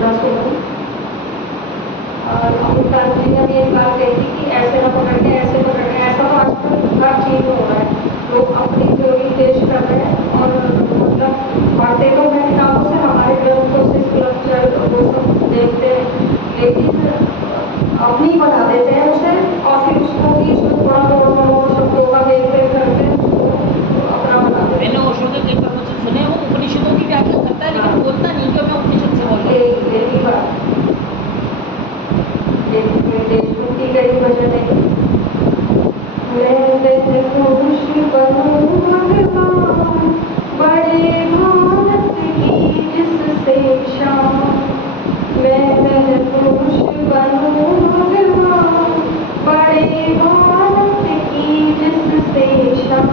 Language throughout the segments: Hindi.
ना सुनूं। और अपनी फैमिली में एक बात कहती कि ऐसे ना पकड़ने, ऐसे पकड़ने, ऐसा तो आजकल हर चीज़ में हो रहा है। लोग अपनी थ्योरी पेश कर रहे हैं और मतलब बातें तो है किताबों से, हमारे ग्रंथों से स्कल्पचर वो सब देखते हैं, लेकिन अपनी बना देते हैं उसे और फिर उसको भी उसमें थोड़ा मोड़ शब्दों का देख देख करके उसको अपना बना देते हैं। मैंने ओशो के कई प्रवचन सुने, वो उपनिषदों की व्याख्या करता है लेकिन बोलता नहीं कि मैं उपनिषद से बोल रहा हूँ। यही बात देशमुखी का ही वजह नहीं। मैं खुश बनूं भगवान बड़े भारत की जिससे शान, मैं खुश बनूं भगवान बड़े भारत की जिससे शान।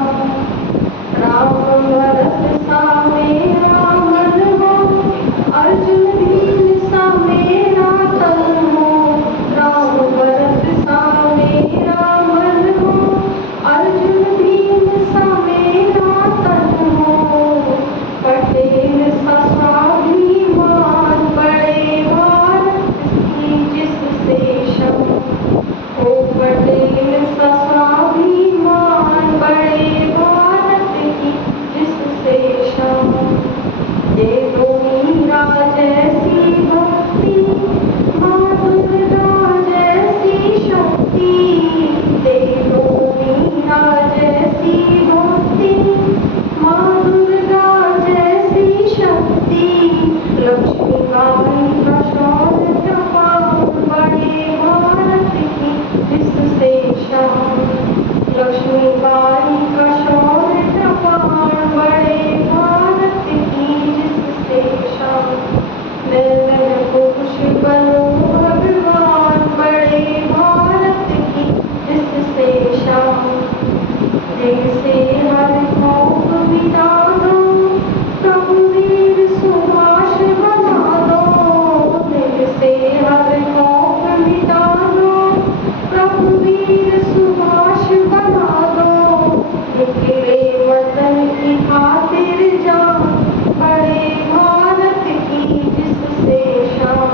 राम भरत सा मेरा मन हो, अर्जुन भीम सा मेरा तन हो। राम भरत सा मेरा मन हो, अर्जुन भीम सा मेरा तन हो। पटेल सा स्वाभिमान बड़े भारत की जिससे शान, ओ पटेल सा स्वाभिमान बड़े भारत की जिससे शान। दे दो मीरा जैसी भक्ति, माँ दुर्गा जैसी शक्ति। दे दो मीरा जैसी भक्ति, माँ दुर्गा जैसी शक्ति। लक्ष्मीबाई का शौर्य प्रभाव बड़े भारत की जिससे शान, लक्ष्मीबाई का शौर्य प्रभाव बड़े भारत की जिससे शान। मैं खुश बनूं भगवान बड़े भारत की जिससे शान। दिल से हर खौफ मिटा दो, प्रभु वीर सुभाष बना दो। दिल से हर खौफ मिटा दो, प्रभु वीर सुभाष बना दो। निकले वतन की खातिर जान बड़े भारत की जिससे शान।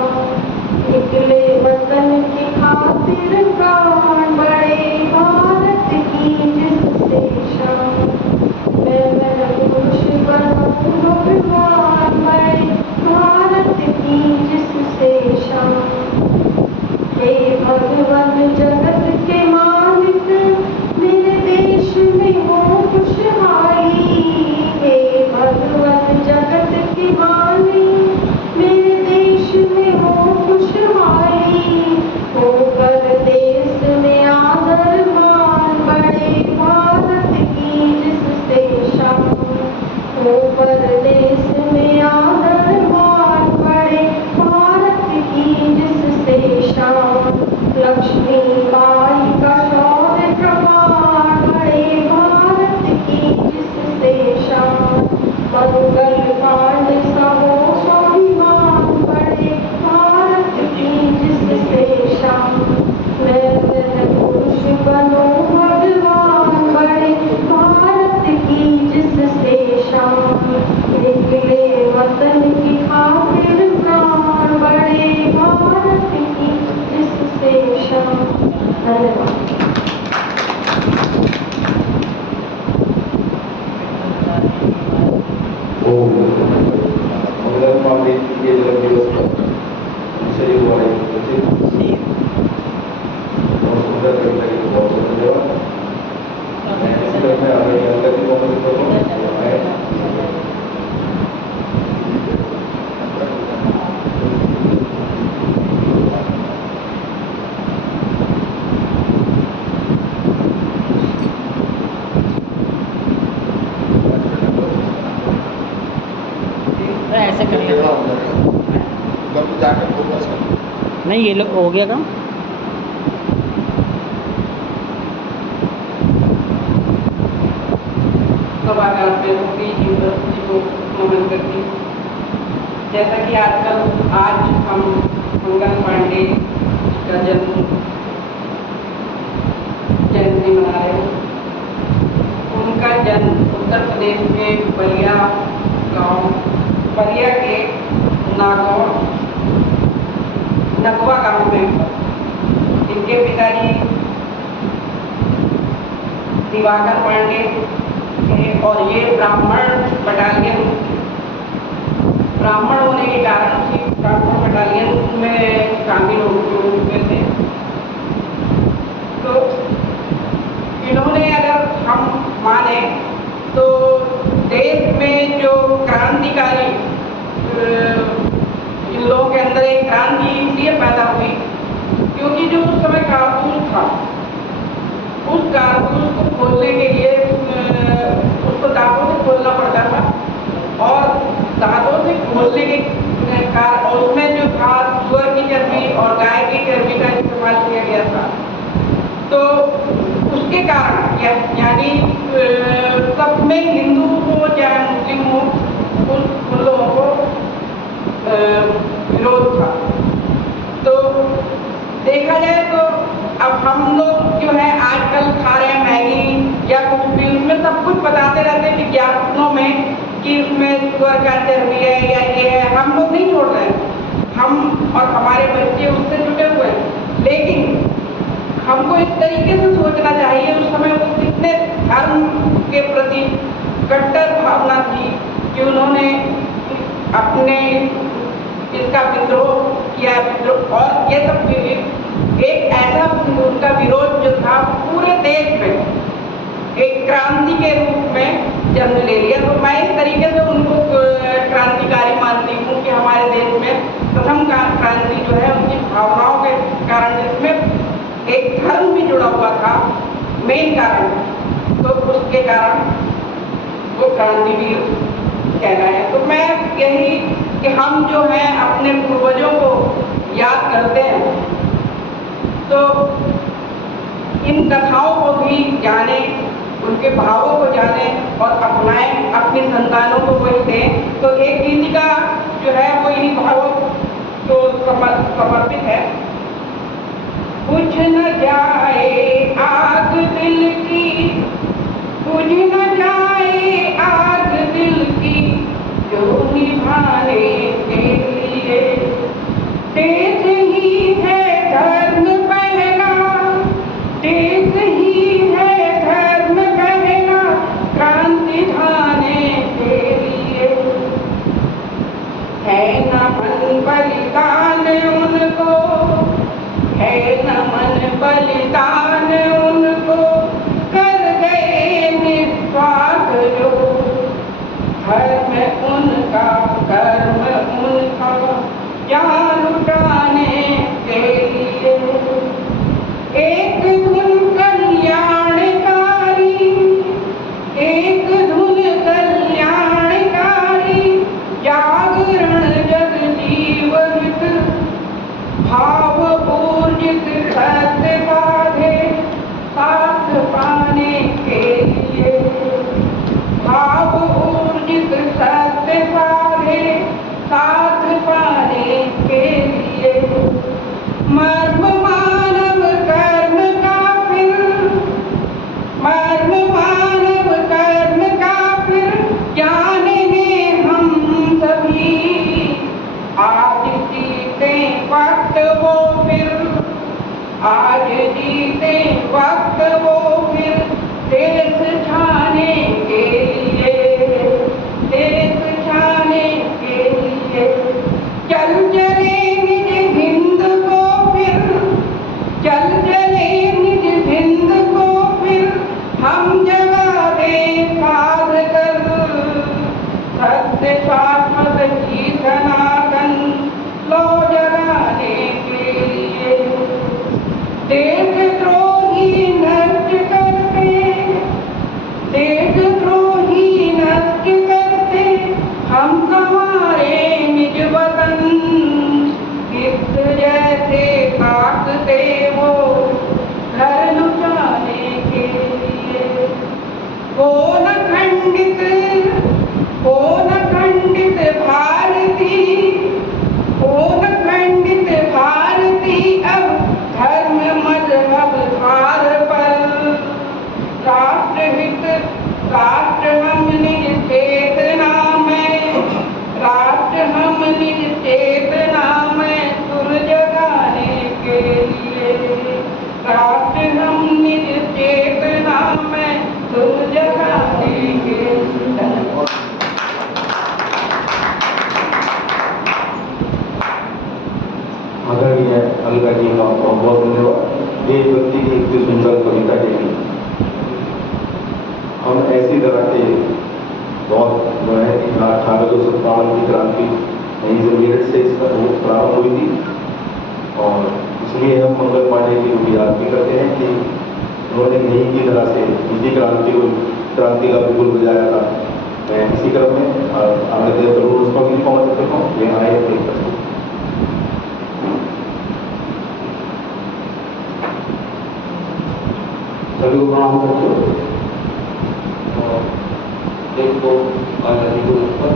निकले वतन की खातिर प्राण बड़े भारत की जिससे शान। मैं खुश बनूं भगवान बड़े भारत की जिससे शान। हे भगवान जगत के मालिक, मेरे देश में हो खुशहाली। हे भगवान जगत के मालिक, मेरे देश में हो खुशहाली। हो परदेश में आदर मान बड़े भारत की जिससे शान। हो परदेश में आदर मान बड़े भारत की जिससे शान। लक्ष्मीबाई का शौर्य प्रमाण बड़े भारत की जिससे शान। मंगल कांड सा हो स्वाभिमान बड़े भारत की जिससे शान। मैं पुरुष बनूं भगवान बड़े भारत की जिससे शान। निकले वतन की खातिर प्राण बड़े भारत की जिससे शान। धन्यवाद। ऐसे कर लेते नहीं, ये लोग हो गया काम। सभागार में होगी यूनिवर्सिटी को नमन करती हूँ। जैसा कि आज हम मंगल पांडे का जयंती मना रहे हैं। उनका जन्म उत्तर प्रदेश के बलिया के नागौर नकवा गांव में। इनके पिताजी दिवाकर पांडे थे और ये ब्राह्मण बटालियन, ब्राह्मण होने के कारण से ब्राह्मण बटालियन में शामिल हो चुके थे। तो इन्होंने, अगर हम माने तो देश में जो क्रांतिकारी, इन लोगों के अंदर एक क्रांति इसलिए पैदा हुई क्योंकि जो उस समय कारतूस था, उस कारतूस को खोलने के लिए उसको दांतों से खोलना पड़ता था और दांतों से खोलने के कारण उसमें जो था सुअर की चर्बी और गाय की चर्बी का इस्तेमाल किया गया था। तो उसके कारण यानी सब में, हिंदू हो चाहे मुस्लिम हो, उन लोगों को विरोध था। तो देखा जाए तो अब हम लोग जो है आजकल खा रहे हैं मैगी या कुछ भी, उसमें सब कुछ बताते रहते हैं विज्ञापनों में कि उसमें सुअर का चर्बी है या ये है। हम लोग नहीं छोड़ रहे हैं, हम और हमारे बच्चे उससे जुटे हुए हैं, लेकिन हमको इस तरीके से सोचना चाहिए। उस समय वो कितने धर्म के प्रति कट्टर भावना थी कि उन्होंने अपने इसका विद्रोह किया, और ये सब एक ऐसा उनका विरोध जो था पूरे देश में एक क्रांति के रूप में जन्म ले लिया। तो मैं इस तरीके से उनको क्रांतिकारी मानती हूँ कि हमारे देश में प्रथम क्रांति जो है उनकी भावनाओं के कारण, जिसमें एक धर्म भी जुड़ा हुआ था मेन कारण, तो उसके कारण वो क्रांतिवीर कहलाए। तो मैं यही कि हम जो है अपने पूर्वजों को याद करते हैं तो इन कथाओं को भी जाने, उनके भावों को जाने और अपनाएं, अपनी संतानों को वही दें। तो एक गीतिका जो है वो इन्हीं भावों को समर्पित है। बुझ न जाए आग दिल की, बुझ न जाए आग दिल की, जो निभाने के लिए देश ही है धर्म पहला, देश ही है धर्म पहला, क्रांति ढाने के लिए है नमन बलिदान उनको, है नमन बलिदान उनको, कर गए निस्वार्थ जो धर्म उनका, कर्म उनका, जान लुटाने के लिए। एक धुन कल्याणकारी, एक धुन कल्याणकारी, जागरण जग जीवित, भाव ऊर्जित सत्य साधे साथ पाने के लिए, भाव ऊर्जित सत्य साधे साथ पाने के लिए। मर्म मानव कर्म का फिर, मर्म मानव कर्म का फिर, जानेंगे हम सभी, आज जीते वक्त वो फिर, आज जीते वक्त वो फिर, देश छाने के लिए, देश छाने के लिए। चल चले निज हिंद को फिर, चल चले निज हिंद को फिर, हम जगा दे साध कर, सत्य शाश्वत की सनातन लो जगाने के लिए। देशद्रोही नष्ट करते, देशद्रोही नष्ट करते, हम हमारे निज वतन, किस जैसे ताकते वो घर लुटाने के लिए। हो न खंडित भारती, मालविका जी का बहुत बहुत धन्यवाद देशभक्ति की इतनी सुंदर कविता के लिए। हम ऐसी तरह के बहुत जो है कि 1857 की क्रांति यहीं से मेरठ से इसका प्रारंभ हुई थी और इसलिए हम मंगल पांडे जी को याद भी करते हैं कि उन्होंने यहीं की तरह से इसी क्रांति का बिगुल बजाया था। मैं इसी क्रम में आगे जरूर उसको भी पहुँच सकता हूँ। ये आए एक प्रश्न सभी को प्रणाम करते हो। एक तो आज़ादी के ऊपर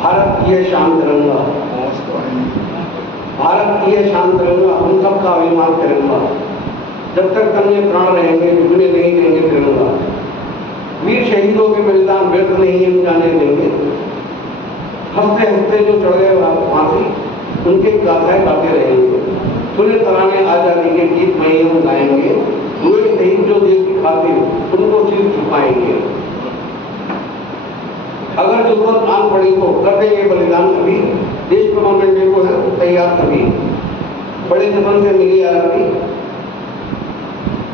भारत की यह शान तिरंगा, भारत की यह शान तिरंगा हम सबका अभिमान तिरंगा, जब तक तन्ने प्राण रहेंगे डूबने नहीं देंगे तिरंगा। वीर शहीदों के बलिदान व्यर्थ नहीं हम जाने देंगे। हंसते हंसते जो चढ़ गए फांसी उनके गाथाएं गाते रहेंगे। सुने तराने आजादी के गीत में हम गाएंगे। हुए शहीद जो देश की खातिर उनको सिर झुकाएंगे। अगर जरूरत आन पड़ी तो कर देंगे बलिदान सभी। देश को लौटने को है तैयार सभी। बड़े जतन से मिली आजादी,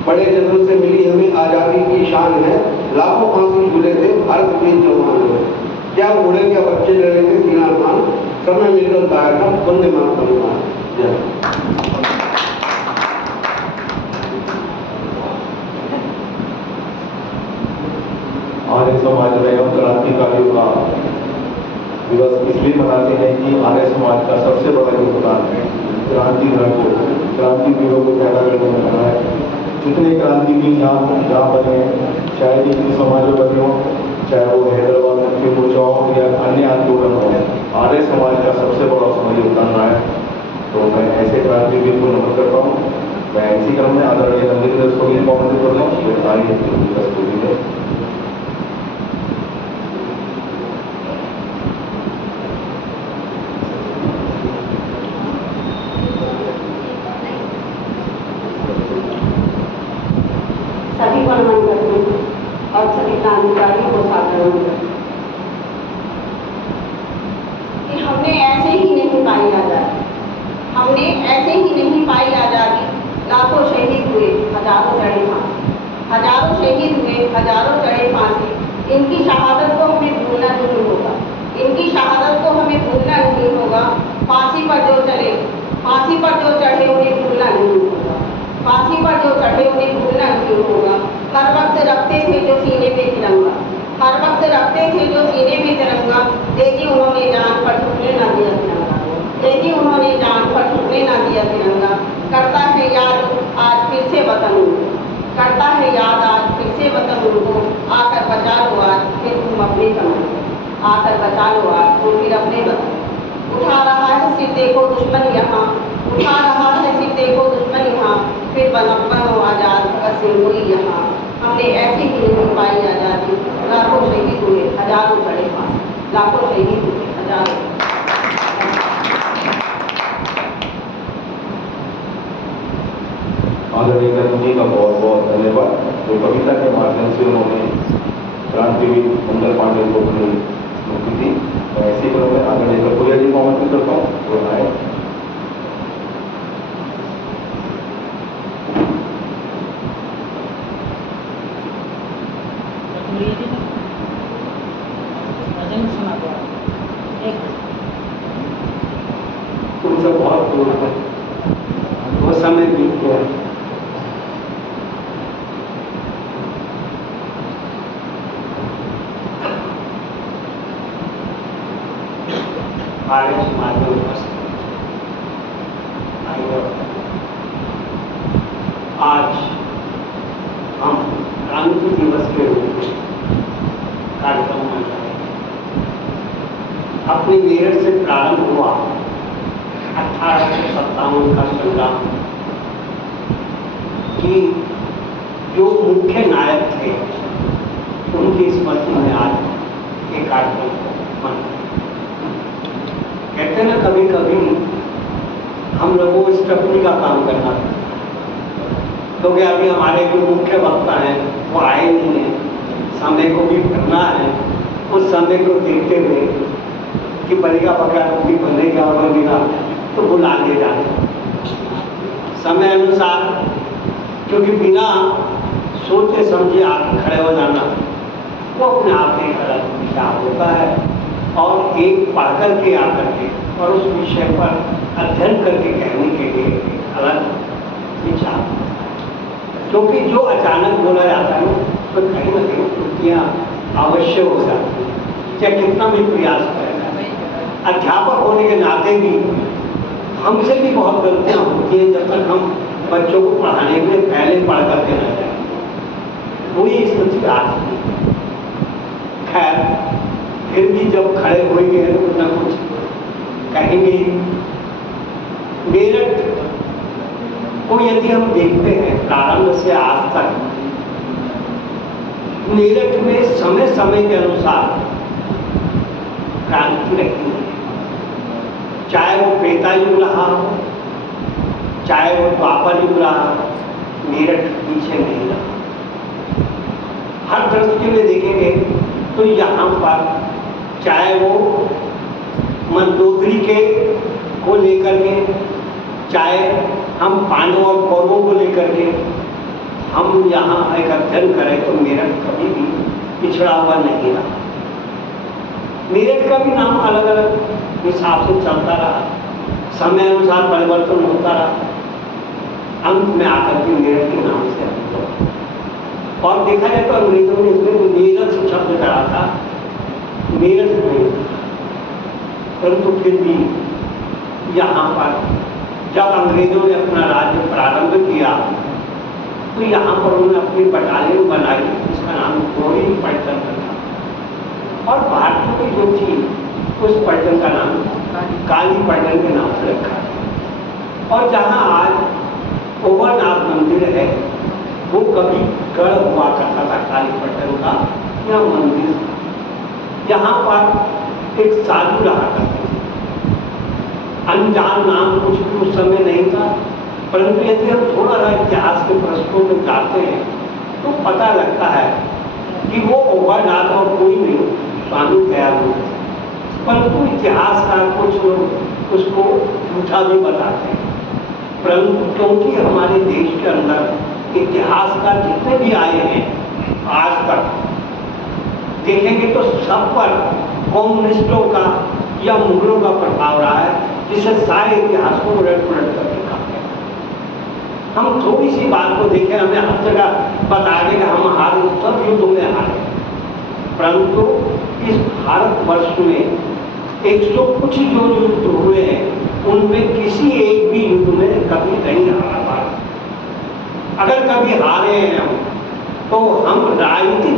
बड़े जतन से मिली हमें आजादी की शान है। लाखों फांसी झूले थे भारत के जवान है। क्या बूढ़े क्या बच्चे लड़े थे सीना खान, समय मिलकर गाया था वंदे मातरम गान। आर्य समाज में हम क्रांतिकारियों का दिवस इसलिए मनाते हैं कि आर्य समाज का सबसे बड़ा योगदान है क्रांतिवीरों को पैदा करने में रहा है। जितने क्रांतिवीर जहाँ बने चाहे किसी समाज में बने हो, चाहे वो हैदराबाद के मोर्चाओं या अन्य आंदोलन हो, आर्य समाज का सबसे बड़ा उसमें योगदान रहा है। तो मैं ऐसे क्रांतिवीर को नमन करता हूँ। मैं इसी क्रम में आदरणीय नंदिनी दास को भी आमंत्रित करता हूँ। सभी को नमन करती हूँ और सभी क्रांतिकारियों को सादर नमन करती हूँ कि हमने ऐसे ही नहीं पाई आज़ादी, हमने ऐसे ही नहीं पाई आज़ादी। लाखों शहीद हुए, हजारों चढ़े फांसी, हजारों शहीद हुए, हजारों चढ़े फांसी। इनकी शहादत को हमें भूलना नहीं होगा, इनकी शहादत को हमें भूलना नहीं होगा। फांसी पर जो चढ़े, फांसी पर जो चढ़े उन्हें भूलना नहीं होगा, फांसी पर जो चढ़े उन्हें भूलना नहीं होगा। हर वक्त रखते थे जो सीने पे तिरंगा, हर वक्त रखते थे जो सीने में तिरंगा। देखिए उन्होंने जान पर झुकने ना दिया तिरंगा, देखिए उन्होंने जान पर झुकने ना दिया तिरंगा। करता है याद आज फिर से वतन उनको, करता है याद आज फिर से वतन उनको। आकर बचा लो आज फिर तुम अपने समय, आकर बचा लो आज तुम फिर अपने वतन। उठा रहा है सिर देखो दुश्मन यहाँ, उठा रहा है सिर देखो दुश्मन यहाँ। फिर बनो आजाद भगत सिंह हुई यहाँ। हमने ऐसे ही नहीं पाई आज़ादी। लाखों शहीद हुए, हजारों चढ़े फांसी, लाखों शहीद हुए, हजारों। आदरणीय जी का बहुत बहुत धन्यवाद जो कविता के माध्यम से उन्होंने क्रांतिवीर मंगल पांडे को अपनी स्मृति दी। मैं इसी क्रम में आदरणीय कपूरिया जी को आमंत्रित करता हूँ जो आए। तुमसे बहुत दूर है, वो समय बीत गया। आर्य समाज में उपस्थित आज हम क्रांति दिवस के रूप में कार्यक्रम मना रहे हैं। अपने मेरठ से प्रारंभ हुआ 1857 का संग्राम कि जो मुख्य नायक थे उनकी स्मृति में आज एक कार्यक्रम मना। कहते हैं ना कभी कभी हम लोगों को स्टपनी का काम करना पड़ता है, क्योंकि अभी हमारे जो मुख्य वक्ता हैं वो आए नहीं हैं। समय को भी भरना है, उस समय को देखते हुए कि बनेगा बकरा भी बनेगा बनेगा तो बुला ले जाते समय अनुसार, क्योंकि बिना सोचे समझे आके खड़े हो जाना वो अपने आप में एक अलग विचार होता है। और एक पढ़ करके आकर के और उस विषय पर अध्ययन करके कहने के लिए एक अलग विचार, क्योंकि जो अचानक बोला जाता है तो कहीं ना कहीं त्रुटियाँ अवश्य हो जाती हैं, चाहे कितना भी प्रयास करेगा। अध्यापक होने के नाते भी हमसे भी बहुत गलतियाँ होती हैं जब तक हम बच्चों को पढ़ाने के लिए पहले पढ़ करके न जाए। वही स्थिति आज की। खैर फिर भी जब खड़े होंगे तो कुछ न कुछ कहेंगे। मेरठ को यदि हम देखते हैं प्रारंभ से आज तक, मेरठ में समय समय के अनुसार क्रांति रही है, चाहे वो त्रेता युग रहा, चाहे वो द्वापर युग रहा, मेरठ पीछे नहीं रहा। हर दृष्टि में देखेंगे तो यहाँ पर चाहे वो मंदोदरी के को लेकर के, चाहे हम पांडवों और कौरवों को लेकर के हम यहाँ एक अध्ययन करें तो मेरठ कभी भी पिछड़ा हुआ नहीं रहा। मेरठ का भी नाम अलग अलग हिसाब से चलता रहा, समय अनुसार परिवर्तन होता रहा, अंत में आकर के मेरठ के नाम से हमको। और देखा जाए तो अंग्रेजों ने इसमें मेरठ शब्द करा था, मेरठ नहीं था। परंतु फिर भी यहाँ पर जब अंग्रेजों ने अपना राज्य प्रारंभ किया तो यहाँ पर उन्होंने अपनी बटालियन बनाई, जिसका नाम गोरी पलटन था। और भारतीयों की जो थी उस पलटन का नाम काली पलटन के नाम से रखा है। और जहाँ आज ओवरनाथ मंदिर है वो कभी गढ़ हुआ करता था काली पलटन का, यह मंदिर था। यहाँ पर एक साधु रहा करते थे, अनजान नाम कुछ भी उस समय नहीं था। परंतु यदि हम थोड़ा सा इतिहास के प्रश्नों में जाते हैं तो पता लगता है कि वो ओवरनाथ और कोई नहीं, स्वामी दयानंद थे। परंतु इतिहासकार कुछ लोग उसको झूठा भी बताते हैं। परंतु क्योंकि हमारे देश के अंदर इतिहासकार जितने भी आए हैं आज तक देखेंगे तो सब पर कम्युनिस्टों का या मुगलों का प्रभाव रहा है, जिससे सारे इतिहास को उलट पुलट कर दिखा है। हम थोड़ी सी बात को देखें, हमें हर जगह बता दें कि हम हारे, सब युद्धों में हारे, परंतु इस भारतवर्ष में 100 कुछ जो युद्ध हुए हैं उनमें किसी एक भी युद्ध में कभी नहीं हारा। अगर कभी हारे हैं हम तो हम राजनीतिक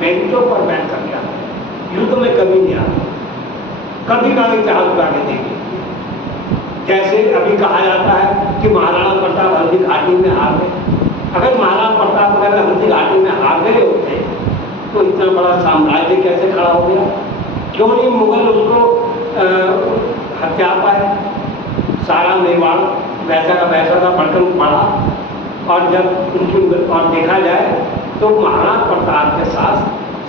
बेंचों पर बैठ कर क्या, युद्ध में कभी नहीं आते। कभी का इतिहास उठा के देंगे, जैसे अभी कहा जाता है कि महाराणा प्रताप हल्दी घाटी में हार गए। अगर महाराणा प्रताप अगर हल्दी घाटी में हार गए होते तो इतना बड़ा साम्राज्य कैसे खड़ा हो गया? क्यों नहीं मुगल उसको हत्या पाए? सारा मेवाड़ वैसा का वैसा था, बर्तन पड़ा। और जब उनकी और देखा जाए तो महाराणा प्रताप के साथ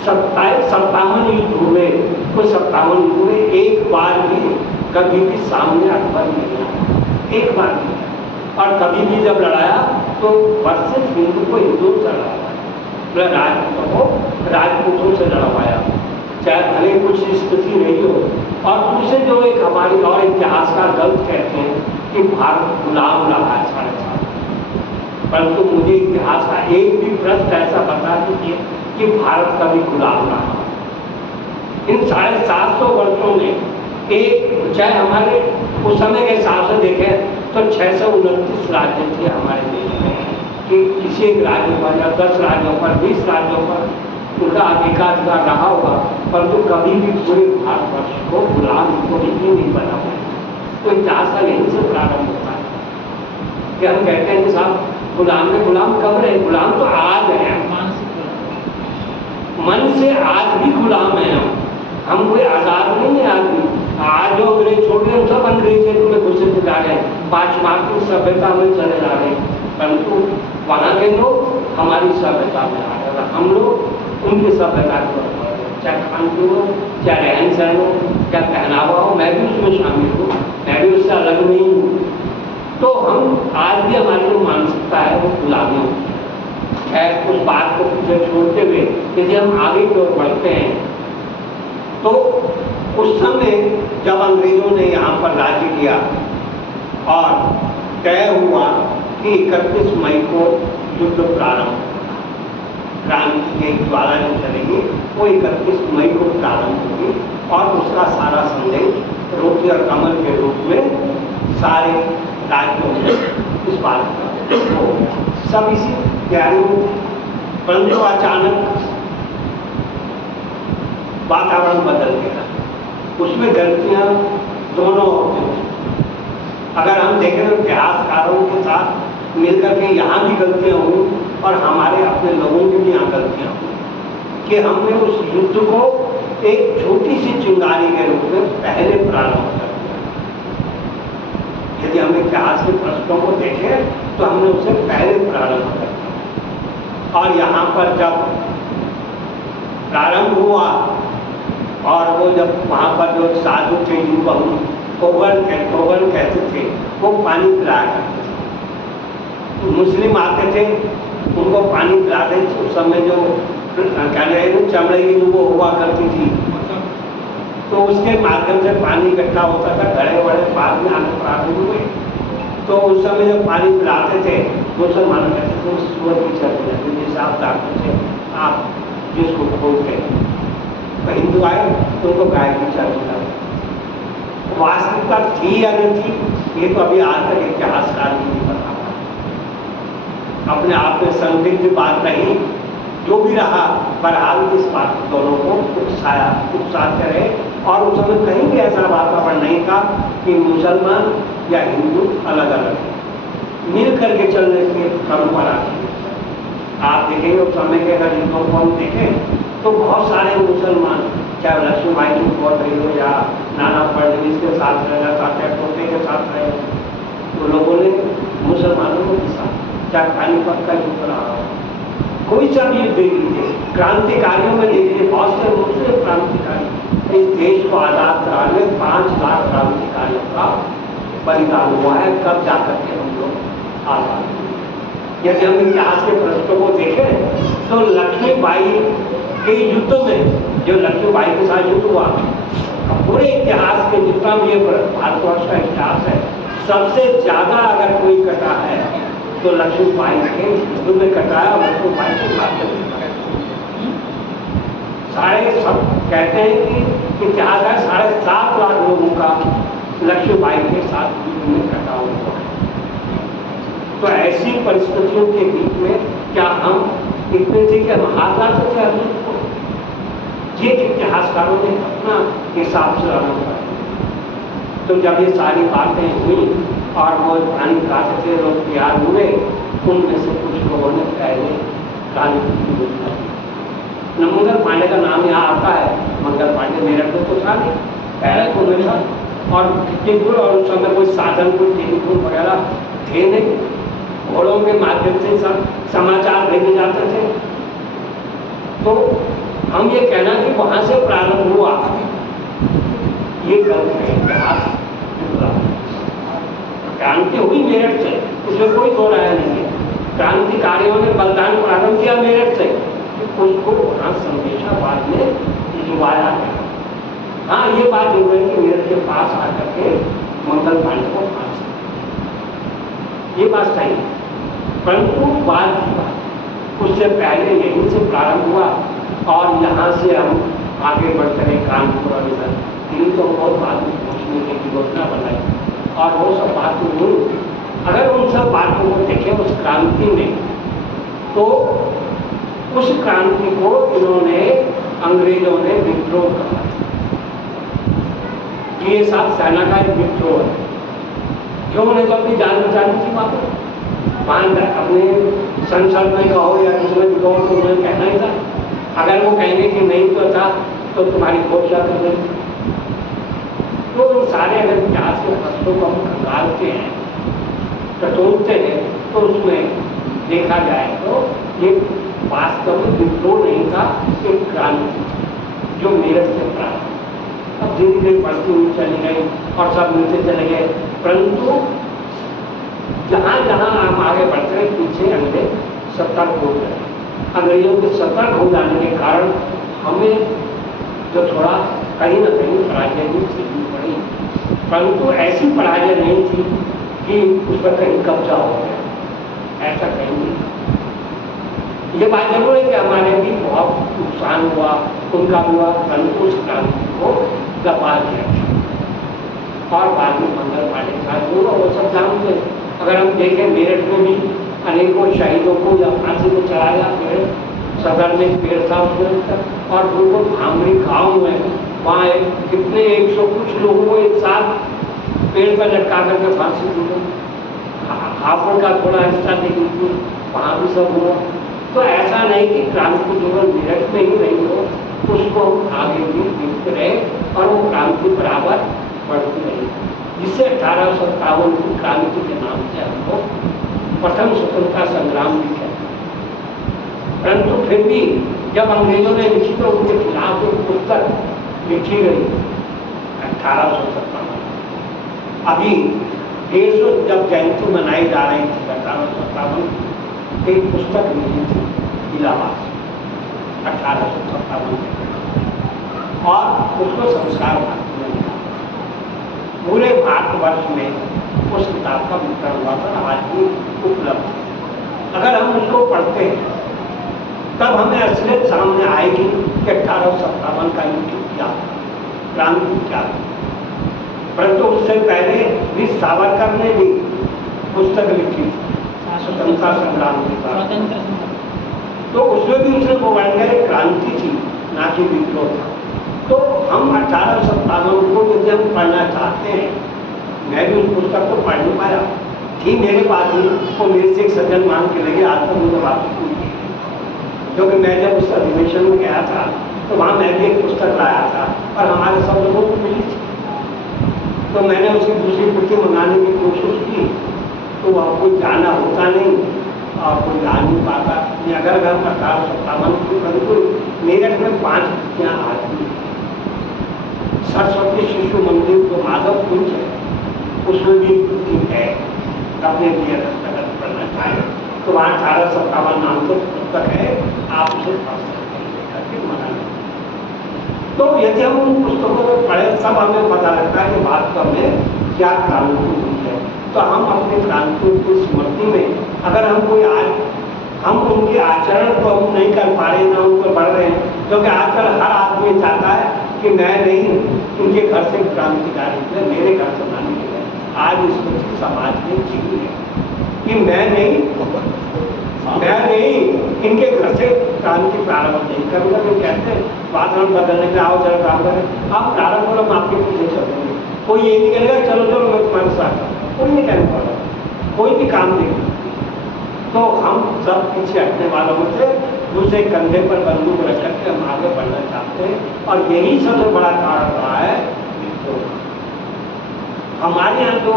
57 युद्ध हुए, कुल 57 युद्ध हुए, एक बार भी कभी भी सामने अकबर नहीं आया, एक बार भी। और कभी भी जब लड़ाया तो वर्सेस हिंदू को हिंदू से लड़ाया, राजपूतों को राजपूतों से लड़वाया, चाहे भले कुछ स्थिति नहीं हो। और उससे जो एक हमारी और इतिहासकार गलत कहते हैं कि भारत गुलाम रहा है 7.5 साल, परंतु मुझे इतिहास का एक भी प्रश्न ऐसा बता दीजिए कि भारत कभी गुलाम रहा। इन 750 वर्षों में एक, चाहे हमारे उस समय के हिसाब से देखें तो 629 राज्य थे हमारे देश में, कि किसी एक राज्य पर या 10 राज्यों पर 20 राज्यों पर उनका एकाधिकार रहा होगा, परंतु कभी भी पूरे भारतवर्ष को गुलाम कोई भी नहीं बना हुआ। तो इतिहास का यहीं से प्रारंभ होता है कि हम कहते हैं कि साहब गुलाम में गुलाम कब रहे? गुलाम तो आज है, मन से आज भी गुलाम है हम कोई आज़ाद नहीं है आदमी। आज जो अंग्रेज छोड़ रहे हैं सब अंग्रेज में घुसे जा रहे हैं, पाश्चात्य सभ्यता में चले जा रहे हैं, परंतु वहाँ के लोग हमारी सभ्यता में आ रहे हैं। हम लोग उनकी सभ्यता को चाहे खान पीन हो, चाहे रहन सहन हो, चाहे पहनावा हो, मैं भी उसमें शामिल हूँ, मैं भी उससे अलग नहीं हूँ। तो हम आज भी हमारी जो मानसिकता है वो गुलामी होती है। खैर उस बात को पीछे छोड़ते हुए यदि हम आगे की ओर बढ़ते हैं तो उस समय जब अंग्रेजों ने यहाँ पर राज्य किया और तय हुआ कि 31 मई को युद्ध प्रारंभ होगा, क्रांति की ज्वाला जो चलेगी वो 31 मई को प्रारंभ होगी और उसका सारा संदेश रोटी और कमल के रूप में सारे राज्यों में इस बात का हो सब इसी तैयारी में थे। परंतु अचानक वातावरण बदल गया, उसमें गलतियां दोनों होती हैं। अगर हम देखें तो इतिहासकारों के साथ मिलकर के यहाँ भी गलतियाँ हुई और हमारे अपने लोगों की भी यहाँ गलतियाँ हुई कि हमने उस युद्ध को एक छोटी सी चिंगारी के रूप में पहले प्रारंभ कर दिया। यदि हम इतिहास के प्रश्नों को देखें तो हमने उसे पहले प्रारंभ कर दिया और यहाँ पर जब प्रारंभ हुआ और वो जब वहाँ पर जो साधु थे जिनको हम कोगल कहते थे, वो पानी पिलाया करते थे। मुस्लिम आते थे उनको पानी पिलाते थे। उस समय जो क्या रहे चमड़े की जो वो हुआ करती थी तो उसके माध्यम से पानी इकट्ठा होता था। घड़े बड़े बाद में आने प्रारंभ हुए तो उस समय जब पानी पिलाते थे मुसलमान कहते थे सूअर की चर्चा जाती जैसे आप जानते थे आप जिसको खोलते हैं। तो हिंदू आए तो उनको गाय की चर्चा वास्तविकता थी या नहीं थी ये तो अभी आज तक इतिहासकार भी नहीं बता पाए। अपने आप में संदिग्ध बात रही, जो भी रहा बहरहाल इस बात दोनों को उकसाते रहे और उस समय कहीं भी ऐसा वातावरण नहीं था कि मुसलमान या हिंदू अलग अलग है, मिल करके चलने के क्रम पर आती है। आप देखेंगे उस समय के अगर युद्धों को हम देखें तो बहुत सारे मुसलमान चाहे लक्ष्मीबाई की बहुत रही हो या नाना फडणवीस के साथ रहना चाहते हैं, टोटे के साथ रहे, तो लोगों ने मुसलमानों को साथ चाहे पानीपत का युद्ध रहा हो, कोई सा भी युद्ध लीजिए, क्रांतिकारियों में लीजिए, बहुत से मुस्लिम क्रांतिकारी इस देश को आज़ाद कराने में 5 लाख क्रांतिकारियों का बलिदान हुआ है। कब जाकर के हम लोग आज़ाद हुए। यदि हम इतिहास के प्रश्नों को देखें तो लक्ष्मीबाई के युद्ध में जो लक्ष्मीबाई के साथ युद्ध हुआ पूरे इतिहास के जितना भी भारतवर्ष का इतिहास है सबसे ज़्यादा अगर कोई कटा है तो लक्ष्मीबाई के युद्ध में कटा है और लक्ष्मीबाई के साथ साढ़े सब कहते हैं कि इतिहास है 7.5 लाख लोगों का लक्ष्मीबाई के साथ युद्ध में कटा हुआ है। तो ऐसी परिस्थितियों के बीच में क्या हम इतने थे कि हम हाथ आ सकते हैं? ये इतिहासकारों ने अपना हिसाब से रखा। तो जब ये सारी बातें हुई और वो पानी पिलाते थे लोग तैयार हुए, उनमें से कुछ लोगों ने पहले क्रांति की घोषणा की। मंगल पांडे का नाम यहाँ आता है, मंगल पांडे मेरठ में तो था नहीं, पहले तो में था और कितनी दूर और उस समय कोई साधन कोई टेलीफोन वगैरह थे नहीं, घोड़ों के माध्यम से सब समाचार भेजे जाते थे। तो हम ये कहना कि वहाँ से प्रारंभ हुआ ये गलत है। इतिहास क्रांति हुई मेरठ से, उसमें कोई दो राय नहीं है। क्रांतिकारियों ने बलिदान प्रारंभ किया मेरठ से, उसको वहाँ संदेशा बाद में भिजवाया गया। हाँ ये बात हो गई कि मेरठ के पास आकर के मंगल पांडे को फांसी, ये बात सही है, परंतु बाद की बात उससे पहले यहीं से प्रारंभ हुआ और यहाँ से हम आगे बढ़ते रहे कानपुर और इधर दिल्ली तो बहुत बाद में पहुँचने की योजना बनाई और वो सब बातें हुई। अगर उन सब बातों को देखें उस क्रांति में तो उस क्रांति को इन्होंने अंग्रेजों ने विद्रोह कहा। ये सब सेना का एक विद्रोह है, क्यों उन्हें तो अपनी जान बचानी थी वहाँ अपने संसद में कहो या किसमें भी कहो तो उन्हें कहना ही था। अगर वो कहेंगे कि नहीं तो था तो तुम्हारी घोषणा कर देंगे। तो इन सारे अगर इतिहास के प्रश्नों को हम खंगालते हैं, टटोलते हैं, तो उसमें देखा जाए तो ये वास्तव में विद्रोह नहीं था, एक क्रांति जो मेरठ से प्राप्त, अब धीरे धीरे बढ़ती हुई चली गई और सब मिलते चले गए, परंतु जहाँ जहाँ हम आगे बढ़ते हैं पीछे अंग्रेज सतर्क हो गए। अंग्रेजों के सतर्क हो जाने के कारण हमें जो थोड़ा कहीं ना कहीं पराजय भी झेलनी पड़ी, परंतु ऐसी पराजय नहीं थी कि उस पर कहीं कब्जा हो गया, ऐसा कहीं नहीं। ये बात जरूर है कि हमारे भी बहुत नुकसान हुआ, उनका भी हुआ, परंतु उस क्रांति को दबा दिया और बाद में मंगल पांडे का जो वो सब जानते। अगर हम देखें मेरठ में भी अनेकों शहीदों को या फांसी को चढ़ाया, पेड़ सदर में पेड़ था और बिल्कुल भांगरी गाँव में वहाँ कितने 100 कुछ लोगों को एक साथ पेड़ पर लटका करके फांसी दी गई। हापुड़ का थोड़ा हिस्सा देखी थी, वहाँ भी सब हुआ। तो ऐसा नहीं कि क्रांति केवल मेरठ में ही रही हो, उसको हम आगे भी देखते रहे और वो क्रांति बराबर बढ़ती रही, जिससे 1857 की क्रांति के नाम से हम लोग प्रथम स्वतंत्रता संग्राम भी कहते हैं। परंतु फिर भी जब अंग्रेजों ने लिखी तो उनके खिलाफ एक पुस्तक लिखी गई 1857। अभी 150 जब जयंती मनाई जा रही थी 1857, एक पुस्तक मिली थी इलाहाबाद 1857 में, और उसको संस्कार भारती में लिखा। पूरे भारतवर्ष में उस किताब का वितरण हुआ था, आज भी उपलब्ध है। अगर हम उसको पढ़ते हैं तब हमें असलियत सामने आएगी कि 1857 का युद्ध क्या था, क्रांति क्या थी। परंतु उससे पहले भी सावरकर ने भी पुस्तक लिखी थी स्वतंत्रता संग्राम के बाद, तो उसमें भी उसने वो वर्णन क्रांति थी, ना कि विद्रोह था। तो हम 1857 को यदि हम पढ़ना चाहते हैं, मैं भी उस पुस्तक को पढ़ नहीं पाया, थी मेरे पास भी, वो मेरे से एक सज्जन मांग के लगे, आज तक मुझे वापस नहीं की, क्योंकि मैं जब उस अधिवेशन में गया था तो वहाँ मैं भी एक पुस्तक लाया था और हमारे सब लोगों को मिली थी। तो मैंने उसकी दूसरी प्रति मंगाने की कोशिश की, तो वह कोई जाना होता नहीं और कोई जा नहीं पाता। अगर घर 1857 की परंतु मेरठ में 5 प्रतियाँ आती हैं। सरस्वती शिशु मंदिर जो माधव कुंज है, उसमें भी प्रति है, अपने लिए अगर पढ़ना चाहें तो वहाँ 1857 नाम से पुस्तक है, आप उसे पढ़ सकते हैं लेकर मना। तो यदि हम उन पुस्तकों को पढ़ें तब हमें पता लगता है कि वास्तव में क्या क्रांति हुई है। तो हम अपनी क्रांतियों की स्मृति में अगर हम कोई आज हम उनके आचरण को हम नहीं कर पा रहे, ना उन पर बढ़ रहे हैं, क्योंकि आजकल हर आदमी चाहता है कि मैं नहीं, उनके घर से क्रांतिकारी निकले, मेरे घर से ना निकले। आज इस सोच समाज में जी है कि मैं नहीं, इनके घर से क्रांति प्रारंभ नहीं करूँगा। वो कहते हैं वातावरण बदलने के आओ जरा काम करें, आप प्रारंभ करो, हम आपके पीछे चलेंगे। कोई ये नहीं कहेगा चलो चलो मैं तुम्हारे साथ हूँ, कोई नहीं कहने वाला, कोई भी काम नहीं। तो हम सब पीछे हटने वालों में से दूसरे कंधे पर बंदूक रख करके हम आगे बढ़ना चाहते हैं, और यही सबसे बड़ा कारण रहा है विद्रोह। हमारे यहाँ तो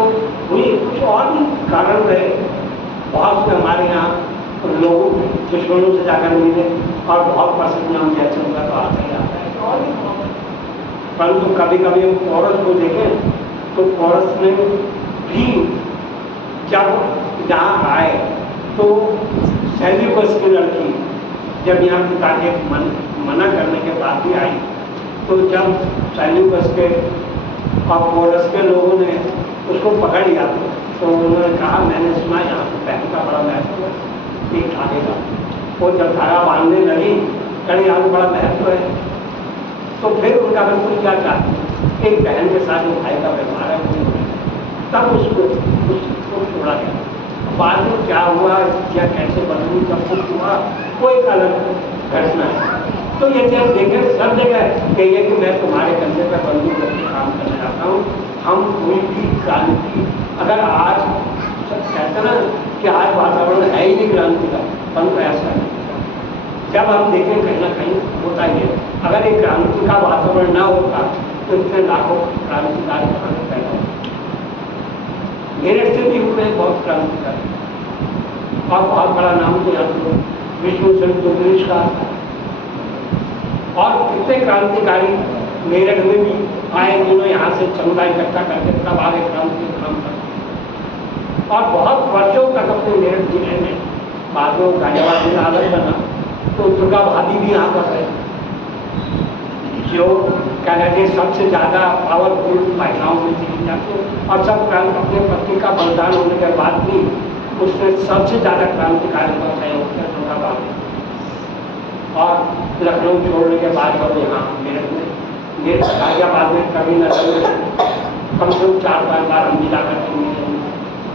हुई, कुछ और भी कारण रहे, बहुत से हमारे यहाँ लोग दुश्मनों से जाकर मिले और बहुत प्रसिद्ध नाम जैसे उनका तो आता ही आता है, और भी बहुत। परंतु कभी कभी हम पौरस को देखें तो पौरस ने भी जब यहाँ आए तो सेल्यूकस की लड़की जब यहाँ पिता के मना करने के बाद भी आई, तो जब सेल्यूकस के और पौरस के लोगों ने उसको पकड़ लिया तो उन्होंने कहा मैंने सुना यहाँ पे बहन का बड़ा महत्व है, एक धागे का। वो जब धागा बांधने लगी कहीं यहाँ पे बड़ा महत्व है, तो फिर उनका बिल्कुल क्या चाहते, एक बहन के साथ जो भाई का व्यवहार है वो, तब उसको छोड़ा गया। बाद में क्या हुआ या कैसे बदलू सब कुछ हुआ वो एक अलग घटना है। तो यदि हम देखें सब जगह कहिए कि मैं तुम्हारे कंधे पर बंदूक करके काम करने जाता हूँ, हम कोई भी क्रांति अगर आज कहते ना कि आज वातावरण है ही नहीं क्रांति का, परंतु ऐसा नहीं। जब हम देखें कहीं ना कहीं होता ही है, अगर एक क्रांति का वातावरण ना होता तो इतने लाखों क्रांतिकारी कहाँ पैदा होते। मेरठ से भी हुए बहुत क्रांतिकारी और बहुत बड़ा नाम तो यहाँ तो विष्णु चंद्र का और कितने क्रांतिकारी मेरठ में भी आए दिनों यहाँ से चंदा इकट्ठा करके तब आगे क्रांति काम करते और बहुत वर्षों तक अपने मेरठ जिले में बाद में गाजियाबाद जिला अलग बना तो दुर्गा भाभी भी यहाँ पर है जो क्या कहते हैं सबसे ज़्यादा पावरफुल महिलाओं में से जाती और सब क्रांति अपने पति का बलिदान होने के बाद भी उसने सबसे ज़्यादा क्रांतिकारी का सहयोग किया दुर्गा भाभी और लखनऊ छोड़ने के बाद जब यहाँ मेरठ में गाजियाबाद में कभी न कम से कम 4-5 बार हम मिला करके मिले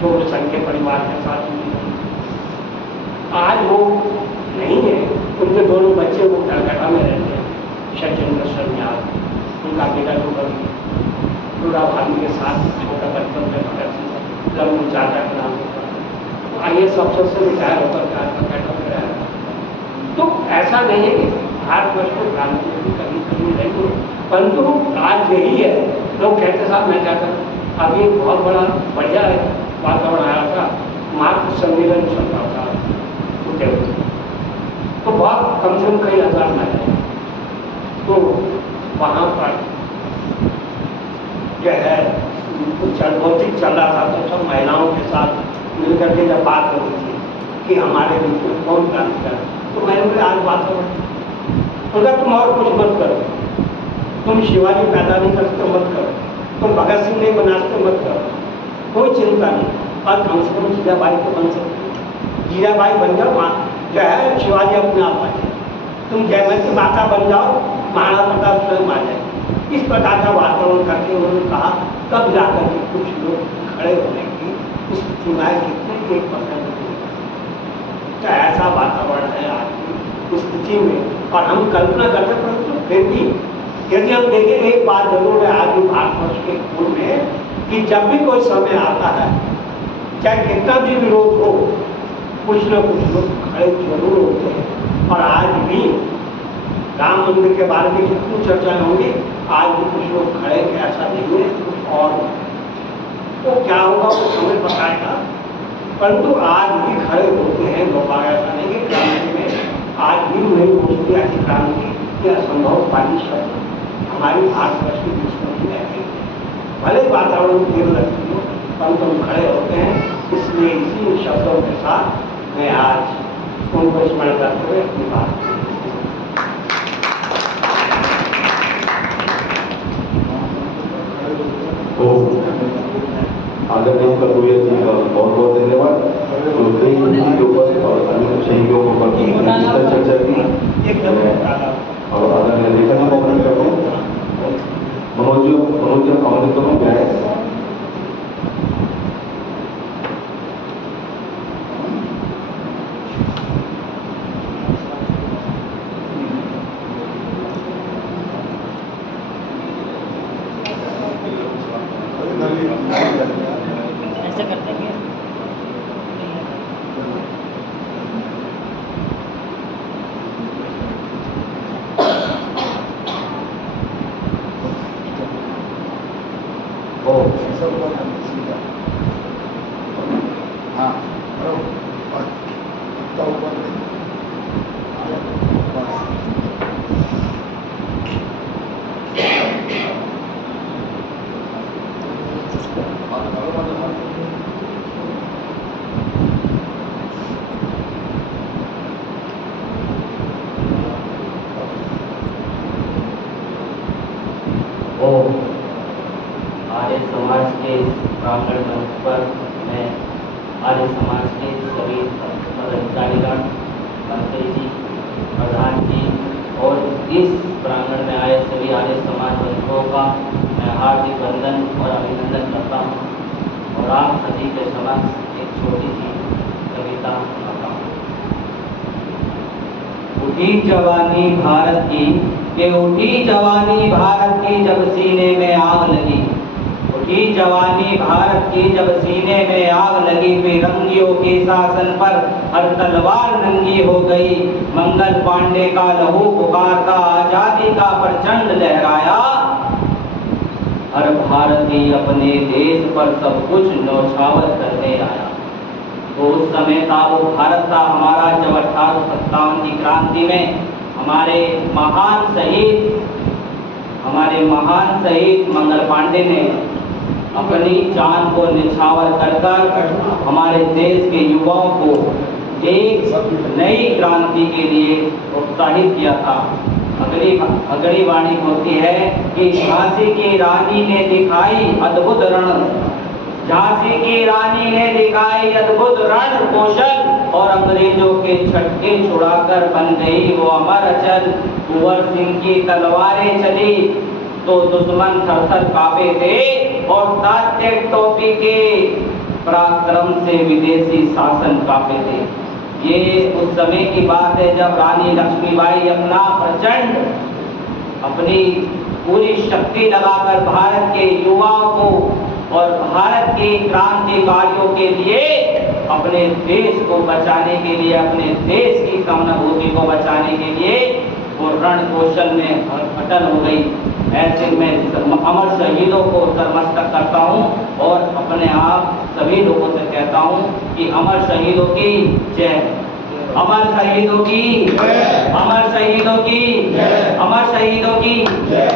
जो संघ के परिवार के साथ मिले। आज वो नहीं है, उनके दोनों बच्चे वो कलकत्ता में रहते हैं, शैलेंद्र सन्याल उनका बेटा जो कभी दुर्गा भाभी के साथ छोटा बचपन में भगत सिंह चाचा का नाम होता IAS अफसर से रिटायर होकर के आज कलकत्ता में रहा है। तो ऐसा नहीं है कि भारतवर्ष को क्रांति की कभी कभी नहीं हो, परंतु आज यही है। लोग कहते साहब मैं क्या करूँ, अभी बहुत बड़ा बढ़िया वातावरण आया था, मातृ सम्मेलन चल रहा था उदयपुर, तो बहुत कम से कम कई हजार महिलाएं, तो वहाँ पर जो है भौतिक चल रहा था तो सब महिलाओं के साथ मिलकर के जब बात हो रही थी कि हमारे बीच में कौन क्रांति कर, तो मैंने बोले आज बात हो उनका तुम और कुछ मत करो, तुम शिवाजी पैदा नहीं कर सकते मत करो, तुम भगत सिंह नहीं बना सकते मत करो, कोई चिंता नहीं, और कम से कम जीजाबाई तो बन सकते, जीजाबाई बन जाओ, जो है शिवाजी अपने आप आ जाए, तुम जयमती माता बन जाओ, महाराणा प्रताप स्वयं आ जाए। इस प्रकार का वातावरण करके उन्होंने कहा, तब जाकर के कुछ लोग खड़े होने की स्थिति में कितने 1% तो ऐसा वातावरण है आज की स्थिति में, और हम कल्पना करते परंतु फिर भी यदि हम देखें एक बात जरूर है आज भी भारतवर्ष के खून में कि जब भी कोई समय आता है, चाहे कितना भी विरोध हो, कुछ न कुछ लोग खड़े जरूर होते हैं। और आज भी राम मंदिर के बारे में कितनी चर्चाएं होंगी, आज भी कुछ लोग खड़े हैं, ऐसा नहीं है कुछ और तो क्या होगा वो समय बताएगा, परंतु आज भी खड़े होते हैं लोग। ऐसा नहीं कि क्रांति में आज भी नहीं हो सकती ऐसी क्रांति, यह असंभव वाली शब्द हमारी भारतवर्ष की दुश्मनी में है। भले वातावरण देर लगती हो, परंतु हम खड़े होते हैं। इसलिए इसी शब्दों के साथ मैं आज उनको स्मरण करते हुए अपनी बात तो आदरणीय कपूरिया जी का बहुत बहुत धन्यवाद। तो कई मुद्दों के ऊपर और अन्य शहीदों के ऊपर चर्चा की और आदरणीय लेखा जी को अपने करते हैं। मनोज अमृत को क्या है ऐसे कर देंगे। आर्य समाज के प्रांगण मंच पर मैं आर्य समाज के सभी पदाधिकारीगण, मंत्री जी, प्रधान जी और इस प्रांगण में आए सभी आर्य समाज बंधुओं का मैं हार्दिक वंदन और अभिनंदन करता हूँ और आप सभी के समक्ष एक छोटी सी कविता सुनाता हूँ। उठी जवानी भारत की, कि उठी जवानी भारत की जब सीने में आग लगी, उठी जवानी भारत की जब सीने में आग लगी, फिरंगियों के शासन पर हर तलवार नंगी हो गई। मंगल पांडे का लहू पुकारता आजादी का प्रचंड लहराया, हर भारतीय अपने देश पर सब कुछ न्यौछावर करने आया। तो उस समय था वो भारत था हमारा जब 1857 की क्रांति में हमारे महान शहीद मंगल पांडे ने अपनी जान को निछावर कर हमारे देश के युवाओं को एक नई क्रांति के लिए उत्साहित किया था। अगली वाणी होती है कि झांसी की रानी ने दिखाई अद्भुत रण कौशल और अंग्रेजों के छक्के छुड़ाकर बन गई वो अमर अचल। कुंवर सिंह की तलवारें चली तो दुश्मन थर-थर कांपे थे और तात्या टोपी के पराक्रम से विदेशी शासन कांपे थे। ये उस समय की बात है जब रानी लक्ष्मीबाई अपनी पूरी शक्ति लगाकर भारत के युवाओं को और भारत के क्रांतिकारियों के लिए अपने देश को बचाने के लिए, अपने देश की सहानुभूति को बचाने के लिए वो रण कौशल में अटल हो गई। ऐसे में अमर शहीदों को नतमस्तक करता हूँ और अपने आप सभी लोगों से कहता हूँ कि अमर शहीदों की जय, अमर शहीदों की जय, अमर शहीदों की जय, अमर शहीदों की जय।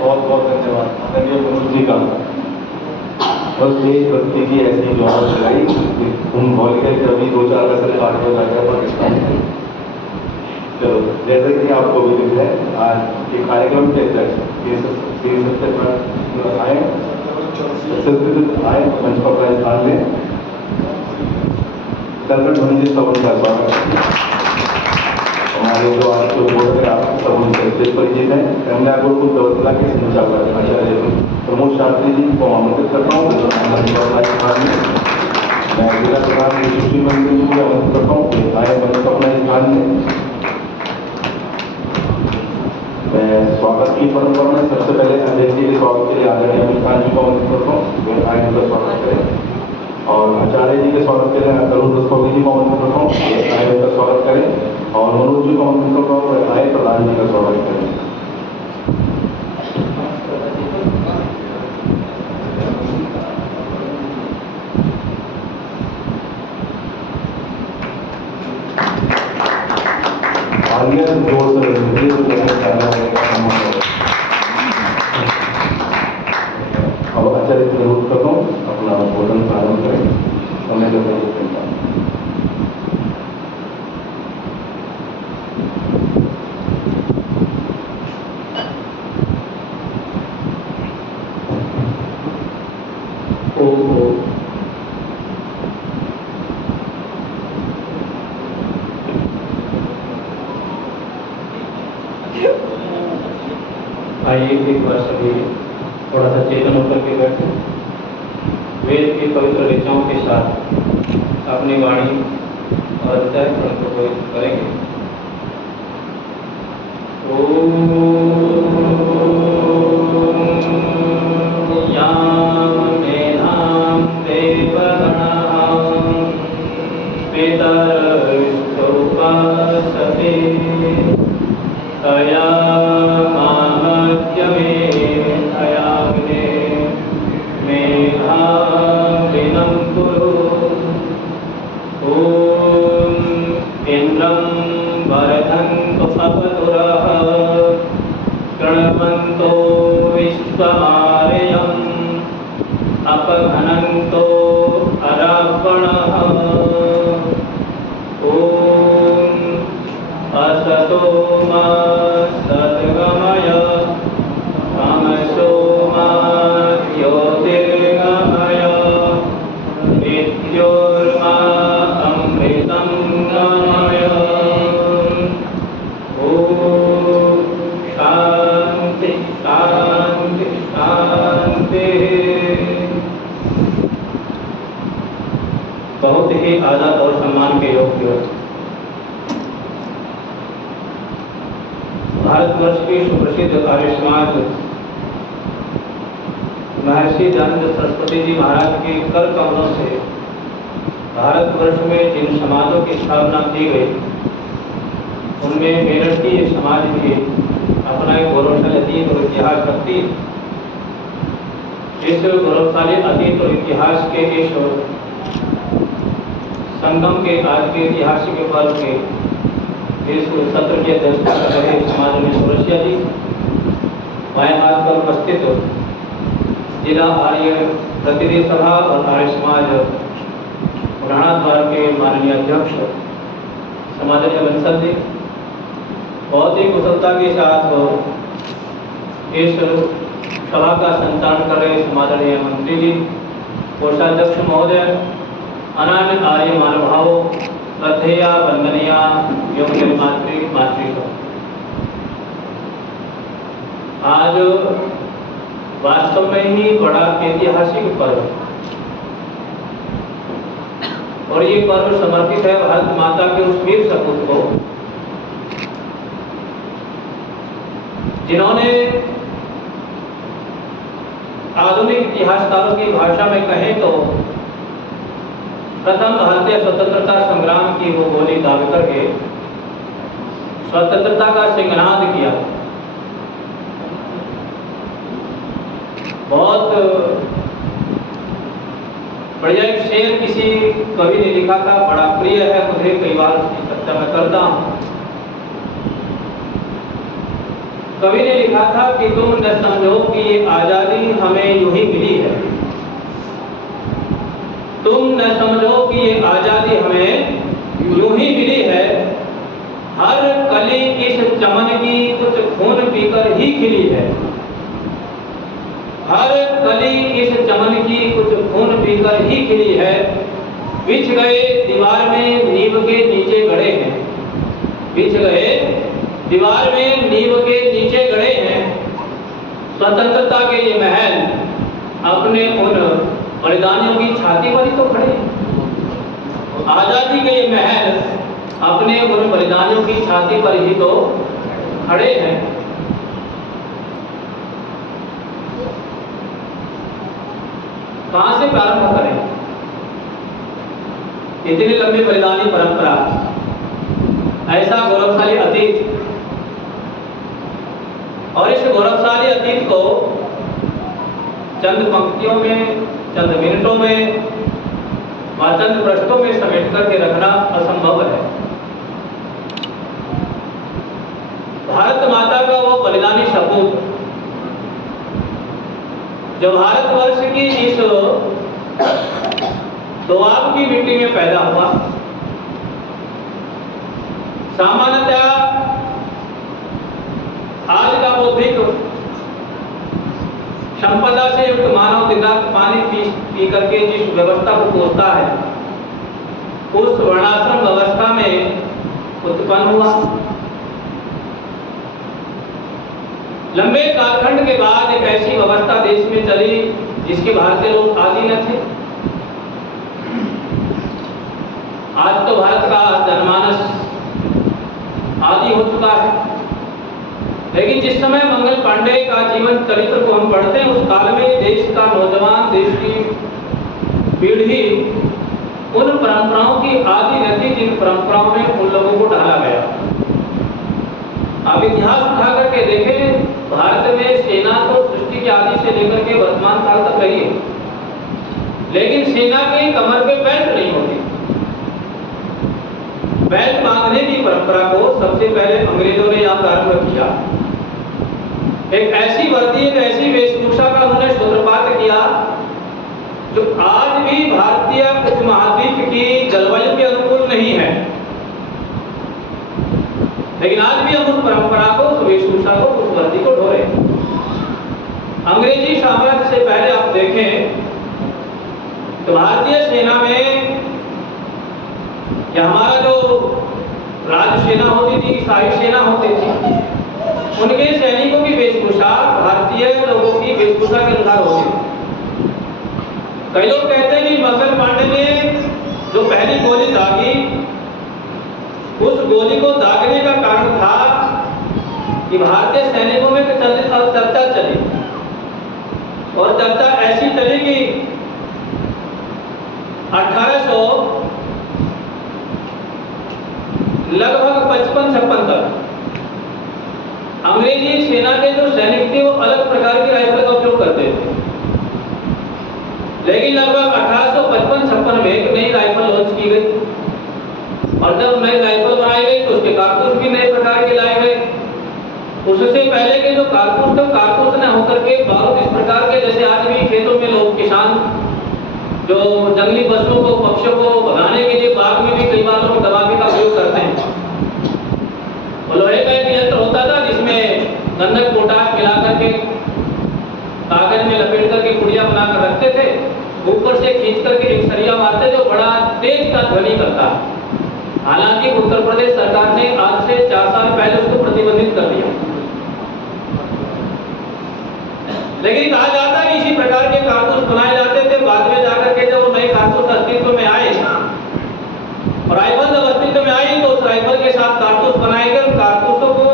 बहुत बहुत धन्यवाद आदरणीय मनोज जी का। बस देशभक्ति की ऐसी जोर लगाई तुम बोल के अभी 2-4 पैसे काट हो जाएगा पाकिस्तान में। चलो, जैसे कि आपको विदित है, आज ये कार्यक्रम के तहत आए मंच पर अपना स्थान लें। कलकट ध्वनि श्रवण का स्वागत। हमारे जो आज जो बोर्ड में आप सब उनसे परिचित हैं, कन्या गुरुकुल दौलतला के संचालक आचार्य प्रमोद शास्त्री जी को आमंत्रित करता हूँ। मैं जिला प्रधान सुशील मंत्री जी को आमंत्रित करता हूँ आए मंच पर अपना स्थान में। मैं स्वागत की परंपरा में सबसे पहले अध्यक्ष जी के स्वागत के लिए आदरणीय अमित खान जी को आमंत्रित करता हूँ, आए उनका स्वागत करें। और आचार्य जी के स्वागत के लिए अरुण रस्तोगी जी को आमंत्रित करता हूँ, आए उनका स्वागत करें। और मनोज जी को आमंत्रित करता हूँ, आए प्रधान जी का स्वागत करें। जोर से अब आचार्य से अनुरोध करता हूँ अपना भोजन प्रारंभ करें। समय का आइए एक बार सभी थोड़ा सा चेतन होकर के बैठे, वेद की पवित्र ऋचाओं के साथ अपनी वाणी और हृदय को करेंगे। अपघनन्तो अरावणः ॐ असतो मा सद्गमय तमसो मा ज्योतिर्गमय मृत्योर्मा अमृतं गमय। ॐ शान्ति शान्ति शान्ति। बहुत ही आदर और सम्मान के योग्य भारतवर्ष के सुप्रसिद्ध आर्य समाज महर्षि दयानंद सरस्वती जी महाराज के कर कमलों से भारतवर्ष में जिन समाजों की स्थापना की गई उनमें मेरठ की समाज भी अपना एक गौरवशाली अतीत और इतिहास रखती है। इस गौरवशाली अतीत और इतिहास के इस संगम के आज के ऐतिहासिक पर्व के इस सत्र की अध्यक्षता कर रहे समाज सुरक्षा जी, बाएं हाथ पर उपस्थित जिला आर्य प्रतिनिधि सभा और आर्य समाज बुढ़ाना द्वार के माननीय अध्यक्ष समाजनीय बंसल जी, बहुत ही कुशलता के साथ इस सभा का संचालन कर रहे समाजनीय मंत्री जी, कोषाध्यक्ष महोदय, अनन्य आर्य महानुभावों, श्रद्धेय वंदनीय योग्य मातृ। आज वास्तव में ही बड़ा ऐतिहासिक पर्व, और ये पर्व समर्पित है भारत माता के उस वीर सपूत को जिन्होंने आधुनिक इतिहासकारों की भाषा में कहें तो प्रथम भारतीय स्वतंत्रता संग्राम की वो गोली दाग करके स्वतंत्रता का सिंहनाद किया। बहुत बढ़िया एक शेर किसी कवि ने लिखा था, बड़ा प्रिय है मुझे, कई बार उसकी चर्चा मैं करता हूँ। कवि ने लिखा था कि तुम न समझो कि ये आजादी हमें यूं ही मिली है, तुम न समझो कि ये आजादी हमें यूं ही मिली है, हर कली इस चमन की कुछ खून पीकर ही खिली है, हर कली इस चमन की कुछ खून पीकर ही खिली है, बिछ गए दीवार में नींव के नीचे गड़े हैं, बिछ गए दीवार में नींव के नीचे गड़े हैं, स्वतंत्रता के ये महल अपने उन बलिदानियों की छाती पर ही तो खड़े हैं, आजादी के ये महल अपने उन बलिदानियों की छाती पर ही तो खड़े हैं। कहां से प्रारंभ करें? इतनी लंबी बलिदानी परंपरा, ऐसा गौरवशाली अतीत, और इस गौरवशाली अतीत को चंद पंक्तियों में, चंद मिनटों में व चंद पृष्ठों में समेट करके रखना असंभव है। भारत माता का वो बलिदानी सपूत जो भारतवर्ष की इस दोआब की मिट्टी में पैदा हुआ, सामान्यतः आज का बौद्धिक संपदा से युक्त मानव दिन रात पानी पी करके जिस व्यवस्था को कोसता है, उस वर्णाश्रम व्यवस्था में उत्पन्न हुआ। लंबे कालखंड के बाद एक ऐसी व्यवस्था देश में चली जिसके भारतीय लोग आदि न थे। आज तो भारत का जनमानस आदि हो चुका है, लेकिन जिस समय मंगल पांडे का जीवन चरित्र को हम पढ़ते हैं, उस काल में देश का नौजवान, देश की पीढ़ी उन परंपराओं की आदि न थी जिन परंपराओं में उन लोगों को डाला गया। आप इतिहास उठा करके देखें, भारत में सेना तो सृष्टि के आदि से लेकर के वर्तमान काल तक रही है, लेकिन सेना की कमर पे बेल्ट नहीं होती। बेल्ट बांधने की परंपरा को सबसे पहले अंग्रेजों ने यहाँ प्रारंभ किया। एक ऐसी वर्दी, एक ऐसी वेशभूषा का उन्होंने सूत्रपात किया जो आज भी भारतीय उपमहाद्वीप की जलवायु के अनुकूल नहीं है, लेकिन आज भी हम उस परंपरा को, उस वेशभूषा को, उस वर्दी को ढो रहे हैं। अंग्रेजी साम्राज्य से पहले आप देखें तो भारतीय सेना में या हमारा जो राज्य सेना होती थी, शाही सेना होती थी, उनके सैनिकों की वेशभूषा भारतीय लोगों की वेशभूषा के अनुसार होती थी। कई लोग कहते हैं कि मंगल पांडे ने जो पहली गोली दागी, उस गोली को दागने का कारण था कि भारतीय सैनिकों में चर्चा चली, और चर्चा ऐसी चली कि 1800 लगभग 55-56 तक अंग्रेजी सेना के जो सैनिक थे वो अलग प्रकार की राइफल का उपयोग करते थे, लेकिन लगभग 1855-56 में एक नई राइफल लॉन्च की गई और जब नई राइफल बनाई गई तो उसके कारतूस भी नए प्रकार के लाए गए। उससे पहले के जो कारतूस थे, कारतूस न होकर के बारूद इस प्रकार के, जैसे आज भी खेतों में लोग किसान जो जंगली पशुओं को, पक्षियों को भगाने के लिए बाग में भी कई बार लोग दबावे का प्रयोग करते हैं। वो लोहे का एक यंत्र होता था जिसमें गंधक पोटाश मिला करके कागज में लपेट करके पुड़िया बनाकर रखते थे, ऊपर से खींच करके एक सरिया मारते जो बड़ा तेज का ध्वनि करता। हालांकि उत्तर प्रदेश सरकार ने आज से 4 साल पहले उसको प्रतिबंधित कर दिया, लेकिन कहा जाता है कि इसी प्रकार के कारतूस बनाए जाते थे। बाद में जाकर के जब नए कारतूस अस्तित्व में आए और राइफल जब अस्तित्व में आई तो उस राइफल के साथ कारतूस बनाए गए। कारतूसों को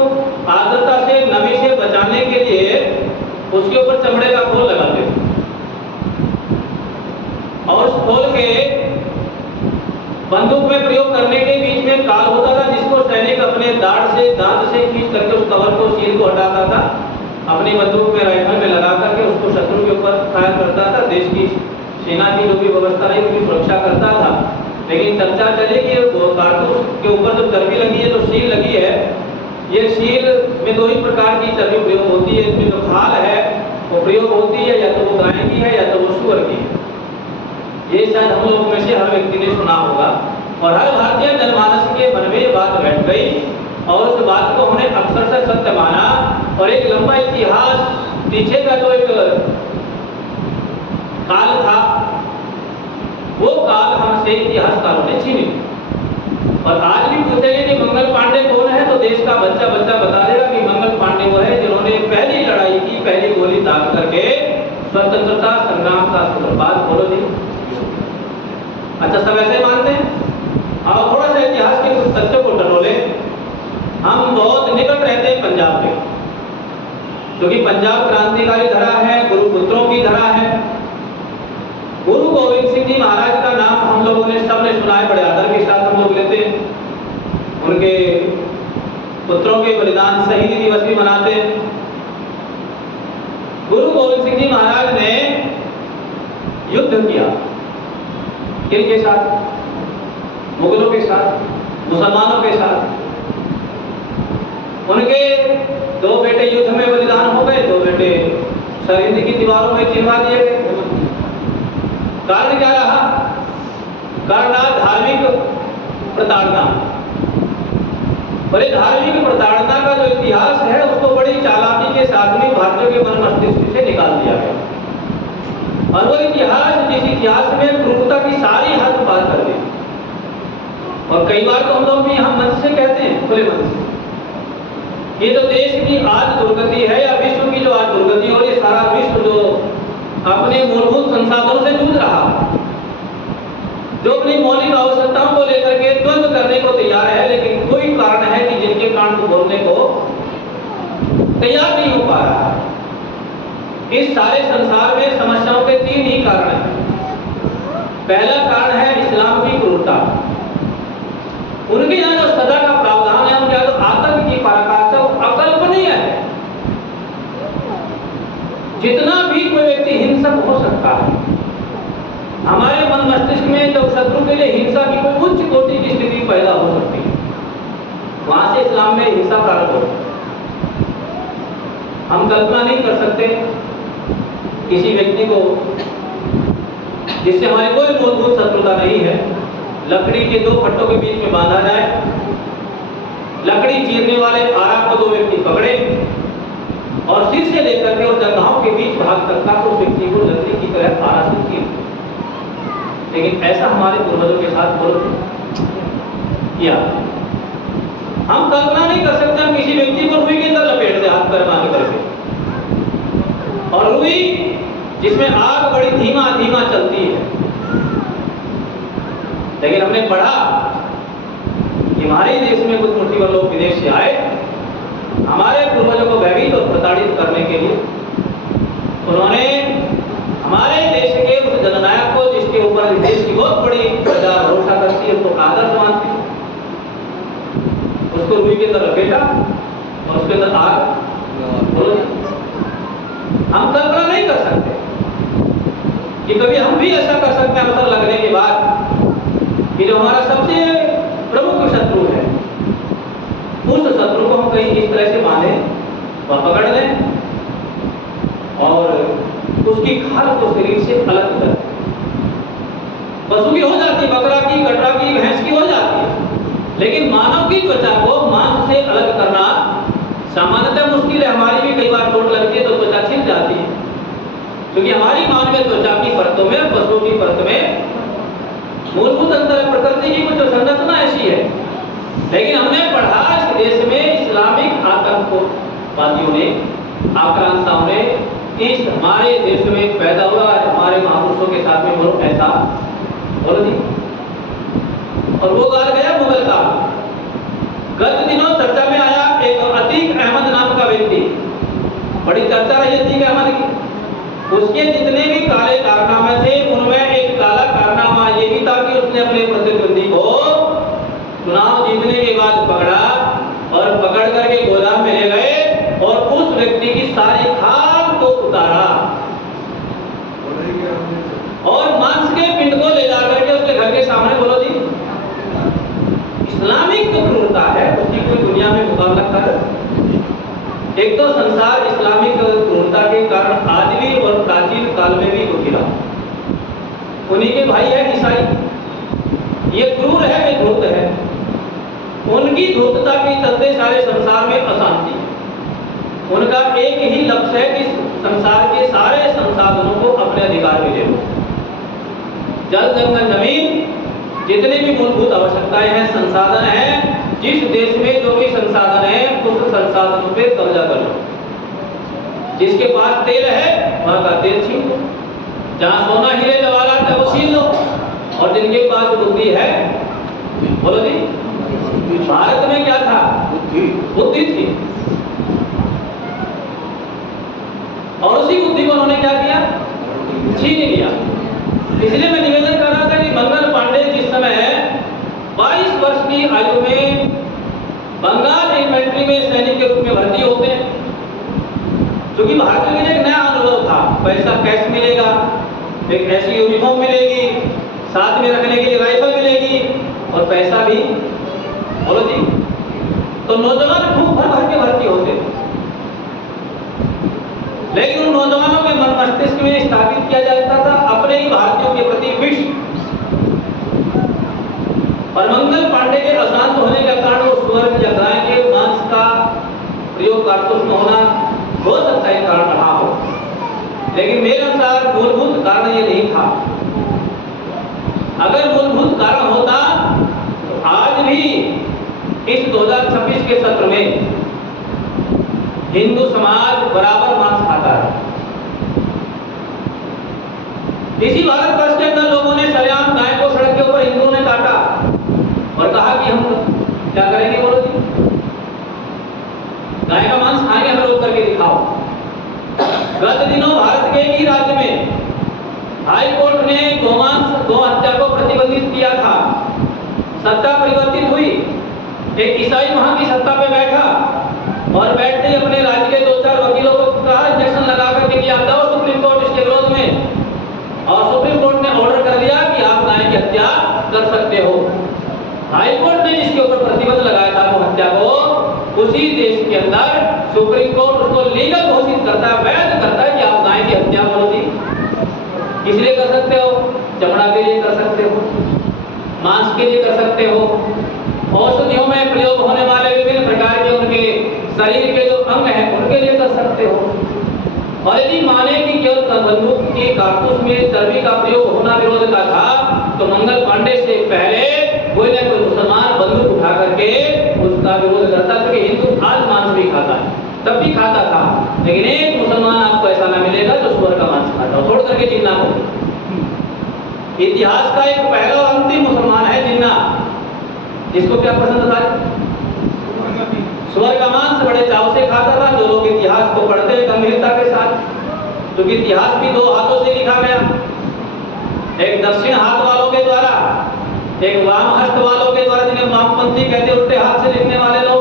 आर्द्रता से, नमी से बचाने के लिए उसके ऊपर चमड़े का खोल लगाते थे और उस खोल के बंदूक में प्रयोग करने के बीच में काल होता था जिसको सैनिक अपने दांत से खींच करके उस कवर को, सील को हटाता था, अपनी बंदूक में, राइफल में लगा करके उसको शत्रु के ऊपर फायर करता था। देश की सेना की जो भी व्यवस्था रही उसकी सुरक्षा करता था। लेकिन चर्चा चली कि कारतूस के ऊपर जो चर्बी लगी है, जो सील लगी है, ये सील में 2 ही प्रकार की चर्बी प्रयोग होती है। इसमें जो खाल है वो प्रयोग होती है, या तो वो गाय की है या तो वो सूअर की है। ये शायद हम लोगों में से हर व्यक्ति ने सुना होगा और हर भारतीय जनमानस के मन में ये बात बैठ गई और उस बात को हमने अक्सर से सत्य माना और एक लंबा इतिहास पीछे का जो एक काल था वो काल हमसे इतिहासकारों ने छीन लिया। और आज भी पूछेंगे कि मंगल पांडे कौन है तो देश का बच्चा बता देगा कि मंगल पांडे वो है जिन्होंने पहली लड़ाई की, पहली गोली दाग करके स्वतंत्रता संग्राम का सूत्रपात। बोलो जी, अच्छा सब ऐसे मानते हैं? अब थोड़ा सा इतिहास के कुछ तथ्यों को टटोले। हम बहुत निकट रहते हैं पंजाब के, क्योंकि पंजाब क्रांतिकारी धरा है, गुरुपुत्रों की धरा है। गुरु गोविंद सिंह जी महाराज का नाम हम लोगों ने सबने सुना है, बड़े आदर के साथ हम लोग लेते हैं। उनके पुत्रों के बलिदान शहीदी दिवस भी मनाते हैं। गुरु गोविंद सिंह जी महाराज ने युद्ध किया, किनके साथ? मुगलों के साथ, मुसलमानों के साथ। उनके 2 बेटे युद्ध में बलिदान हो गए, 2 बेटे सरहिंद की दीवारों में चिनवा दिए गए। कारण क्या रहा? कारण धार्मिक प्रताड़ना। और ये धार्मिक प्रताड़ना का जो इतिहास है उसको बड़ी चालाकी के साथ में भारतीयों के मन मस्तिष्क से निकाल दिया गया। और वो इतिहास, जिस इतिहास में क्रूरता की सारी हद पार कर दी। और कई बार तो हम लोग भी यहाँ मंच से कहते हैं, खुले मंच से, ये जो देश की आज दुर्गति है या विश्व की जो आज दुर्गति हो रही है, सारा विश्व जो अपने मूलभूत संसाधनों से जूझ रहा, जो अपनी मौलिक आवश्यकताओं को लेकर के द्वंद्व करने को तैयार है, लेकिन कोई कारण है कि जिनके कारण को बोलने को तैयार नहीं हो पा रहा। इस सारे संसार में समस्याओं के 3 ही कारण हैं। पहला कारण है इस्लाम की क्रूरता। उनके यहाँ जो सजा का प्रावधान है, उनके यहाँ जो आतंक की पराकाष्ठा अकल्पनीय है। जितना भी कोई व्यक्ति हिंसक हो सकता है, हमारे मन मस्तिष्क में जब शत्रु के लिए हिंसा की कोई उच्च कोटि की स्थिति पैदा हो सकती है, वहां से इस्लाम में हिंसा प्रारंभ हो। हम कल्पना नहीं कर सकते किसी व्यक्ति को जिससे हमारी कोई मूलभूत शत्रुता नहीं है, लकड़ी के 2 पट्टों के बीच में बांधा जाए, लकड़ी चीरने वाले आरा को 2 व्यक्ति पकड़े और सिर से लेकर के और जंघाओं के बीच भाग तक का उस व्यक्ति को लकड़ी की तरह आरा से चीर। लेकिन ऐसा हमारे पूर्वजों के साथ किया। हम कल्पना नहीं कर सकते हम किसी व्यक्ति को रुई के अंदर लपेट दे, हाथ पैर बांध करके, और रुई जिसमें आग बड़ी धीमा धीमा चलती है। लेकिन हमने पढ़ा कि हमारे देश में कुछ मुट्ठी भर लोग विदेश से आए, हमारे पूर्वजों को भयभीत और प्रताड़ित करने के लिए उन्होंने हमारे देश के उस जननायक को, जिसके ऊपर देश की बहुत बड़ी प्रजा भरोसा करती है, उसको आदर्श मानती है, उसको रुई के अंदर लपेटा और उसके अंदर आग। बोलो, हम कल्पना नहीं कर सकते कि कभी हम भी ऐसा कर सकते हैं अवसर लगने के बाद कि जो हमारा सबसे प्रमुख को शरीर से अलग कर। पशु की हो जाती है, बकरा की, कटरा की, भैंस की हो जाती है, लेकिन मानव की त्वचा को मांस से अलग करना सामान्यतः मुश्किल है। हमारी भी कई बार चोट लगती है तो त्वचा छिल जाती है, क्योंकि हमारी मानवीय त्वचा की परतों में और पशुओं की परत में मूलभूत अंतर है। प्रकृति की कुछ संरचना ऐसी है, लेकिन हमने पढ़ा इस देश में इस्लामिक आतंकवादियों ने, आक्रांताओं ने इस हमारे देश में पैदा हुआ है, हमारे महापुरुषों के साथ में बोलो ऐसा बोलो जी। और वो गाल गया मुगल का। गत दिनों चर्चा में आया एक अतीक अहमद नाम का व्यक्ति, बड़ी चर्चा रही अतीक अहमद की। उसके जितने भी काले कारनामे थे उनमें एक काला कारनामा ये भी था कि उसने अपने प्रतिद्वंदी को चुनाव जीतने के बाद पकड़ा और पकड़ करके गोदाम में ले गए और उस व्यक्ति की सारी खाल को उतारा और मांस के पिंड को ले जाकर के उसके घर के सामने बोलो जी। इस्लामिक जो क्रूरता है उसकी कोई दुनिया में मुकाबला कर। एक तो संसार इस्लामिक क्रूरता के कारण आज भी और प्राचीन काल में भी दुखी रहा। उन्हीं के भाई है ईसाई, ये क्रूर है, वे धूर्त है। उनकी धूर्तता के चलते सारे संसार में अशांति है। उनका एक ही लक्ष्य है कि संसार के सारे संसाधनों को अपने अधिकार में ले लो। जल, जंगल, जमीन, जितने भी मूलभूत आवश्यकताएं हैं, संसाधन हैं, जिस देश में जो भी संसाधन है उस संसाधनों पे कब्जा कर लो। जिसके पास तेल है वहां का तेल छीन लो, जहां सोना हीरे जवाहरात है वो छीन लो, और जिनके पास बुद्धि है बोलो जी। भारत में क्या था? बुद्धि थी, और उसी बुद्धि को उन्होंने क्या किया? छीन लिया। इसलिए मैं निवेदन कर रहा था कि मंगल पांडे जिस समय 22 वर्ष की आयु में बंगाल इन्फेंट्री में सैनिक के रूप में भर्ती होते हैं, क्योंकि भारतीयों के लिए एक नया अनुभव था। पैसा कैश मिलेगा, एक ऐसी यूनिफॉर्म मिलेगी, साथ में रखने के लिए राइफल मिलेगी और पैसा भी बोलो जी। तो नौजवान खूब भर भर के भर्ती होते थे, लेकिन उन नौजवानों के मन मस्तिष्क में स्थापित किया जाता था अपने ही भारतीयों के प्रति विष। और मंगल पांडे के अशांत होने का कारण वो सुअर या गाय के मांस का प्रयोग कारतूस में होना हो सकता है कारण रहा हो, लेकिन मेरे अनुसार मूलभूत कारण ये नहीं था। अगर मूलभूत कारण होता तो आज भी इस 2026 के सत्र में हिंदू समाज बराबर मांस खाता है। इसी भारतवर्ष के अंदर लोगों ने सरेआम गाय को सड़क के ऊपर हिंदुओं ने काटा और कहा कि हम क्या करेंगे बोलो जी, गाय का मांस खाएंगे, हमें रोक करके दिखाओ। गत दिनों भारत के ही राज्य में हाई कोर्ट ने गौ हत्या को प्रतिबंधित किया था। सत्ता परिवर्तित हुई, एक ईसाई वहां की सत्ता पे बैठा और बैठते ही अपने राज्य के 2-4 वकीलों को कहा इंजेक्शन लगा करके कि आप जाओ सुप्रीम कोर्ट इसके विरोध में, और सुप्रीम कोर्ट ने ऑर्डर कर दिया कि आप गाय की हत्या कर सकते हो। हाई कोर्ट ने जिसके ऊपर प्रतिबंध लगाया था वो हत्या को, उसी देश के अंदर सुप्रीम कोर्ट उसको लीगल घोषित करता है, वैध करता है कि आप गाय की हत्या बोलो जी इसलिए कर सकते हो, चमड़ा के लिए कर सकते हो, मांस के लिए कर सकते हो, औषधियों में प्रयोग होने वाले विभिन्न प्रकार के उनके शरीर के जो अंग हैं उनके लिए कर सकते हो। और यदि माने कि केवल बंदूक की कारतूस में चर्बी का प्रयोग होना विरोध का था, तो मंगल पांडे से पहले कोई न कोई मुसलमान बंदूक उठा करके उसका विरोध करता, क्योंकि हिंदू आज मांस भी खाता है, तब भी खाता था, लेकिन एक मुसलमान आपको ऐसा ना मिलेगा जो सुअर का मांस खाता हो, छोड़ करके जिन्ना को। इतिहास का एक पहला और अंतिम मुसलमान है जिन्ना, जिसको क्या पसंद था? सुअर का मांस बड़े चाव से खाता था। जो लोग इतिहास को पढ़ते हैं गंभीरता के साथ, क्योंकि इतिहास भी 2 हाथों से लिखा गया, एक दक्षिण हाथ वालों के द्वारा, एक वाम हस्त वालों के द्वारा, जिन्हें वामपंथी कहते हैं, उल्टे हाथ से लिखने वाले लोग,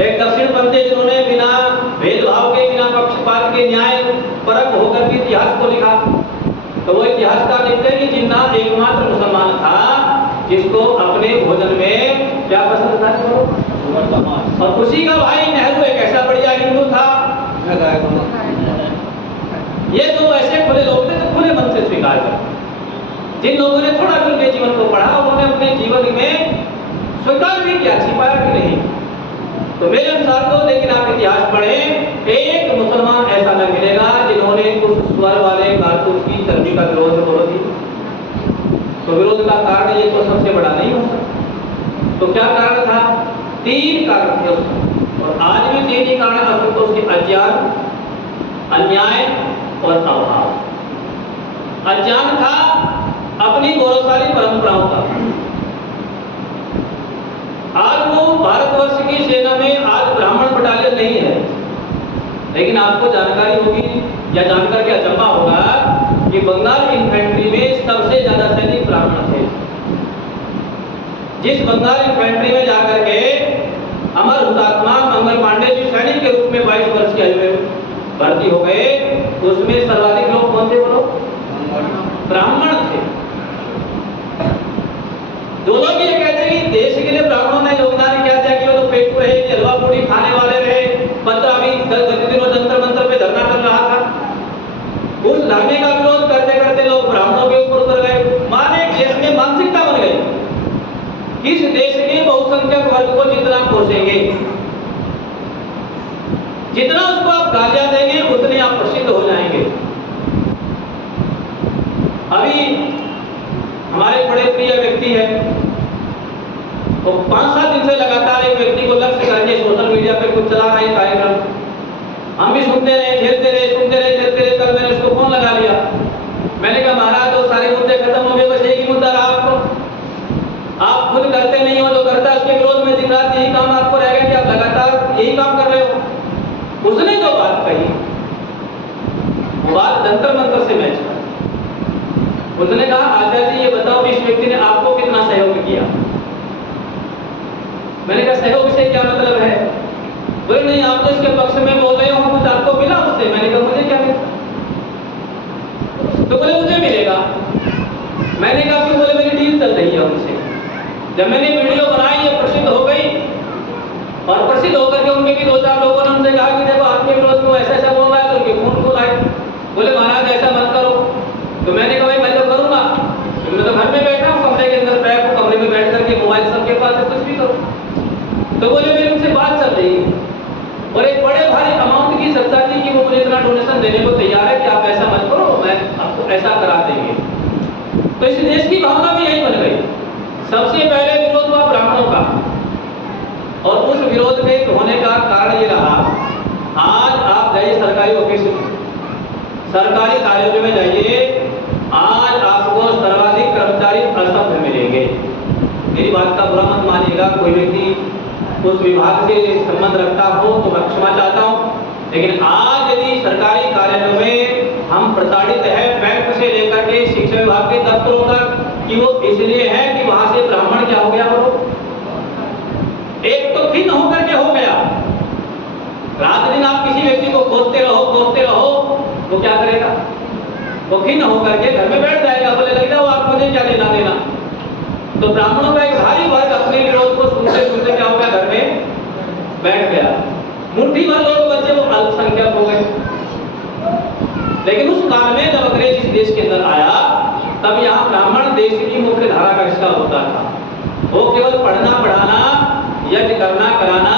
एक दक्षिणपंथी जिन्होंने बिना भेदभाव के, बिना पक्षपात के न्याय परक होकर के इतिहास को लिखा। तो वो इतिहासकार लिखते हैं कि जिन्ना एकमात्र मुसलमान था जिसको अपने भोजन में क्या पसंद था? सुअर का मांस। और उसी का भाई नेहरू एक ऐसा बढ़िया हिंदू था, ये दो ऐसे खुले लोग थे जो खुले मन से स्वीकार करते। जिन लोगों ने थोड़ा भी उनके जीवन को पढ़ा, उन्होंने अपने जीवन में स्वीकार भी किया, छिपाया भी नहीं। तो मेरे अनुसार तो, लेकिन आप इतिहास पढ़ें, एक मुसलमान ऐसा न मिलेगा जिन्होंने उस स्वर वाले कारतूस की चर्बी का विरोध करो थी। तो विरोध का कारण ये तो सबसे बड़ा नहीं हो सकता। तो क्या कारण था? 3 कारण थे उसमें, और आज भी 3 ही कारण असंतोष के: अज्ञान, अन्याय और अभाव। अज्ञान था अपनी गौरवशाली परंपराओं का। आज वो भारतवर्ष की सेना में आज ब्राह्मण बटालियन नहीं है, लेकिन आपको जानकारी होगी या जानकर के अचंभा होगा कि बंगाल इन्फेंट्री में सबसे ज्यादा सैनिक ब्राह्मण थे। जिस बंगाल इन्फेंट्री में जाकर के अमर हुतात्मा मंगल पांडे जी सैनिक के रूप में 22 वर्ष की आयु में भर्ती हो गए, उसमें सर्वाधिक लोग कौन थे? बोलो, ब्राह्मण थे। जो लोग ये कहते हैं कि देश के लिए ब्राह्मणों ने योगदान क्या दिया, कि वो तो पेटू रहे, हलवा पूड़ी खाने वाले रहे, 15-20 दिनों जंतर मंतर पे धरना चल रहा था। उस धरने का विरोध करते करते लोग ब्राह्मणों के ऊपर उतर गए। माने देश में मानसिकता बन गई, इस देश के बहुसंख्यक वर्ग को जितना कोसेंगे, जितना उसको आप गालियां देंगे, उतने आप प्रसिद्ध हो जाएंगे। अभी हमारे बड़े प्रिय व्यक्ति है, तो 5-7 दिन से लगातार एक व्यक्ति को लक्ष्य करके सोशल मीडिया पे कुछ चला रहे कार्यक्रम। हम भी सुनते रहे, झेलते रहे, सुनते रहे, झेलते रहे। कल मैंने उसको फोन लगा लिया। मैंने कहा, महाराज वो सारे मुद्दे खत्म हो गए, बस एक ही मुद्दा रहा आपको। आप खुद करते नहीं हो, जो करता है उसके विरोध में दिन रात यही काम आपको रहेगा कि आप लगातार यही काम कर रहे हो। उसने जो बात कही, वो बात जंतर मंतर से मैच कर। उसने कहा, आचार्य जी ये बताओ, इस व्यक्ति ने आपको कितना सहयोग किया? मैंने कहा, सहयोग से क्या मतलब है? बोले, नहीं आप तो इसके पक्ष में बोल रहे हो, कुछ आपको मिला उससे? मैंने कहा, मुझे क्या मिला? तो बोले, मुझे मिलेगा। मैंने कहा, क्यों? बोले, मेरी डील चल रही है उनसे। जब मैंने वीडियो बनाई, ये प्रसिद्ध हो गई, और प्रसिद्ध होकर के उनके भी 2-4 लोगों ने उनसे कहा कि देखो आपके विरोध में ऐसा ऐसा बोल रहा है, तो उनके फोन को लाए। बोले, महाराज ऐसा मत करो। तो मैंने कहा, भाई मैं तो करूंगा, मैं तो घर में बैठा हूँ, कमरे के अंदर पैक हूँ, कमरे में बैठ करके मोबाइल सबके पास है, कुछ भी करो। तो बोले, मेरी उनसे बात चल रही है, और एक बड़े भारी अमाउंट की चर्चा थी कि वो मुझे इतना डोनेशन देने को तैयार है कि आप ऐसा मत करो, मैं आपको ऐसा करा देंगे। तो इस देश की भावना भी यही बन गई। सबसे पहले विरोध हुआ ब्राह्मणों का, और उस विरोध के होने का कारण ये रहा, आज आप जाइए सरकारी ऑफिस में, सरकारी कार्यालय में जाइए, आज आपको सर्वाधिक कर्मचारी असभ्य मिलेंगे। मेरी बात का बुरा मत मानिएगा, कोई व्यक्ति उस विभाग से संबंध रखता हो तो मैं क्षमा चाहता हूँ, लेकिन आज यदि सरकारी कार्यालयों में हम प्रताड़ित है, बैंक से लेकर के शिक्षा विभाग के दफ्तरों तक, कि वो इसलिए है कि वहां से ब्राह्मण क्या हो गया, हो एक तो खिन्न होकर के हो गया। रात दिन आप किसी व्यक्ति को कोसते रहो, वो क्या करेगा? वो खिन्न होकर के घर में बैठ जाएगा, बोले लग जाओ आप, मुझे क्या लेना देना। तो ब्राह्मणों का एक भारी वर्ग अपने विरोध को सुनते सुनते क्या हो गया, घर में बैठ गया। मुट्ठी भर लोग बच्चे वो अल्पसंख्यक हो गए। लेकिन उस काल में जब अंग्रेज इस देश के अंदर आया, तब यहाँ ब्राह्मण देश की मुख्य धारा का हिस्सा होता था। वो केवल पढ़ना पढ़ाना, यज्ञ करना कराना,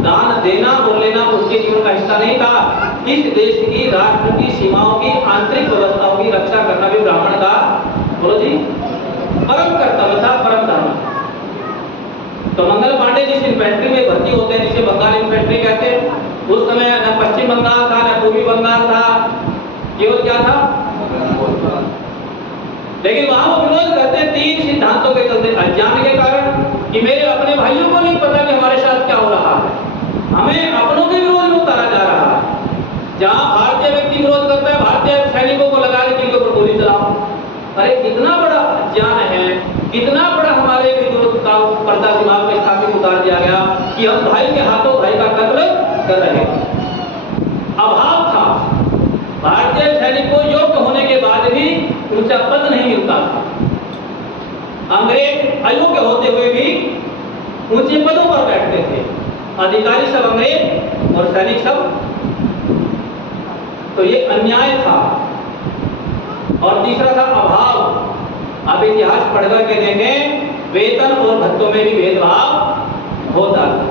दान देना और लेना उसके जीवन का हिस्सा नहीं था। इस देश की राष्ट्र की सीमाओं की आंतरिक व्यवस्थाओं की रक्षा करना भी ब्राह्मण का, बोलो जी, परम कर्तव्य था, परम धर्म। तो मंगल पांडे जिस इन्फेंट्री में भर्ती होते हैं, जिसे बंगाल इन्फेंट्री कहते हैं, उस समय न पश्चिम बंगाल था न पूर्वी बंगाल था, केवल क्या था? लेकिन वहां वो विरोध करते 3 सिद्धांतों के चलते। अज्ञान के कारण कि मेरे अपने भाइयों को नहीं पता कि हमारे साथ क्या हो रहा है, हमें अपनों के विरोध में उतारा जा रहा है। जहां भारतीय व्यक्ति विरोध करता है, भारतीय सैनिकों को लगा के इनके ऊपर गोली चलाओ। अरे कितना बड़ा अज्ञान है, कितना बड़ा हमारे विरोध का पर्दा दिमाग में स्थापित उतार दिया गया कि हम भाई के हाथों भाई का कत्ल कर रहे हैं। अभाव था, भारतीय सैनिक को योग्य होने के बाद भी ऊंचा पद नहीं मिलता था। अंग्रेज अयोग्य होते हुए भी ऊंचे पदों पर बैठते थे। अधिकारी सब अंग्रेज और सैनिक सब तो ये अन्याय था। और तीसरा था अभाव। आप इतिहास पढ़कर के देखें, वेतन और भत्तों में भी भेदभाव होता था।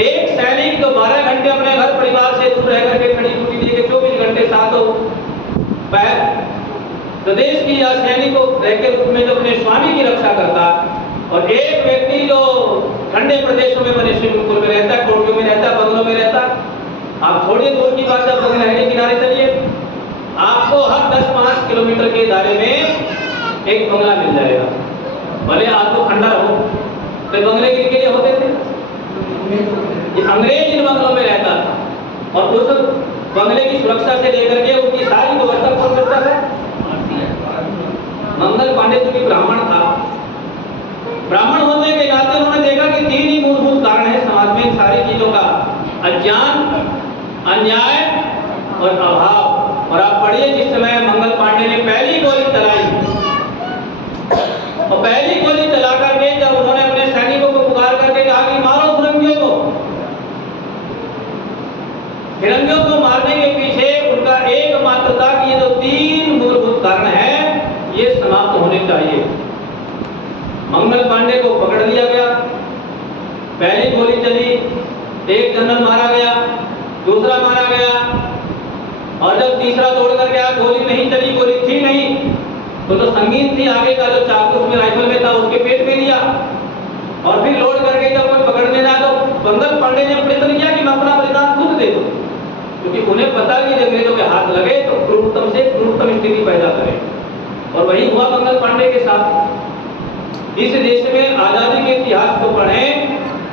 एक सैनिक जो 12 घंटे अपने घर परिवार से दूर रह करके खड़ी ड्यूटी दे के 24 घंटे सातों पैर प्रदेश की या सैनिक रह के रूप में जो अपने स्वामी की रक्षा करता, और एक व्यक्ति जो ठंडे प्रदेशों में बने स्विमिंग में रहता, कोठियों में रहता, बंगलों में रहता। आप थोड़ी दूर की बात जब नहर के किनारे चलिए, आपको हर 10-5 किलोमीटर के दायरे में एक बंगला मिल जाएगा। भले आपको खंडर हो, तो बंगले किनके लिए होते थे? ये अंग्रेज इन बंगलों में रहता था, और उस बंगले की सुरक्षा से लेकर के उनकी सारी व्यवस्था कौन करता था? मंगल पांडे जो कि ब्राह्मण था, ब्राह्मण होने के नाते उन्होंने देखा कि 3 ही मूलभूत कारण है समाज में इन सारी चीजों का: अज्ञान, अन्याय और अभाव। और आप पढ़िए, जिस समय मंगल पांडे ने पहली गोली चलाई, और पहली गोली चला करके जब उन्होंने अपने सैनिकों को पुकार करके कहा कि मारो फिरंगियों को, फिरंगियों को मारने के पीछे उनका एकमात्र था कि ये जो 3 मूलभूत कारण है ये समाप्त होने चाहिए। मंगल पांडे को पकड़ लिया गया, पहली गोली चली, एक जनरल मारा गया, दूसरा मारा गया, और जब तीसरा दौड़ कर गया, गोली नहीं चली, गोली थी नहीं, तो संगीन थी, आगे का जो चाकू उसमें राइफल में था उसके पेट में दिया। और फिर लोड करके जब कोई पकड़ने ना, तो मंगल पांडे ने प्रयत्न किया कि मैं अपना बलिदान खुद दे दूं, क्योंकि उन्हें पता कि जब अंग्रेजों के हाथ लगे तो क्रूरतम से क्रूरतम स्थिति पैदा करे। और वही हुआ मंगल पांडे के साथ। इस देश में आजादी के इतिहास को पढ़ें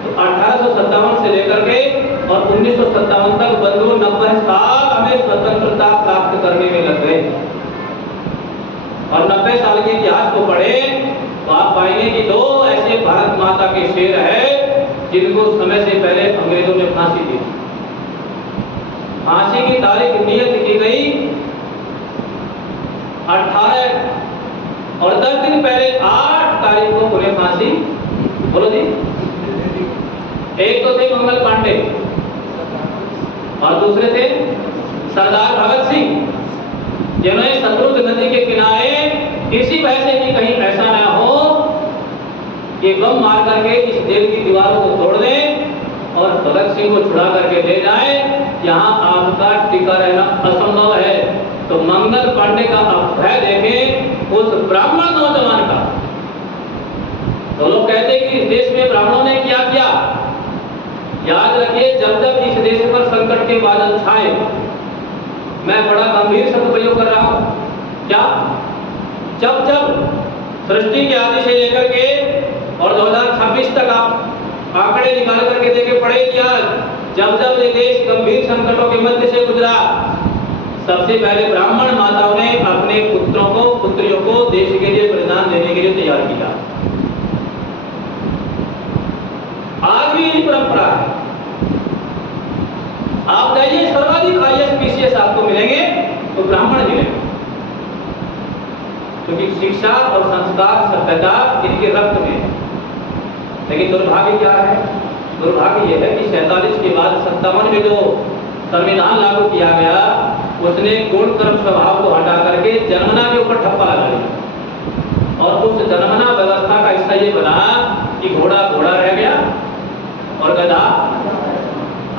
तो 1857 से लेकर के और 1957 तक बंधु 90 साल हमें स्वतंत्रता प्राप्त करने में लग गए। और 90 साल के इतिहास को पढ़ें तो आप पाएंगे कि 2 ऐसे भारत माता के शेर है जिनको समय से पहले अंग्रेजों ने फांसी दी। फांसी की तारीख नियत की गई 18 और 10 दिन पहले 8 तारीख को उन्हें फांसी, बोलो जी, एक तो थे मंगल पांडे और दूसरे थे सरदार भगत सिंह, जिन्होंने सतलुज नदी के किनारे किसी भय से कि कहीं ऐसा ना हो कि बम मार करके इस जेल की दीवारों को तोड़ दें और भगत सिंह को छुड़ा करके ले जाए, यहाँ आपका टिका रहना असंभव है। तो मंगल पांडे का भय देखें उस ब्राह्मण नौजवान का। तो लोग कहते हैं कि इस देश में ब्राह्मणों ने क्या किया। याद रखिए, जब जब इस देश पर संकट के बादल छाए, मैं बड़ा गंभीर शब्द प्रयोग कर रहा हूं, क्या जब जब सृष्टि के आदि से लेकर के और 2026 तक आप आंकड़े निकाल करके देखे पड़े कि जब जब ये देश गंभीर संकटों के मध्य से गुजरा, सबसे पहले ब्राह्मण माताओं ने अपने पुत्रों को पुत्रियों को देश के लिए बलिदान देने के लिए तैयार किया। आज भी यही परंपरा है। आप जाइए, सर्वाधिक IAS PCS आपको मिलेंगे तो ब्राह्मण मिलेंगे, क्योंकि शिक्षा और संस्कार सभ्यता इनके रक्त में है। लेकिन दुर्भाग्य क्या है? दुर्भाग्य यह है कि 47 के बाद 57 में जो संविधान लागू किया गया, उसने गुण कर्म स्वभाव को हटा करके जनगणना के ऊपर ठप्पा लगा दिया। और उस जनगणना व्यवस्था का हिस्सा ये बना कि घोड़ा घोड़ा रह गया और गधा,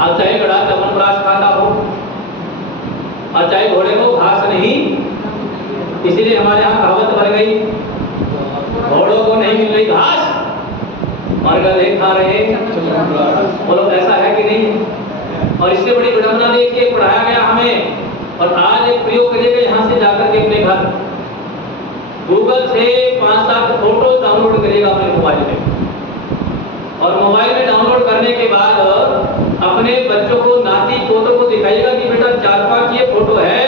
अब चाहे गधा चवनप्राश खाता हो और चाहे घोड़े को घास नहीं, इसीलिए हमारे यहाँ कहावत बन गई, घोड़ों को नहीं मिल रही घास और गधे खा रहे। बोलो ऐसा है कि नहीं? और इससे बड़ी विडंबना देखिए, पढ़ाया गया हमें, और आज एक प्रयोग करिएगा यहाँ से जाकर के अपने घर गूगल से 5-7 फोटो डाउनलोड करिएगा अपने मोबाइल में, और मोबाइल में डाउनलोड करने के बाद अपने बच्चों को, नाती पोतों को दिखाइएगा कि बेटा 4-5 ये फोटो है,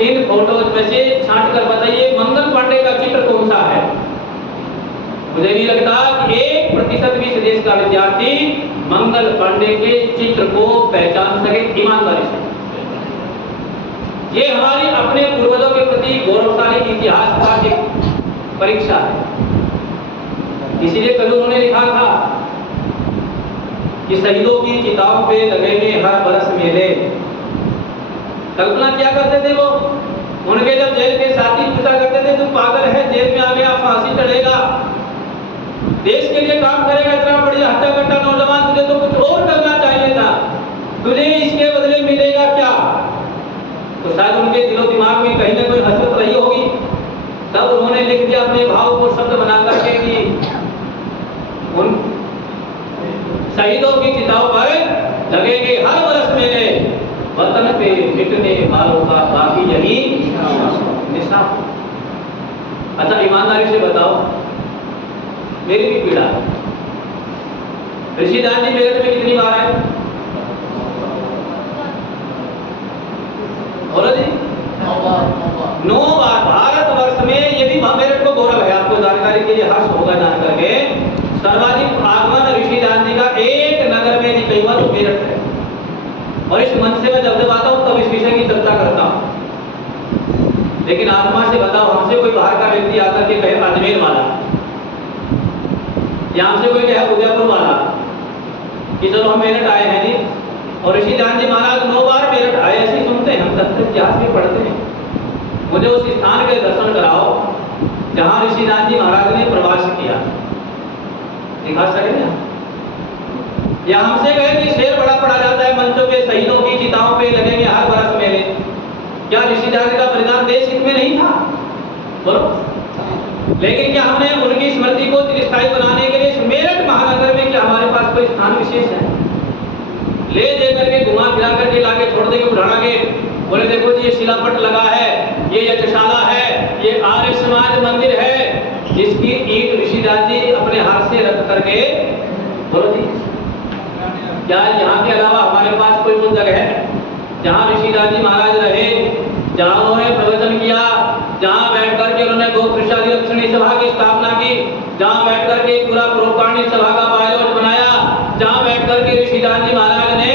इन फोटोज में से छांट कर बताइए मंगल पांडे का चित्र कौन सा है। मुझे नहीं लगता कि 1% भी इस देश का विद्यार्थी मंगल पांडे के चित्र को पहचान सके ईमानदारी से। ये हमारी अपने पूर्वजों के प्रति गौरवशाली इतिहास का एक परीक्षा है। इसीलिए कभी उन्होंने लिखा था कि शहीदों की चिताओं पे लगे में हर बरस मेले, कल्पना क्या करते थे वो? उनके जब जेल के साथी पूछा करते थे तू पागल है, जेल में आ गया, फांसी चढ़ेगा, देश के लिए काम करेगा, इतना बढ़िया हट्टा कट्टा नौजवान, तुझे तो कुछ और करना चाहिए था, तुझे इसके बदले मिलेगा क्या? तो शायद उनके दिलो दिमाग में कहीं ना कोई हसरत रही होगी, तब उन्होंने लिख दिया अपने भाव को शब्द बना करके कि उन शहीदों की चिताओं पर लगेंगे हर बरस मेले, वतन पे मिटने वालों का बाकी यही निशान। अच्छा ईमानदारी से बताओ, मेरी भी पीड़ा है। ऋषिदान जी मेरठ में कितनी बार आए? बोलो जी, 9 बार। भारतवर्ष में ये भी मेरठ को गौरव है, आपको जानकारी के लिए हर्ष होगा जान करके, सर्वाधिक आगमन ऋषिदान जी का एक नगर में नहीं कई बार तो मेरठ है। और इस मंच से मैं जब आता हूं तब इस विषय की चर्चा करता हूं। लेकिन आत्मा से बताओ, हमसे कोई बाहर का व्यक्ति आकर के कहे अजमेर वाला, या हमसे कोई कहे उदयपुर वाला कि चलो हम मेरठ आए हैं जी, और ऋषिदान जी महाराज 9 बार मेरठ आए, ऐसे सुनते हैं हम, तब इतिहास में पढ़ते हैं। मुझे उस स्थान के दर्शन कराओ जहां ऋषिदान जी महाराज ने प्रवास किया, दिखा सकेंगे? या हमसे कहे कि शेर बड़ा पड़ा जाता है मंचों पे, शहीदों की चिताओं पे लगेंगे हर बरस मेले, क्या ऋषिदान जी का बलिदान देश हित में नहीं था? बोलो। लेकिन क्या हमने उनकी स्मृति को चिरस्थायी बनाने के लिए मेरठ महानगर में क्या हमारे पास कोई स्थान विशेष है? ले दे करके घुमा फिरा करके लाके छोड़ देंगे बुढ़ाना के, बोले देखो जी ये शिलापट लगा है, ये यज्ञशाला है, ये आर्य समाज मंदिर है, जिसकी ईंट ऋषिदान जी अपने हाथ से रख करके, बोलो जी, क्या यहाँ के अलावा हमारे पास कोई वो जगह है जहाँ ऋषिदान जी महाराज रहे, जहाँ उन्होंने प्रवचन किया, जहाँ बैठ करके उन्होंने गोवृषाधिरक्षणी सभा की स्थापना की, जहाँ बैठ करके पूरा परोपकारी सभा का बायलॉज बनाया, जहाँ बैठ करके ऋषिदान जी महाराज ने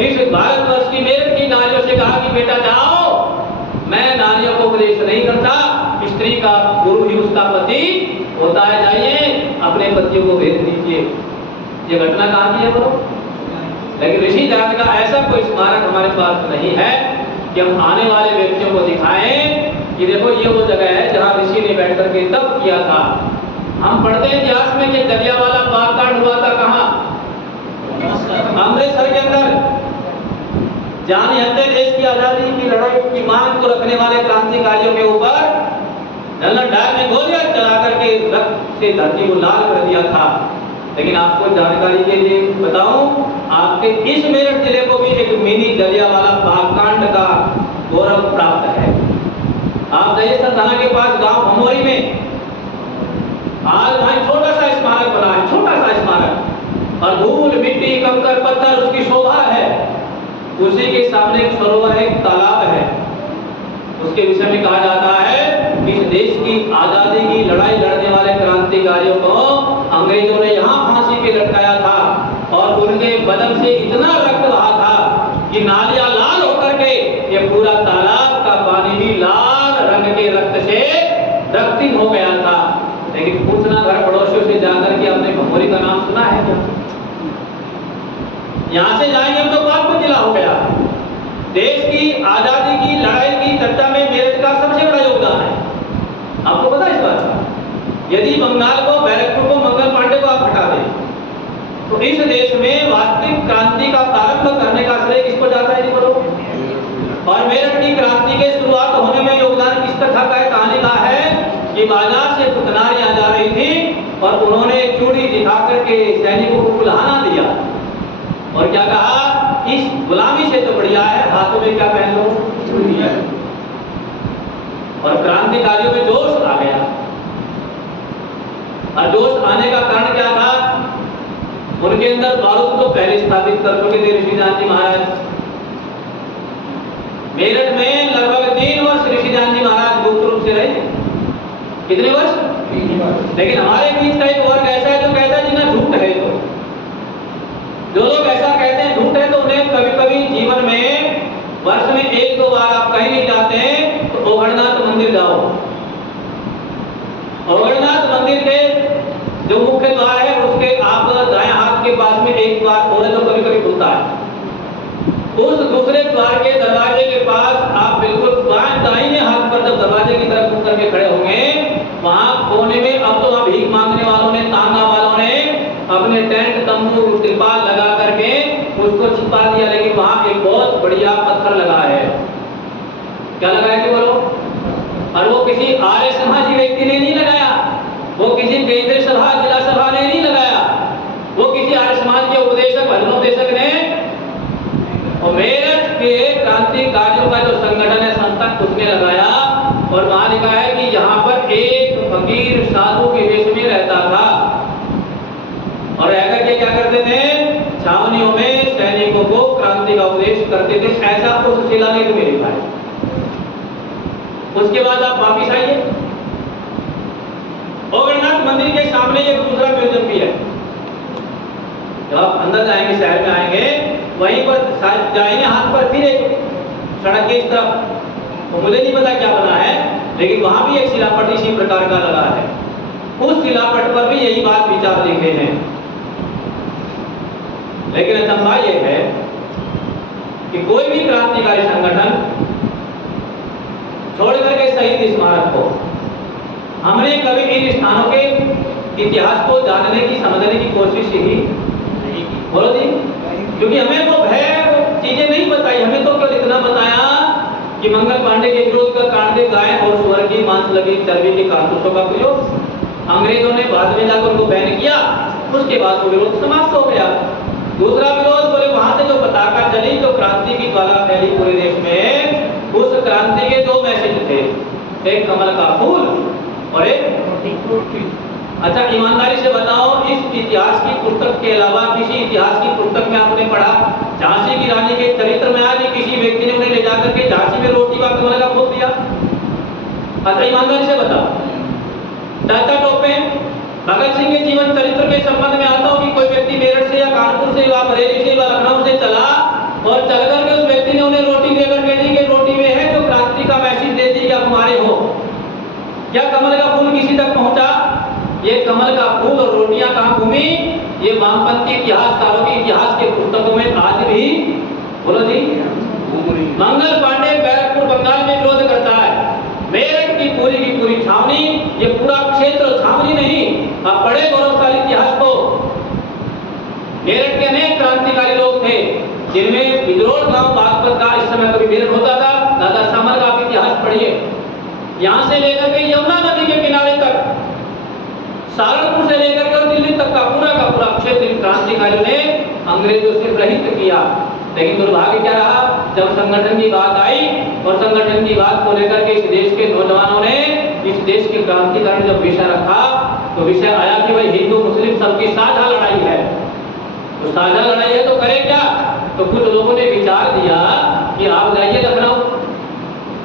इस भारतवर्ष की मेरठ की नारियों से कहा कि बेटा जाओ, मैं नारियों को उपदेश नहीं करता, स्त्री का गुरु ही उसका पति होता है, जाइए अपने पतियों को भेज दीजिए। ये घटना कहाँ की है बोलो? लेकिन ऋषिदान का ऐसा कोई स्मारक हमारे पास नहीं है कि हम आने वाले व्यक्तियों को दिखाएं कि देखो ये वो जगह है जहाँ ऋषि ने बैठ करके तप किया था। हम पढ़ते हैं इतिहास में कि जलियांवाला बाग कांड हुआ था कहाँ? अमृतसर के अंदर। जान हत्या देश की आजादी की लड़ाई की मांग को रखने वाले क्रांतिकारियों के ऊपर जनरल डायर ने गोलियां चला करके रक्त से धरती को लाल कर दिया था। लेकिन आपको जानकारी के लिए बताऊं, आपके इस मेरठ जिले को भी एक मिनी जलियांवाला बाग कांड का गौरव प्राप्त है। आप दहेज थाना के पास गांव भमोरी में आज वहां छोटा सा स्मारक बना है, छोटा सा स्मारक, और धूल मिट्टी कंकर पत्थर उसकी शोभा है। उसी के सामने एक सरोवर है, एक तालाब है। उसके विषय में कहा जाता है कि इस देश की आजादी की लड़ाई लड़ने वाले क्रांतिकारियों को अंग्रेजों ने यहाँ फांसी पे लटकाया था और उनके बदन से इतना रक्त बहा था कि नालियां लाल होकर के ये पूरा तालाब का पानी भी लाल रंग के रक्त से रक्तित हो गया था। लेकिन पूछना घर पड़ोसियों से जाकर के आपने भमोरी का नाम सुना है क्या? यहाँ से जाएंगे तो पाक जिला हो गया। देश की आजादी की लड़ाई की चर्चा में मेरठ का सबसे बड़ा योगदान है। आपको पता है इस बात? यदि बंगाल को, बैरकपुर को, मंगल पांडे को आप हटा दें तो इस देश में वास्तविक क्रांति का प्रारंभ करने का श्रेय किसको जाता है? बोलो। और मेरठ की क्रांति के शुरुआत होने में योगदान किस कथा का है? कहानी का है कि बाजार से पुतनारियां जा रही थी और उन्होंने चूड़ी दिखा करके सैनिकों को बुलाना दिया और क्या कहा, इस गुलामी से तो बढ़िया है हाथों में क्या पहन लो, चूड़ी है। और क्रांतिकारियों में जोश आ गया। और जोश आने का कारण क्या था? उनके अंदर बारूद को पहले स्थापित कर चुके थे ऋषिदान जी महाराज। मेरठ में लगभग 3 वर्ष ऋषिदान जी महाराज गुप्त रूप से रहे। कितने वर्ष? 3 वर्ष। लेकिन हमारे बीच का एक वर्ग ऐसा है जो कहता है जिन्हें झूठ है। जो लोग ऐसा कहते हैं झूठ है, तो उन्हें कभी कभी जीवन में वर्ष में 1-2 बार आप कहीं नहीं जाते तो ओघड़नाथ मंदिर जाओ। ओघड़नाथ मंदिर के जो मुख्य द्वार है उसके आप दाएं हाथ के पास में एक बार औरत तो कभी कभी खुलता है। उस दूसरे द्वार के दरवाजे के पास आप बिल्कुल दाहिने हाथ पर जब दरवाजे की तरफ मुड़ करके खड़े होंगे, वहां कोने में अब तो वहां भीख मांगने वालों ने, तांगा वालों ने अपने टेंट, तंबू, तिरपाल लगा करके उसको छिपा दिया, लेकिन वहां एक बहुत बढ़िया पत्थर लगा है। क्या लगा है कि बोलो? और वो किसी आर्य समाजी व्यक्ति ने नहीं लगाया, वो किसी केंद्रीय सभा, जिला सभा ने नहीं लगाया, वो किसी आर्य समाज के उपदेशक, भजनोपदेशक ने और मेरठ के क्रांतिकारियों का जो संगठन है, संस्था, उसने लगाया। और वहां लिखा है कि यहाँ पर एक फकीर साधु के वेश में रहता था और रह करके क्या करते थे? छावनियों में सैनिकों को क्रांति का उपदेश करते थे। ऐसा उस शिलालेख में लिखा है। उसके बाद आप वापिस आइए, ओगरनाथ मंदिर के सामने एक दूसरा म्यूजियम भी है। जब आप अंदर जाएंगे, शहर में आएंगे, वहीं पर दाहिने हाथ पर फिर एक सड़क के इस तरफ, तो मुझे नहीं पता क्या बना है, लेकिन वहां भी एक शिलापट इसी प्रकार का लगा है। उस शिलापट पर भी यही बात विचार लिखे हैं। लेकिन अचंभा यह है कि कोई भी क्रांतिकारी संगठन छोड़ करके शहीद स्मारक को, हमने कभी इन स्थानों के इतिहास को जानने की, समझने की कोशिश ही नहीं की। बोलो जी, क्योंकि हमें वो भय, वो चीजें नहीं बताई। हमें तो केवल इतना बताया कि मंगल पांडे के विरोध का कांडे, गाय और सुअर की मांस लगी चर्बी के कारतूसों का प्रयोग अंग्रेजों ने बाद में जाकर उनको बैन किया। उसके बाद वो विरोध समाप्त हो गया। दूसरा विरोध, बोले वहां से जो पताका चली, जो क्रांति की ज्वाला फैली पूरे देश में, उस क्रांति के दो मैसेज थे, एक कमल का फूल और एक। अच्छा, ईमानदारी से बताओ, इस इतिहास की पुस्तक के अलावा किसी इतिहास की पुस्तक में आपने पढ़ा झांसी की रानी के चरित्र में आज किसी व्यक्ति ने उन्हें ले जाकर के झांसी में रोटी का कमल का फूल दिया? अच्छा, ईमानदारी से बताओ। टाटा टोपे भगत सिंह के जीवन चरित्र के संबंध में आता हो कि कोई व्यक्ति मेरठ से या कानपुर से या बरेली से या लखनऊ से चला और चल करके उस व्यक्ति ने उन्हें रोटी देकर के दी कि रोटी में है जो क्रांति का मैसेज दे दी कि आप हमारे हो। क्या कमल का फूल किसी तक पहुंचा? ये कमल का फूल और रोटियां कहां घूमी? ये वामपंथी इतिहासकारों की इतिहास के पुस्तकों में आज भी, बोलो जी, मंगल पांडे बैरकपुर बंगाल में विरोध करता है। मेरठ की पूरी छावनी, ये पूरा क्षेत्र छावनी नहीं, आप पढ़े गौरवशाली इतिहास को। मेरठ के अनेक क्रांतिकारी लोग थे जिनमें विद्रोह गांव बागपत का इस समय कभी मेरठ होता था। दादा सामर का आप इतिहास पढ़िए। यहां से लेकर के यमुना नदी के किनारे तक, सहारनपुर से लेकर के दिल्ली तक का पूरा क्षेत्र क्रांतिकारियों ने अंग्रेजों से रहित किया। लेकिन दुर्भाग्य क्या रहा, जब संगठन की बात आई और संगठन की बात को लेकर के इस देश के नौजवानों ने, इस देश के क्रांतिकारी जब विषय रखा, तो विषय आया कि भाई हिंदू मुस्लिम सबकी साझा लड़ाई है। तो साझा लड़ाई है तो करें क्या? तो कुछ लोगों ने विचार दिया कि आप जाइए लखनऊ,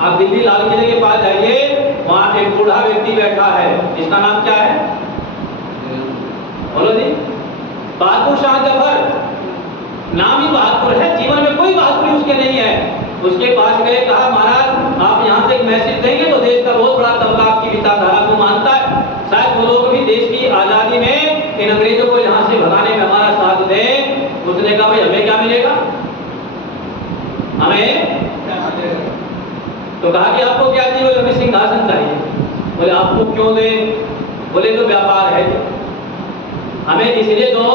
आप दिल्ली लाल किले के पास जाइए, वहां एक बूढ़ा व्यक्ति बैठा है, जिसका नाम क्या है? बोलो जी, बहादुर शाह जफर। नाम ही बहादुर है, जीवन में कोई बहादुरी उसके नहीं है। उसके पास गए, कहा महाराज आप यहाँ से एक मैसेज देंगे तो देश का बहुत बड़ा तबका आपकी विचारधारा को मानता है, शायद वो लोग भी देश की आजादी में इन अंग्रेजों को यहाँ से भगाने में हमारा साथ दें। उसने कहा भाई हमें क्या मिलेगा, हमें तो कहा कि आपको क्या चाहिए? बोले हमें सिंहासन चाहिए। बोले आपको क्यों दें? बोले तो व्यापार है, हमें इसलिए दो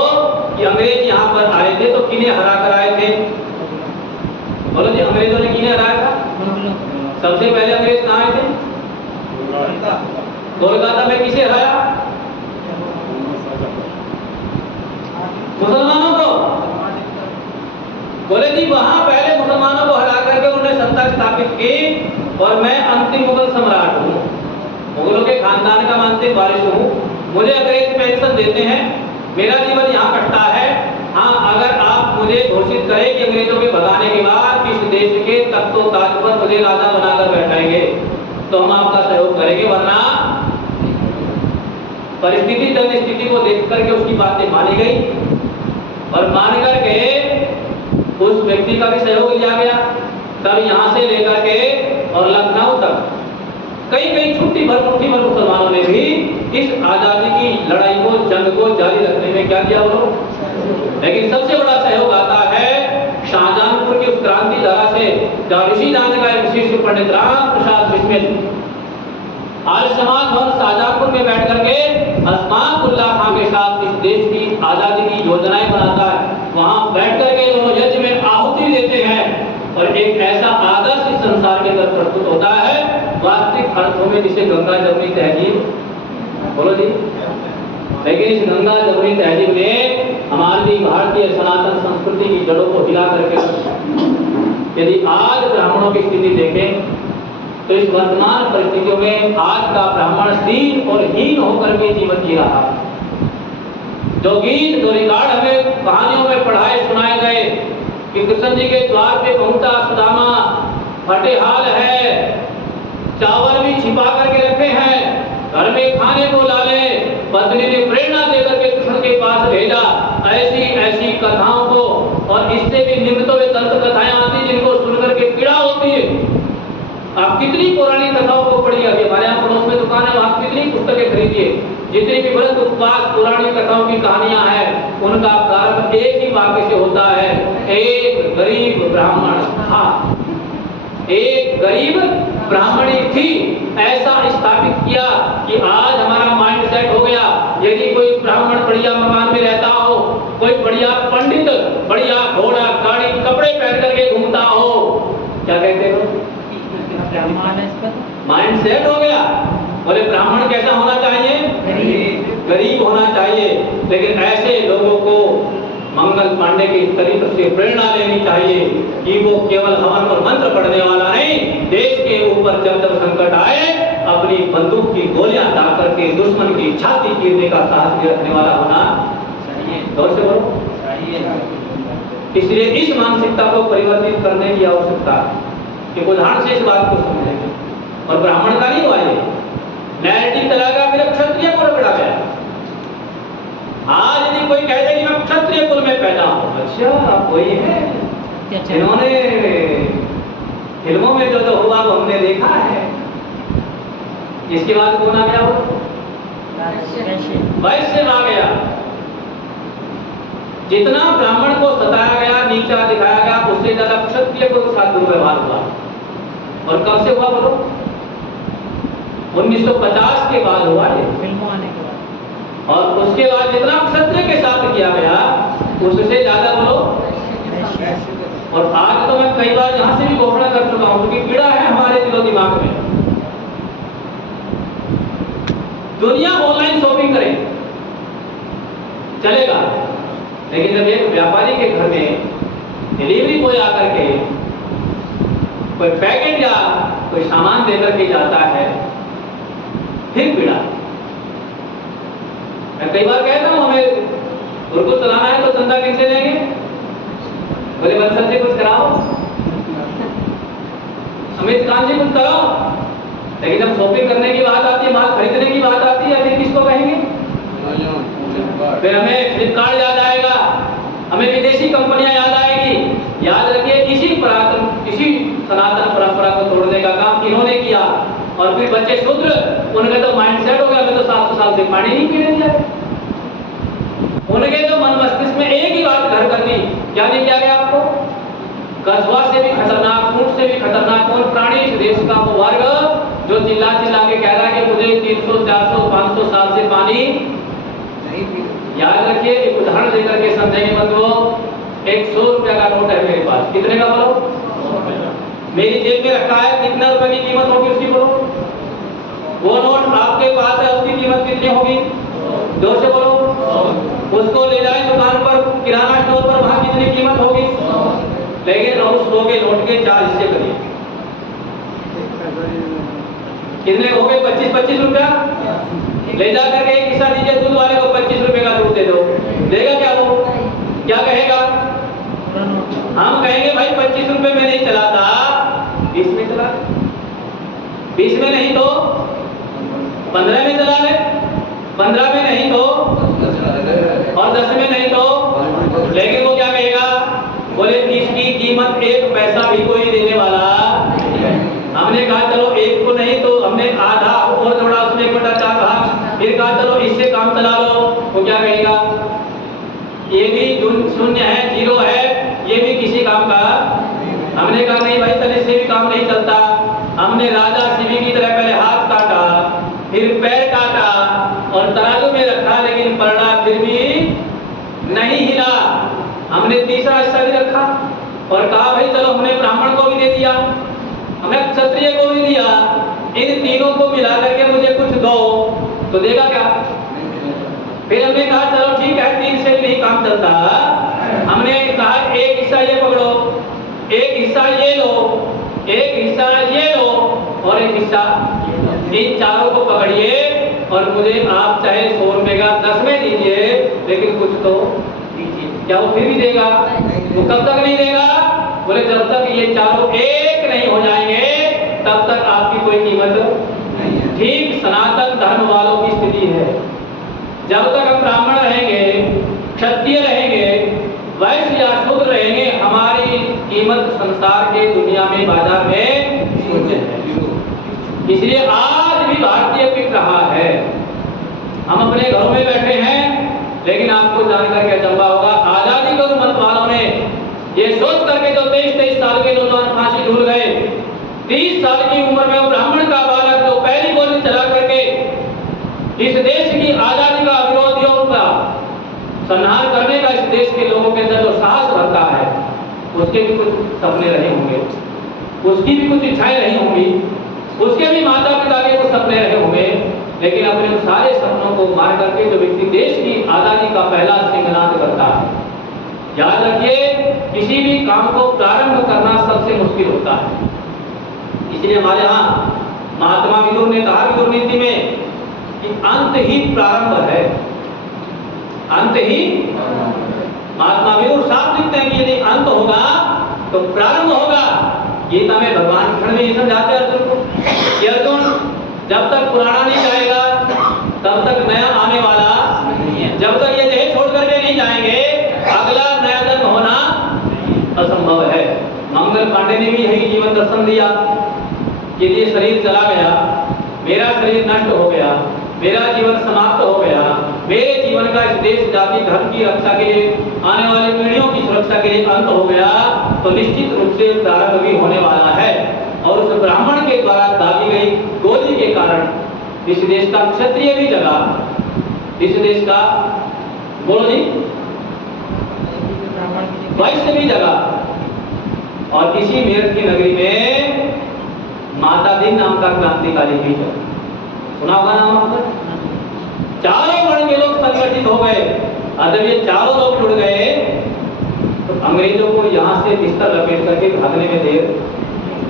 कि अंग्रेज यहाँ पर आए थे तो किन्हें हरा कर आए थे? बोलो जी, अंग्रेजों ने किन्हें हराया था? सबसे पहले अंग्रेज कहाँ आए थे? कोलकाता में। किसे हराया? मुसलमानों को। बोले जी वहां पहले मुसलमानों को हरा करके उन्होंने सत्ता स्थापित की और मैं अंतिम मुगल सम्राट हूँ, मुगलों के खानदान का मैं अंतिम वारिस हूँ, मुझे अंग्रेज पेंशन देते हैं, मेरा जीवन यहाँ कटता है। हाँ, अगर आप मुझे घोषित करें कि अंग्रेजों के भगाने के बाद इस देश के तख्तो ताज पर मुझे राजा बनाकर बैठाएंगे तो हम आपका सहयोग करेंगे, वरना परिस्थिति जन स्थिति को देख करके उसकी बातें मानी गई और मान करके उस व्यक्ति का भी सहयोग लिया गया। तब यहाँ से लेकर के और लखनऊ तक कई छुट्टी भर मुसलमानों ने भी इस आजादी की लड़ाई को, जंग को जारी रखने में क्या किया वो लोग। लेकिन सबसे बड़ा सहयोग आता है शाहजहांपुर की उस से जहाँ ऋषि दान का एक शिष्य पंडित राम प्रसाद बिस्मिल आज समाज भवन शाहजहांपुर में बैठ करके अस्माकुल्ला खां के साथ इस देश की आजादी की योजनाएं बनाता है। वहां बैठ करके दोनों यज्ञ में आहुति देते हैं और एक ऐसा आदर्श इस संसार के अंदर प्रस्तुत होता है वास्तविक अर्थों में, जिसे गंगा जमुनी तहजीब बोलो जी। लेकिन इस गंगा जमुनी तहजीब ने हमारी भारतीय सनातन संस्कृति की जड़ों को हिला करके, यदि आज ब्राह्मणों की स्थिति देखें तो इस वर्तमान परिस्थितियों में आज का ब्राह्मण दीन और हीन होकर के जीवन जी रहा है। जो गीत जो रिकॉर्ड हमें कहानियों में पढ़ाए सुनाए गए कि कृष्ण जी के द्वार पे पहुंचा सुदामा, फटे हाल है, चावल भी छिपा करके रखे हैं, घर में खाने को डाले, पत्नी ने प्रेरणा देकर के कृष्ण के पास भेजा। ऐसी ऐसी कथाओं को, और इससे भी निम्न तो वे दंत कथाएं आती जिनको सुनकर के पीड़ा होती है। आप कितनी पौराणिक कथाओं को पढ़िए, अभी हमारे यहाँ पड़ोस में दुकान है, आप कितनी पुस्तकें खरीदिए, जितनी भी व्रत उपवास पौराणिक कथाओं की कहानियां हैं, उनका प्रारंभ एक ही वाक्य से होता है, एक गरीब ब्राह्मण था, एक गरीब ब्राह्मणी थी। ऐसा स्थापित किया कि आज हमारा माइंड सेट हो गया। यदि कोई ब्राह्मण बढ़िया मकान में रहता हो, कोई बढ़िया पंडित बढ़िया घोड़ा गाड़ी कपड़े पहन करके घूमता हो, क्या कहते हो, माइंड सेट हो गया। बोले ब्राह्मण कैसा होना चाहिए, गरीब होना चाहिए। लेकिन ऐसे लोगों को मंगल पांडे के चरित्र से प्रेरणा लेनी चाहिए कि वो केवल हवन और मंत्र पढ़ने वाला नहीं, देश के ऊपर जब जब संकट आए अपनी बंदूक की गोलियां दाग करके दुश्मन की छाती चीरने का साहस भी रखने वाला होना चाहिए। जोर से बोलो। इसलिए इस मानसिकता को परिवर्तित करने की आवश्यकता है। एक उदाहरण से इस बात को समझेंगे। और ब्राह्मण का नहीं हुआ ये, नैतिक चला गया, फिर क्षत्रिय कुल पड़ा गया। आज यदि कोई कह दे कि मैं क्षत्रिय कुल में पैदा हूं, अच्छा आप वही है, इन्होंने फिल्मों में जो हुआ वो हमने देखा है। इसके बाद कौन आ गया, वो वैश्य आ गया। जितना ब्राह्मण को सताया गया, नीचा दिखाया गया, उससे ज्यादा क्षत्रिय को साथ दुर्व्यवहार हुआ। और कब से हुआ बोलो, 1950 के बाद हुआ ये, फिल्मों आने के बाद। और उसके बाद जितना क्षत्रिय के साथ किया गया उससे ज्यादा बोलो। और आज तो मैं कई बार यहां से भी घोषणा कर चुका हूं क्योंकि पीड़ा है हमारे दिलो दिमाग में। दुनिया ऑनलाइन शॉपिंग करे चलेगा, लेकिन जब एक व्यापारी के घर में डिलीवरी बॉय आकर के कोई पैकेट या कोई सामान देकर के जाता है, फिर पीड़ा। मैं कई बार कहता हूं हमें गुरुकुल चलाना है तो चंदा किनसे लेंगे, बोले बंसल से कुछ कराओ, अमित खान जी कुछ कराओ। लेकिन जब शॉपिंग करने की बात आती है, माल खरीदने की बात आती है, फिर किसको कहेंगे, फिर हमें फ्लिपकार्ट याद आएगा, हमें विदेशी कंपनियां याद आएगी। याद रखिए इसी सनातन परंपरा को तोड़ने का काम इन्होंने किया। और फिर बच्चे शूद्र, उनका तो माइंड सेट हो गया, हमें तो 700 साल से पानी नहीं पीने दिया। उनके तो मन मस्तिष्क में एक ही बात घर कर दी, क्या नहीं किया गया आपको, कछुआ से भी खतरनाक, ऊंट से भी खतरनाक कौन प्राणी इस देश का, वो वर्ग जो चिल्ला चिल्ला के कह रहा है कि मुझे 300 400 500 साल से पानी। याद रखिए, एक उदाहरण देकर के समझेंगे मतलब, एक 100 रुपया का नोट है मेरे पास, कितने का बोलो, मेरी जेब में रखा है, कितना रुपए की कीमत होगी उसकी बोलो। वो नोट आपके पास है, उसकी कीमत कितनी होगी, जोर से बोलो। उसको ले जाए दुकान पर, किराना स्टोर पर, वहां कितनी कीमत होगी। लेकिन उस 100 के नोट के 4 हिस्से करिए, कितने हो गए, 25-25 रुपया। ले जा करके एक हिस्सा दीजिए दूध वाले को, 25 रुपए का दूध दे दो, देगा क्या वो, क्या कहेगा, हम कहेंगे भाई 25 रुपए में नहीं चलाता, 20 में चला, 20 में नहीं तो 15 में चला ले, 15 में नहीं तो और 10 में नहीं तो। लेकिन वो क्या कहेगा, बोले इसकी कीमत 1 पैसा भी कोई देने वाला। हमने कहा चलो 1 को नहीं तो हमने आधा और जोड़ा, उसमें 1/4 भाग, फिर कहा चलो इससे काम चला लो। वो क्या कहेगा, ये भी शून्य है, 0 है, ये भी किसी काम का हमने कहा नहीं भाई तले से भी काम नहीं चलता। हमने राजा शिवी की तरह पहले हाथ काटा, फिर पैर काटा और तराजू में रखा, लेकिन पलड़ा फिर भी नहीं हिला। हमने तीसरा हिस्सा भी रखा और कहा भाई चलो हमने ब्राह्मण को भी दे दिया, हमने क्षत्रिय को भी दिया, इन तीनों को मिला करके मुझे कुछ दो, तो देगा क्या? फिर हमने कहा चलो ठीक है, 3 से भी नहीं काम चलता। हमने कहा एक हिस्सा ये पकड़ो, एक हिस्सा ये लो, एक हिस्सा ये लो और एक हिस्सा, इन चारों को पकड़िए और मुझे आप चाहे 100 रुपए का 10 में दीजिए, लेकिन कुछ तो दीजिए। क्या वो फिर भी देगा? वो कब तक नहीं देगा? बोले जब तक ये चारों एक नहीं हो जाएंगे तब तक आपकी कोई कीमत नहीं है। ठीक सनातन धर्म वालों की स्थिति है। जब तक हम ब्राह्मण रहेंगे, क्षत्रिय रहेंगे, वैश्य या शूद्र रहेंगे, हमारी कीमत संसार के दुनिया में बाजार में शून्य है। इसलिए आज भी भारतीय पिक रहा है। हम अपने घरों में बैठे हैं, लेकिन आपको जानकर के अचंभा होगा, आजादी के मत वालों ने ये सोच करके जो 23-23 साल के नौजवान फांसी झूल गए, 30 साल की उम्र में वो ब्राह्मण का बालक जो पहली गोली चला करके इस देश की आजादी का विरोधियों का संहार करने का इस देश के लोगों के अंदर जो साहस भरता है, उसके भी कुछ सपने रहे होंगे, उसकी भी कुछ इच्छाएं रही होंगी, उसके भी माता पिता के कुछ सपने रहे होंगे, लेकिन अपने उन सारे सपनों को मार करके जो व्यक्ति देश की आजादी का पहला सिंहनाद करता है, याद रखिए किसी भी काम को प्रारंभ करना सबसे मुश्किल होता है। इसलिए हमारे यहाँ महात्मा विदुर ने कहा विदुर नीति में कि अंत ही प्रारंभ है, अंत ही। महात्मा विदुर साफ लिखते हैं कि यदि अंत होगा तो प्रारंभ होगा। गीता में भगवान कृष्ण भी समझाते हैं अर्जुन को कि अर्जुन जब तक पुराना नहीं जाएगा तब तक नया आने वाला नहीं है। जब तक ये देह छोड़ करके नहीं जाएंगे अगला नया जन्म होना असंभव है। मंगल पांडे ने भी यही जीवन दर्शन दिया कि ये शरीर चला गया, मेरा शरीर नष्ट हो गया, मेरा जीवन समाप्त हो गया, मेरे जीवन का इस देश जाति धर्म की रक्षा के लिए, आने वाली पीढ़ियों की सुरक्षा के लिए अंत हो गया, तो निश्चित रूप से प्रारंभ भी होने वाला है। और उस ब्राह्मण के द्वारा दागी गई गोली के कारण इस देश का क्षत्रिय भी जगा, इस देश का बोलो जी वैश्य भी जगा। और इसी मेरठ की नगरी में माता दीन नाम का क्रांतिकारी भी है, सुना होगा नाम आपने? चारों वर्ण के लोग संगठित हो गए। जब ये चारों लोग जुड़ गए तो अंग्रेजों को यहाँ से बिस्तर लपेट करके भागने में देर,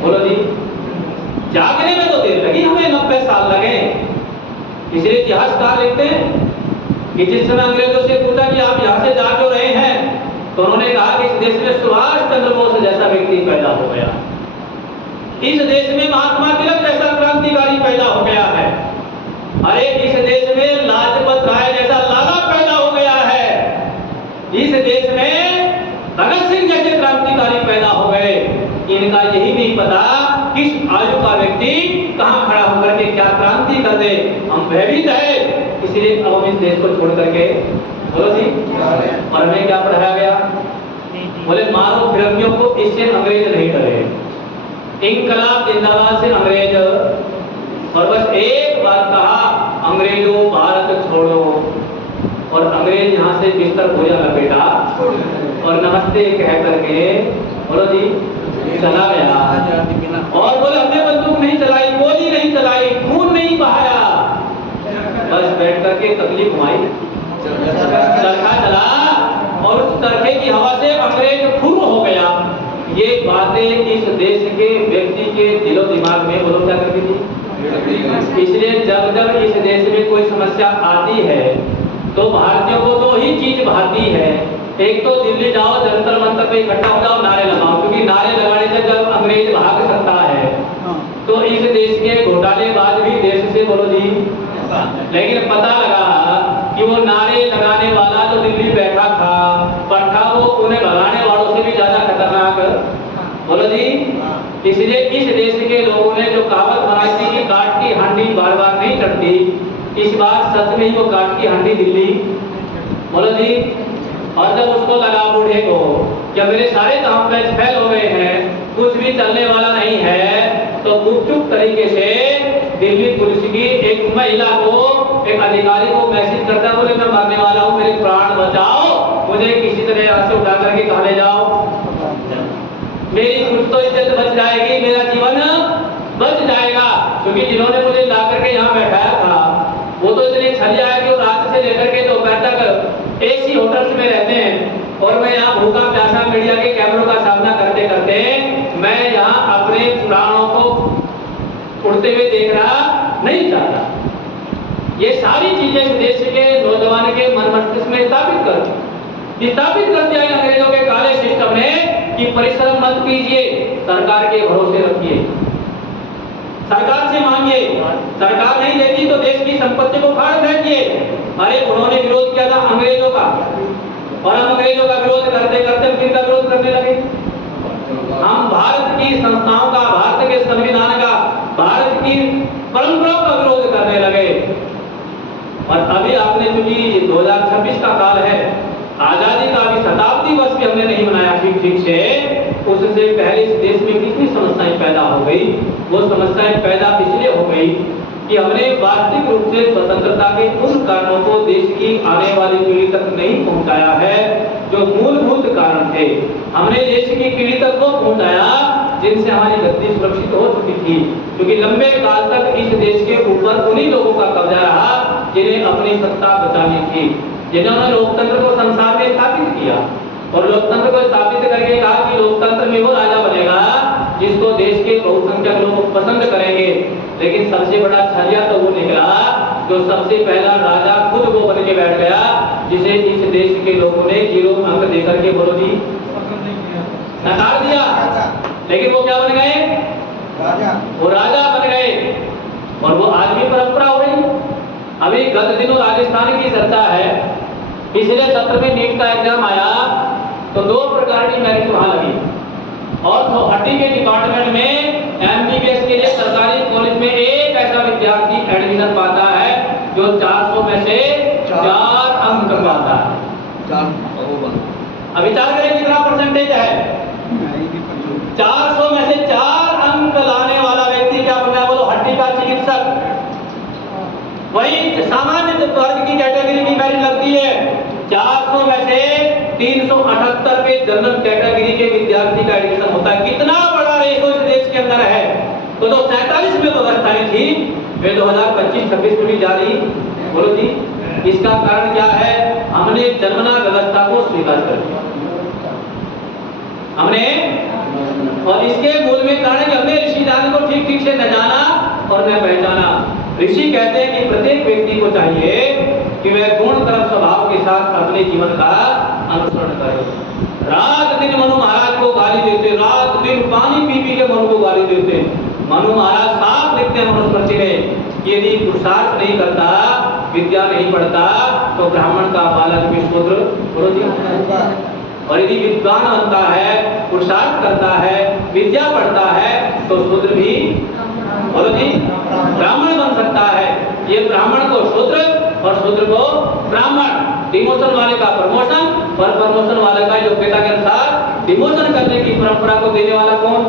बोलो जी, जागने में तो देर लगी, हमें 90 साल लगे। इसलिए इतिहासकार लिखते हैं कि जिस समय अंग्रेजों से पूछा कि आप यहाँ से जा क्यों रहे हैं, तो उन्होंने कहा कि इस देश में सुभाष चंद्र बोस जैसा व्यक्ति पैदा हो गया, इस देश में महात्मा तिलक जैसा क्रांतिकारी पैदा हो गया है, अरे इस देश में लाजपत राय जैसा लाला पैदा हो गया है, इस देश में भगत सिंह जैसे क्रांतिकारी पैदा हो गए। इनका यही नहीं पता किस आयु का व्यक्ति कहां खड़ा होकर के क्या क्रांति कर दे। हम भयभीत है, इसलिए अब हम इस देश को छोड़ करके, बोलो जी, और हमें क्या पढ़ाया गया? बोले मारो फिरंगियों को, इससे अंग्रेज नहीं डरे, इंकलाब जिंदाबाद से अंग्रेज। और बस एक बात कहा, अंग्रेजों भारत छोड़ो, और अंग्रेज यहाँ से बिस्तर बोया लपेटा और नमस्ते कह करके, बोलो जी, चला गया। और बोले हमने बंदूक नहीं चलाई, गोली नहीं चलाई, खून नहीं बहाया, बस बैठ करके तकलीफ हुई, चरखा चला और उस चरखे की हवा से अंग्रेज फुर्र हो गया। ये बातें इस देश के व्यक्ति के दिलो दिमाग में, बोलो क्या करती थी? इसलिए जब जब इस देश में कोई समस्या आती है तो भारतीयों को दो ही चीज भाती है, एक तो दिल्ली जाओ, जंतर मंतर पे इकट्ठा हो जाओ, नारे लगाओ, क्योंकि नारे लगाने से जब अंग्रेज भाग सकता है तो इस देश के घोटालेबाज भी देश से, बोलो जी। लेकिन पता लगा कि वो नारे लगाने वाला जो दिल्ली बैठा था पट्टा, वो उन्हें भगाने वालों से भी ज्यादा खतरनाक, बोलो जी। इसलिए इस देश के लोगों ने जो कहावत बनाई थी कि काट की हांडी बार बार नहीं चढ़ती, इस बार सच में ही वो काट की हांडी दिल्ली, बोलो जी। और जब उसको लगा बूढ़े को कि मेरे सारे काम काज फेल हो गए हैं, कुछ भी चलने वाला नहीं है, तो गुपचुप तरीके से दिल्ली पुलिस की एक महिला को, एक अधिकारी को मैसेज करता, बोले मैं मरने वाला हूँ, मेरे प्राण बचाओ, मुझे किसी तरह यहाँ से उठा करके कहा ले जाओ, मेरी कुछ तो इज्जत बच जाएगी, मेरा जीवन बच जाएगा। क्योंकि जिन्होंने मुझे ला करके यहाँ बैठाया था वो तो इतने छलिया है कि वो रात से लेकर के दोपहर तक एसी होटल्स में रहते हैं, और मैं यहाँ भूखा प्यासा मीडिया के कैमरों का सामना करते करते मैं यहाँ अपने प्राणों को उड़ते हुए देख रहा नहीं चाहता। ये सारी चीजें इस देश के नौजवान के मन मस्तिष्क में स्थापित कर दिया इन अंग्रेजों के काले सिस्टम ने कि परिश्रम मत कीजिए, सरकार के भरोसे रखिए, सरकार से मांगिए, सरकार नहीं देती तो देश की संपत्ति को फाड़ फेंकिए। अरे उन्होंने विरोध किया था अंग्रेजों का, और हम अंग्रेजों का विरोध करते करते किनका विरोध करने लगे? हम भारत की संस्थाओं का, भारत के संविधान का, भारत की परंपराओं का विरोध करने लगे। और अभी आपने चूंकि 2026 का काल है, आजादी का अभी शताब्दी वर्ष भी हमने नहीं मनाया ठीक से, उससे पहले इस देश में कितनी समस्याएं पैदा हो गई। वो समस्याएं पैदा इसलिए हो गई कि हमने वास्तविक रूप से स्वतंत्रता के उन कारणों को देश की आने वाली पीढ़ी तक नहीं पहुंचाया है जो मूलभूत कारण थे। हमने देश की पीढ़ी तक वो पहुंचाया जिनसे हमारी गद्दी सुरक्षित हो चुकी थी, क्योंकि लंबे काल तक इस देश के ऊपर उन्हीं लोगों का कब्जा रहा जिन्हें अपनी सत्ता बचानी थी, जिन्होंने लोकतंत्र को संसार में स्थापित किया, और लोकतंत्र को स्थापित करके कहा कि लोकतंत्र में वो राजा बनेगा जिसको देश के बहुसंख्यक लोग पसंद करेंगे। लेकिन सबसे बड़ा छलिया तो वो निकला जो सबसे पहला राजा खुद वो बन के बैठ गया, जिसे इस देश के लोगों ने 0 अंक देकर के बोलो जी नकार दिया। लेकिन वो क्या बन गए? वो राजा बन गए, और वो आज भी परंपरा हो रही। अभी गत दिनों राजस्थान की चर्चा है, पिछले सत्र में नीट का एग्जाम आया तो 2 प्रकार की मेरिट वहां लगी। ऑर्थोपेडिक के डिपार्टमेंट में एमबीबीएस के लिए सरकारी कॉलेज में एक ऐसा विद्यार्थी एडमिशन पाता है जो 400 में से 4 अंक पाता है। अब विचार करें कितना परसेंटेज है? 400 में से 4 अंक लाने वाला व्यक्ति क्या बनना है? बोलो, हड्डी का चिकित्सक। वही सामान्य वर्ग की कैटेगरी की मेरिट लगती है 400 में से 378 पे जनरल कैटेगरी के विद्यार्थी का एडमिशन होता है। कितना बड़ा रेशो इस देश के अंदर है। तो 47 में व्यवस्थाएं थी, वे 2025-26 में भी जारी। बोलो जी, इसका कारण क्या है? हमने जन्मना व्यवस्था को स्वीकार कर दिया हमने, और इसके मूल में कारण कि हमने ऋषि दान को ठीक से न जाना और न पहचाना। ऋषि कहते हैं कि प्रत्येक व्यक्ति को चाहिए कि वह गुण कर्म स्वभाव के साथ अपने जीवन का अनुसरण करे। रात दिन मनु महाराज को गाली देते, रात दिन पानी पी पी के मनु को गाली देते। मनु महाराज साफ लिखते हैं मनुस्मृति में कि यदि पुरुषार्थ नहीं करता, विद्या नहीं पढ़ता, तो ब्राह्मण का बालक भी शूद्र हो जाता है। और यदि विद्वान बनता है, पुरुषार्थ करता है, विद्या पढ़ता है, तो शूद्र भी बोलो जी ब्राह्मण बन सकता है। ये ब्राह्मण को शूद्र और शूद्र को ब्राह्मण, डिमोशन वाले का प्रमोशन और प्रमोशन वाले का योग्यता के अनुसार डिमोशन करने की परंपरा को देने वाला कौन?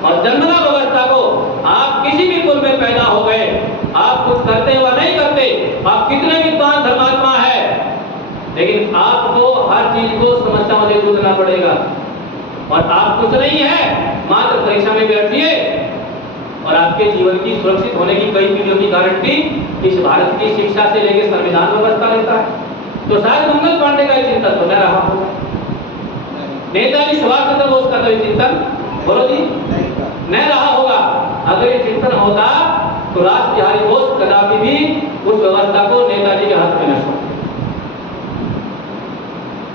और जन्मना व्यवस्था को आप किसी भी कुल में पैदा हो गए, आप कुछ करते व नहीं करते, आप कितने विद्वान धर्मात्मा है, लेकिन आपको हर चीज को समस्याओं से जूझना पड़ेगा। और आप कुछ नहीं है, मात्र परीक्षा में बैठिए और आपके जीवन की सुरक्षित होने की कई पीढ़ियों की गारंटी इस भारत की शिक्षा से लेकर संविधान व्यवस्था लेता है। तो शायद मंगल पांडे का चिंतन तो न रहा होगा, नेताजी सुभाष चंद्र बोस का तो चिंतन बोलो जी न रहा होगा। अगर ये चिंतन होता तो राष्ट्र बिहारी बोस कदापि भी उस व्यवस्था को नेताजी के हाथ में न सौंपते।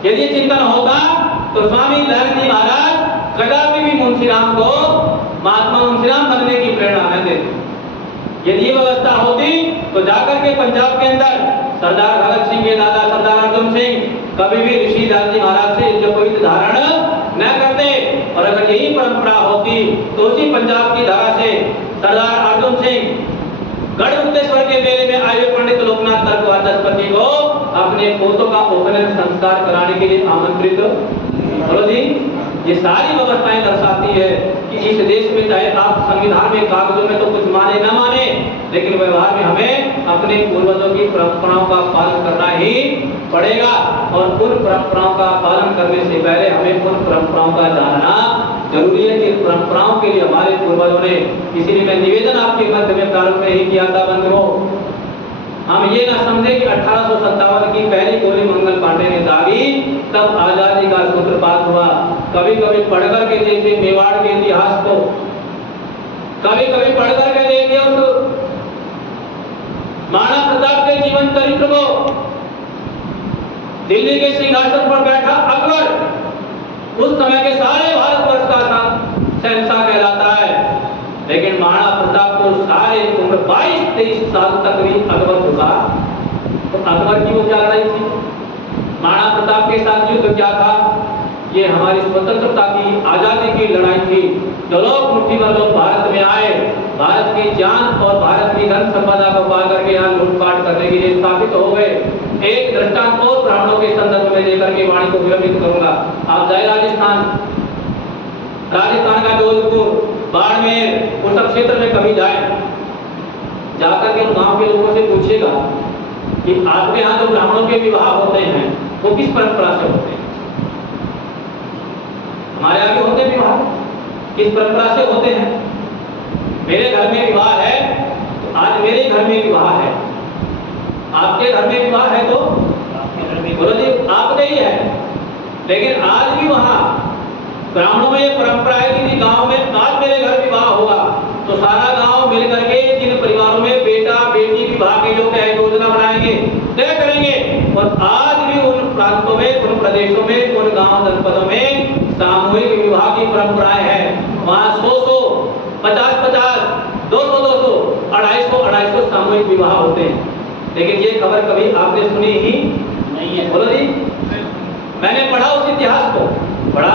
यदि ये चिंतन होता तो स्वामी दयानंद जी महाराज कदापि भी मुंशीराम को महात्मा मुंशीराम बनने की प्रेरणा न देते। यदि ये व्यवस्था होती तो जाकर के पंजाब के अंदर सरदार भगत सिंह के दादा सरदार अर्जुन सिंह कभी भी ऋषि दास जी महाराज से जो कोई धारण न करते। और अगर यही परंपरा होती तो उसी पंजाब की धारा से सरदार अर्जुन सिंह गढ़मुक्तेश्वर के मेले में आए पंडित लोकनाथ तर्क वाचस्पति को अपने पोतों का उपनयन संस्कार कराने के लिए आमंत्रित बोलो जी ये सारी व्यवस्थाएं दर्शाती है कि इस देश में चाहे आप संविधान में कागजों में तो कुछ माने न माने, लेकिन व्यवहार में हमें अपने पूर्वजों की परंपराओं का पालन करना ही पड़ेगा। और उन परंपराओं का पालन करने से पहले हमें उन परंपराओं का जानना जरूरी है कि इन परंपराओं के लिए हमारे पूर्वजों ने, इसीलिए मैं निवेदन आपके मध्य में प्रारंभ में ही किया था बंधुओं, हम ये ना समझे कि 1857 की पहली गोली मंगल पांडे ने दागी तब आजादी का सूत्रपात हुआ। कभी कभी पढ़कर के देखिए मेवाड़ के इतिहास को, कभी कभी पढ़कर के देखिए उस महाराणा प्रताप के जीवन चरित्र को। दिल्ली के सिंहासन पर बैठा अकबर उस समय के सारे भारतवर्ष का शहंशाह कहलाता है, लेकिन महाराणा प्रताप को सारे उम्र 22-23 साल तक भी अकबर झुका। तो अकबर की वो क्या लड़ाई थी? महाराणा प्रताप के साथ युद्ध क्या था? ये हमारी स्वतंत्रता की, आजादी की लड़ाई थी। जो लोग मुट्ठी भर लोग भारत में आए, भारत की जान और भारत की धन संपदा को पा करके यहाँ लूटपाट करने के लिए स्थापित हो गए। एक दृष्टांत और ब्राह्मणों के संदर्भ में लेकर के वाणी को विरमित करूंगा। आप जाए राजस्थान का जोधपुर, बाड़मेर, उस सब क्षेत्र में कभी जाए, जाकर के उन गांव के लोगों से पूछिएगा कि आपके यहाँ जो ब्राह्मणों के विवाह होते हैं वो किस परंपरा से होते हैं? हमारे यहाँ भी होते हैं विवाह, किस परंपरा से होते हैं? मेरे घर में विवाह है तो आज मेरे घर में विवाह है, आपके घर में विवाह है तो बोलो जी आपका ही है। लेकिन आज भी वहाँ ब्राह्मणों में ये परंपरा है कि गांव में आज मेरे घर विवाह होगा तो सारा गांव मिल करके जिन परिवारों में बेटा बेटी विवाह के योग्य है योजना बनाएंगे, तय करेंगे। और आज भी उन प्रांतों में, उन प्रदेशों में, उन गांव जनपदों में सामूहिक विवाह की परंपराएं हैं। वहाँ 100-100, 50-50, 200-200, 250-250 सामूहिक विवाह होते हैं। लेकिन ये खबर कभी आपने सुनी ही नहीं है। बोलो जी, मैंने पढ़ा उस इतिहास को, बड़ा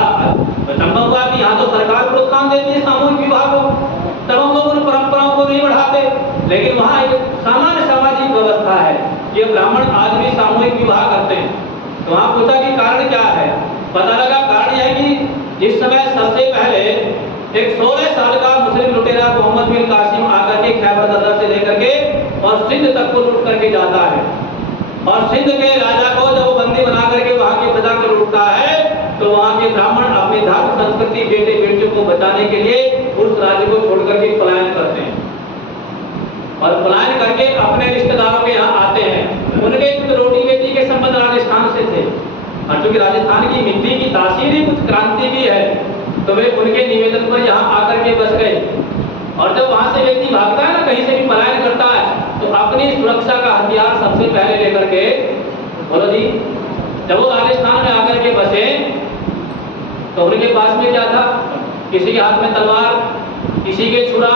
अचंभा हुआ कि यहाँ तो सरकार प्रोत्साहन देती है सामूहिक विवाह को, तब हम लोग उन परंपराओं को नहीं बढ़ाते। लेकिन वहाँ एक सामान्य सामाजिक व्यवस्था है, ये ब्राह्मण आज भी सामूहिक विवाह करते हैं। तो वहाँ पूछा कि कारण क्या है? पता लगा कारण यह है कि जिस समय सबसे पहले एक 16 साल का मुस्लिम लुटेरा मोहम्मद बिन कासिम आकर के खैबर दर्रा से लेकर के और सिंध तक को लूट करके जाता है, और सिंध के राजा को जब वो बंदी बना करके वहाँ की प्रजा को लूटता है, तो वहाँ के ब्राह्मण अपनी धर्म संस्कृति बेटे बेटियों को बचाने के लिए उस राज्य को छोड़ करके पलायन करते हैं, और पलायन करके अपने रिश्तेदारों के यहाँ आते हैं। उनके कुछ रोटी बेटी के संबंध राजस्थान से थे, और चूंकि राजस्थान की मिट्टी की तासीर ही कुछ क्रांति की है, तो वे उनके निवेदन पर यहाँ आकर के बस गए। और जब वहाँ से व्यक्ति भागता है ना, कहीं से भी पलायन करता है, तो अपनी सुरक्षा का हथियार सबसे पहले लेकर के, बोलो जी, जब वो राजस्थान में आकर के बसे तो उनके पास में क्या था? किसी के हाथ में तलवार, किसी के छुरा,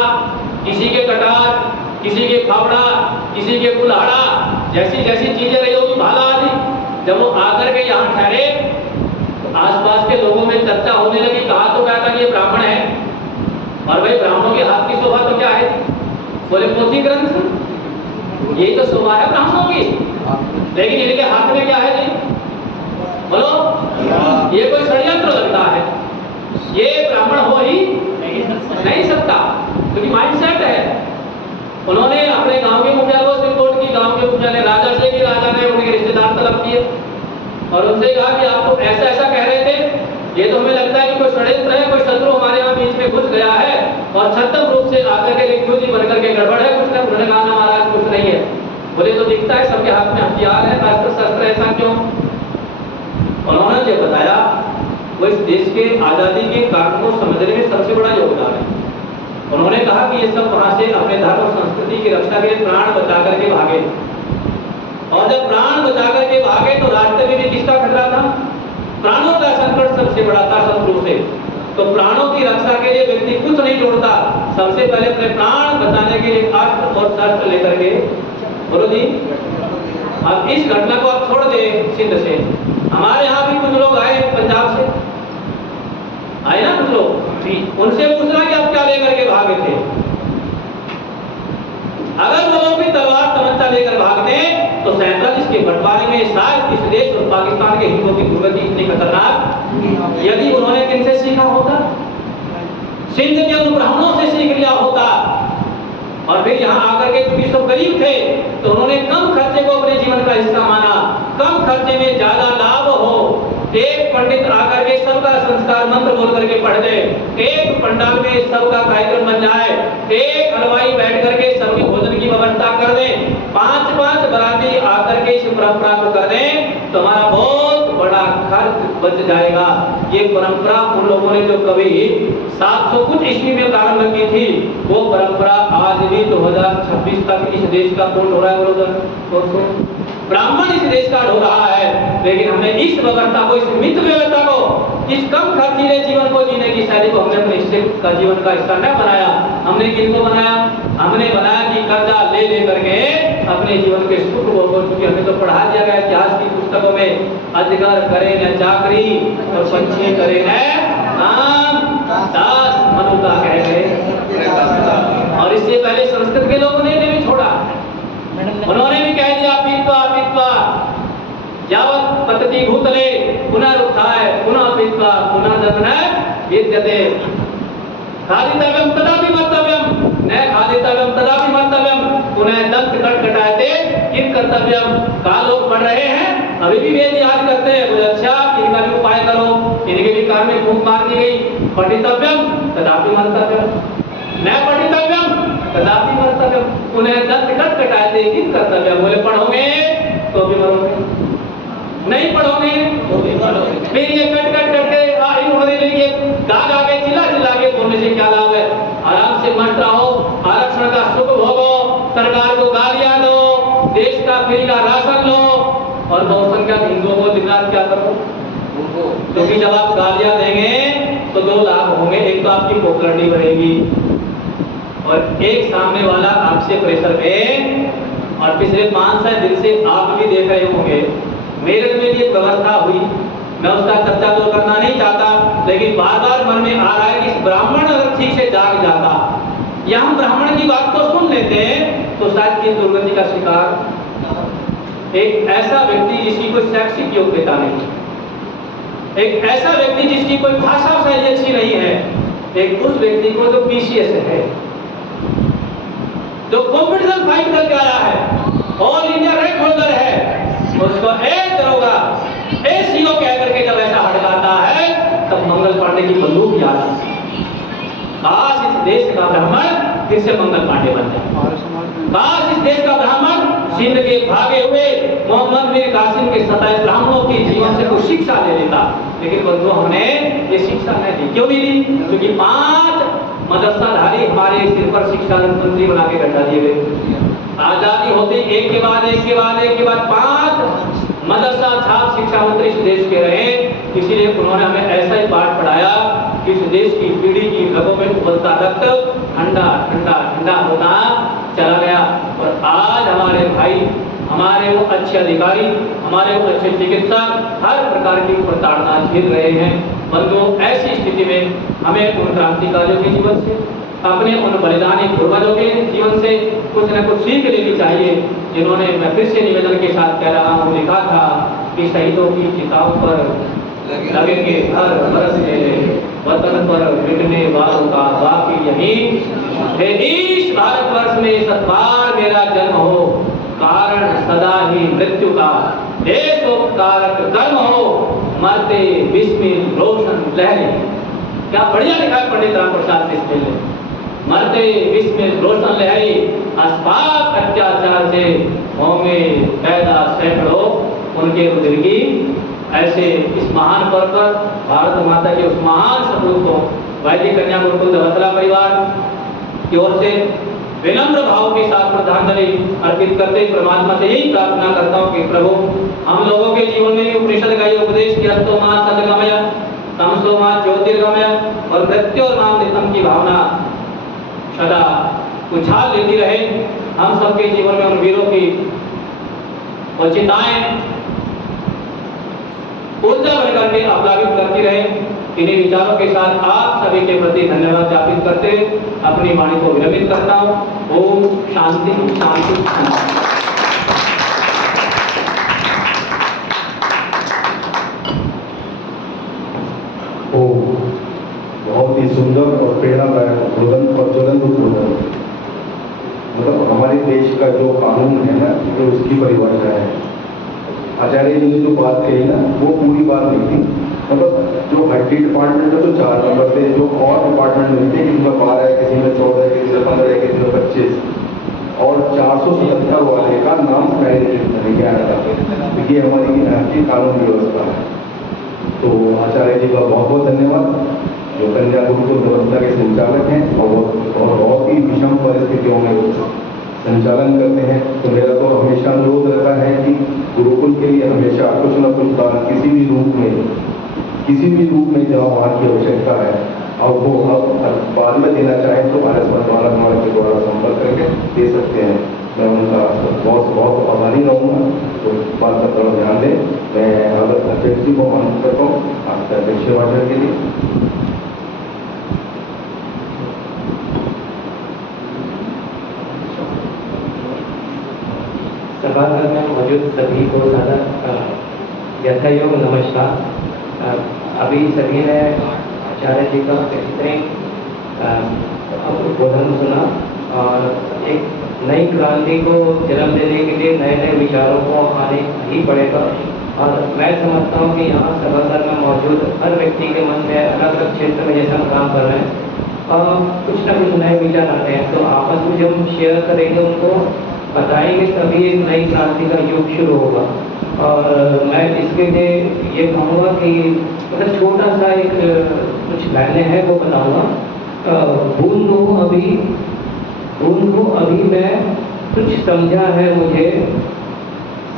किसी के कटार, किसी के फावड़ा, किसी के कुल्हाड़ा, जैसी जैसी चीजें रही होगी, भाला आदि। जब वो आकर के यहाँ ठहरे तो आसपास के लोगों में चर्चा होने लगी, कहा तो क्या था कि ये ब्राह्मण है, और भाई ब्राह्मणों के हाथ की शोभा तो क्या है? बोले पोथी ग्रंथ, यही तो शोभा है ब्राह्मणों की। लेकिन इनके हाथ में क्या है जी? बोलो, ये कोई षड्यंत्र लगता है, ये ब्राह्मण हो ही नहीं सकता, क्योंकि माइंडसेट है। उन्होंने अपने गांव के मुखिया को रिपोर्ट की, गांव के मुखिया ने राजा से की, राजा ने उनके रिश्तेदार तलब किए और उनसे कहा कि आप तो ऐसा ऐसा कह रहे थे, ये तो हमें लगता है कि कोई षड्यंत्र है, कोई शत्रु हमारे यहाँ बीच में घुस गया है और छद्म रूप से आकर के रिक्यू जी बनकर के गड़बड़ है कुछ ना। उन्होंने कहा ना महाराज कुछ नहीं है। बोले तो दिखता है सबके हाथ में हथियार है, अस्त्र शस्त्र, ऐसा क्यों? उन्होंने जो बताया वो इस देश के आजादी के कारण को समझने में सबसे बड़ा योगदान है। उन्होंने कहा कि ये सब वहां से अपने धर्म और संस्कृति की रक्षा के लिए प्राण बचा करके भागे, और जब प्राण बचा करके भागे तो रास्ते में भी किसका खतरा था? प्राणों का संकट सबसे बड़ा था शत्रु से। तो प्राणों की रक्षा के लिए व्यक्ति कुछ नहीं छोड़ता, सबसे पहले अपने प्राण बचाने के लिए अस्त्र और शस्त्र लेकर के। बोलो जी, अब इस घटना को आप छोड़ दे सिंध से, हमारे यहाँ भी कुछ लोग आए पंजाब से, आए ना कुछ लोग, उनसे पूछना कि आप क्या लेकर के भागे थे। अगर वो लोग भी तलवार तमंचा लेकर भागते तो 47 के बंटवारे में शायद इस देश और पाकिस्तान के हिंदुओं की दुर्गति इतनी खतरनाक, यदि उन्होंने किनसे सीखा होता, सिंध के उन ब्राह्मणों से सीख लिया होता, और फिर यहाँ आकर के क्योंकि सब गरीब थे तो उन्होंने कम खर्चे को अपने जीवन का हिस्सा माना, कम खर्चे में ज्यादा लाभ हो। एक पंडित आकर के सबका संस्कार मंत्र बोल करके पढ़ दे, एक पंडाल में सबका कार्यक्रम बन जाए, एक हलवाई बैठ करके सबके भोजन की व्यवस्था कर दे, 5-5 बराती आकर के इस परंपरा को कर दे तो हमारा बहुत बड़ा खर्च बच जाएगा। ये परंपरा उन लोगों ने जो कभी 700 कुछ ईस्वी में प्रारंभ की थी, वो परंपरा आज भी 2026 तक इस देश का कोण हो रहा है। ब्राह्मण इस देश का हो रहा है, लेकिन हमने इस व्यवस्था को, इस मित्र व्यवस्था को, इस कम खर्चीले जीवन को जीने की शैली को हमने अपने हिस्से का जीवन का हिस्सा न बनाया। हमने किनको बनाया? हमने बनाया कि कर्जा ले ले करके अपने जीवन के सुख भोगो। क्योंकि हमें तो पढ़ा दिया गया इतिहास की पुस्तकों में, अजगर करे न चाकरी और पंछी करे न काम, दास मनु का कह गए। और इससे पहले संस्कृत के लोगों ने भी छोड़ा, उन्होंने भी कह दिया पीत्वा पीत्वा यावत् पतति भूतले पुनरुत्थाय पुनः पीत्वा पुनः दमन विद्यते। खादितव्यम तदापि मर्तव्यम न खादितव्यम तदापि मर्तव्यम पुनः दंत कटकटायते किम कर्तव्यम। का लोग पढ़ रहे हैं, अभी भी वेद याद करते हैं, बोले अच्छा इनका भी उपाय करो, इनके भी कान में फूंक मार दी गई। पठितव्यम तदापि मर्तव्यम न पठितव्यम कदापि मर्तव्यम पुनः दंत कटकटायते किम कर्तव्यम। बोले पढ़ोगे तो भी मरोगे, नहीं पढ़ोगे तो भी मरोगे। फिर ये कट करके उन्होंने लेके गा के चिल्ला के बोलने से क्या लाभ है? आराम से मस्त रहो, आरक्षण का सुख भोगो, सरकार को गालियां दो, देश का फ्री का राशन लो, और बहुसंख्यक हिंदुओं को दिन रात क्या करो? क्योंकि जब आप गालियां देंगे तो 2 लाभ होंगे, एक तो आपकी पॉपुलरिटी बढ़ेगी और एक सामने वाला आपसे प्रेशर में। और पिछले 5-6 दिन से आप भी देख रहे होंगे, मेरठ में भी एक व्यवस्था हुई, मैं उसका चर्चा तो करना नहीं चाहता, लेकिन बार बार मन में आ रहा है कि इस ब्राह्मण अगर ठीक से जाग जाता या हम ब्राह्मण की बात को सुन लेते हैं तो शायद इस दुर्गति का शिकार एक ऐसा व्यक्ति जिसकी कोई शैक्षिक योग्यता नहीं, एक ऐसा व्यक्ति जिसकी कोई भाषा शैली अच्छी नहीं है, एक उस व्यक्ति को जो पीसीएस है, जो कॉम्पिटिशन फाइट करके आया है, ऑल इंडिया रैंक होल्डर है, उसको दरोगा सीओ कह करके जब ऐसा हटकाता है तब मंगल पांडे की बंदूक याद आती है। काश इस देश का ब्राह्मण फिर से मंगल पांडे बन जाए, काश इस देश का ब्राह्मण सिंध के भागे हुए मोहम्मद मीर कासिम के 27 ब्राह्मणों की जीवन से कुछ शिक्षा ले लेता। लेकिन बंधुओं हमने ये शिक्षा नहीं दी। क्यों नहीं दी? क्योंकि 5 मदरसाधारी हमारे सिर पर शिक्षा मंत्री बना के बैठा दिए गए। आजादी होती एक के बाद 5 मदरसा छाप शिक्षा मंत्री इस देश के रहे, इसीलिए उन्होंने हमें ऐसा ही पाठ पढ़ाया कि इस देश की पीढ़ी की रगों में उबलता रक्त ठंडा ठंडा ठंडा होता चला गया। और आज हमारे भाई, हमारे वो अच्छे अधिकारी, हमारे वो अच्छे चिकित्सक हर प्रकार की प्रताड़ना झेल रहे हैं। बंधुओं, ऐसी स्थिति में हमें उन क्रांतिकारियों के जीवन से, अपने उन बलिदानी पूर्वजों के जीवन से कुछ न कुछ सीख लेनी चाहिए, जिन्होंने, मैं फिर से निवेदन के साथ कह रहा हूँ, लिखा था कि शहीदों की चिताओं पर लगेंगे हर बरस मेरे, वतन पर मिटने वालों का बाकी यही है। इस भारतवर्ष में सतबार मेरा जन्म हो, कारण सदा ही मृत्यु का, देशोपकारक कर्म हो, मरते बिस्मिल रोशन लहरी। क्या बढ़िया लिखा है पंडित राम प्रसाद बिस्मिल ने। मरते बिस्मिल रोशन लहरी, अस्पाक अत्याचार से होंगे पैदा सैकड़ों उनके रुद्रगी। ऐसे इस महान पर्व पर भारत माता के उस महान सपूत को वैदिक कन्या गुरुकुल दवतला परिवार की ओर से विनम्र भाव के साथ श्रद्धांजलि अर्पित करते परमात्मा से यही प्रार्थना करता हूँ कि प्रभु हम लोगों के जीवन में भी उपनिषद का ये उपदेश कि अस्तो मां सदगमय तमसो मां ज्योतिर्गमय और मृत्योर्मामृतम की भावना सदा उछाल लेती रहे। हम सबके जीवन में उन वीरों की चिताएं ऊर्जा बनकर के अपलावित करती रहे। इन्हीं विचारों के साथ आप सभी के प्रति धन्यवाद ज्ञापित करते अपनी वाणी को विरमित करता हूँ। ओम शांति शांति शांति। प्रेरणादायक प्रज्वलन उद्बोधन, मतलब हमारे देश का जो कानून है ना, ये उसकी परिभाषा है। आचार्य जी ने जो बात कही ना, वो पूरी बात नहीं थी। मतलब जो हड्डी डिपार्टमेंट है तो 4 नंबर थे, जो और डिपार्टमेंट में थे, किसी में 12 है, किसी में 14 है, किसी में 15 है, किसी में 25, और 477 वाले का नाम मैरिट नहीं आया था। ये हमारी की कानून व्यवस्था है। तो आचार्य जी का बहुत बहुत धन्यवाद, जो कन्या गुरुकुल व्यवस्था के संचालक हैं और बहुत ही विषम परिस्थितियों में संचालन करते हैं। तो मेरा तो हमेशा अनुरोध रहता है कि गुरुकुल के लिए हमेशा कुछ न कुछ दान किसी भी रूप में जहाँ वहाँ की आवश्यकता है, और वो आप बाद में देना चाहें तो भारत सरकार हमारे के द्वारा संपर्क करके दे सकते हैं। मैं उनका बहुत आभारी रहूँगा। तो बात का थोड़ा ध्यान दें। मैं अगर अध्यक्ष जी को आमंत्रित करता हूँ आपके अध्यक्ष भाषण के लिए। सभागार में मौजूद सभी को ज़्यादा यथायोग नमस्कार। अभी सभी ने आचार्य जी का उद्बोधन सुना और एक नई क्रांति को जन्म देने के लिए नए नए विचारों को आने ही पड़ेगा। और मैं समझता हूँ कि यहाँ सभागार में मौजूद हर व्यक्ति के मन में अलग अलग क्षेत्र में जैसा हम काम कर रहे हैं और कुछ ना कुछ नए विचार आते हैं, तो आपस में जब हम शेयर करेंगे, उनको बताएंगे, तभी एक नई क्रांति का युग शुरू होगा। और मैं इसके लिए ये कहूँगा कि मतलब छोटा सा एक कुछ लाइनें हैं वो बताऊँगा। बूंद को अभी मैं कुछ समझा है मुझे,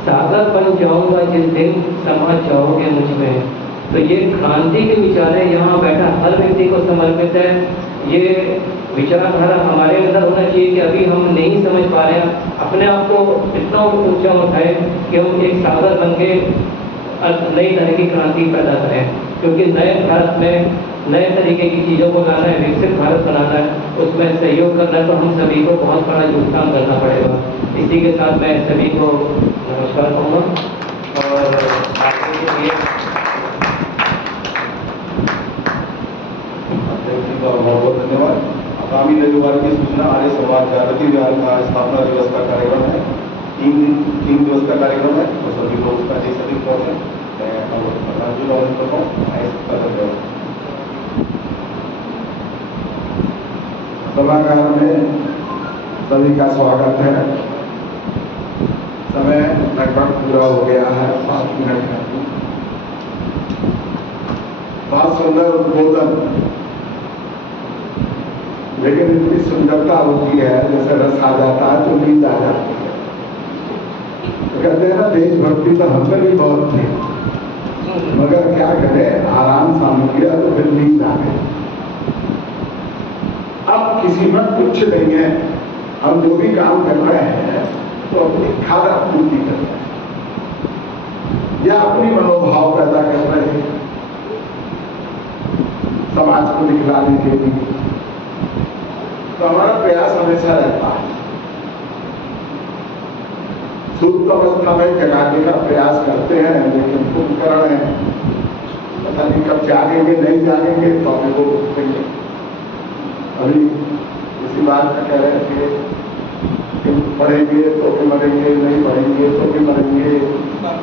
सागर बन जाऊँगा जिस दिन समझ जाओगे मुझ में। तो ये क्रांति के विचार है, यहाँ बैठा हर व्यक्ति को समर्पित है। ये विचारधारा हमारे अंदर होना चाहिए कि अभी हम नहीं समझ पा रहे हैं, अपने आप को इतना ऊंचा उठाए कि हम एक सागर बन के नई तरह की क्रांति पैदा करें। क्योंकि नए भारत में नए तरीके की चीज़ों को लाना है, विकसित भारत बनाना है, उसमें सहयोग करना है, तो हम सभी को बहुत बड़ा योगदान करना पड़ेगा। इसी के साथ मैं सभी को नमस्कार कहूँगा और आगे के लिए बहुत बहुत धन्यवाद। आगामी रविवार की सूचना आर्य समाज जागृति विहार का स्थापना दिवस का कार्यक्रम है। 3 दिवस का कार्यक्रम है, तो सभी लोग उसका देख सभी पहुँचे। मैं राजू रावण करता हूँ। सभागार में सभी का स्वागत है। समय लगभग पूरा हो गया है, 5 मिनट है। बहुत सुंदर उद्बोधन, लेकिन इतनी सुंदरता होती है जैसे रस आ जाता है तो नींद आ जाती है। तो कहते हैं ना, देशभक्ति तो हम में भी बहुत थी, मगर क्या करें, आराम सामने किया तो फिर नींद आ गई। अब किसी में कुछ नहीं है, हम जो भी काम कर रहे हैं तो अपनी खादा पूर्ति कर रहे हैं या अपनी मनोभाव पैदा कर रहे हैं समाज को दिखलाने के लिए। तो हमारा प्रयास हमेशा रहता है, सुप्त अवस्था में जगाने का प्रयास करते हैं, लेकिन उपकरण है, पता नहीं कब जागेंगे नहीं जागेंगे तो हमें वो उठेंगे। अभी इसी बात का कह रहे थे कि पढ़ेंगे तो भी मरेंगे, नहीं पढ़ेंगे तो भी मरेंगे,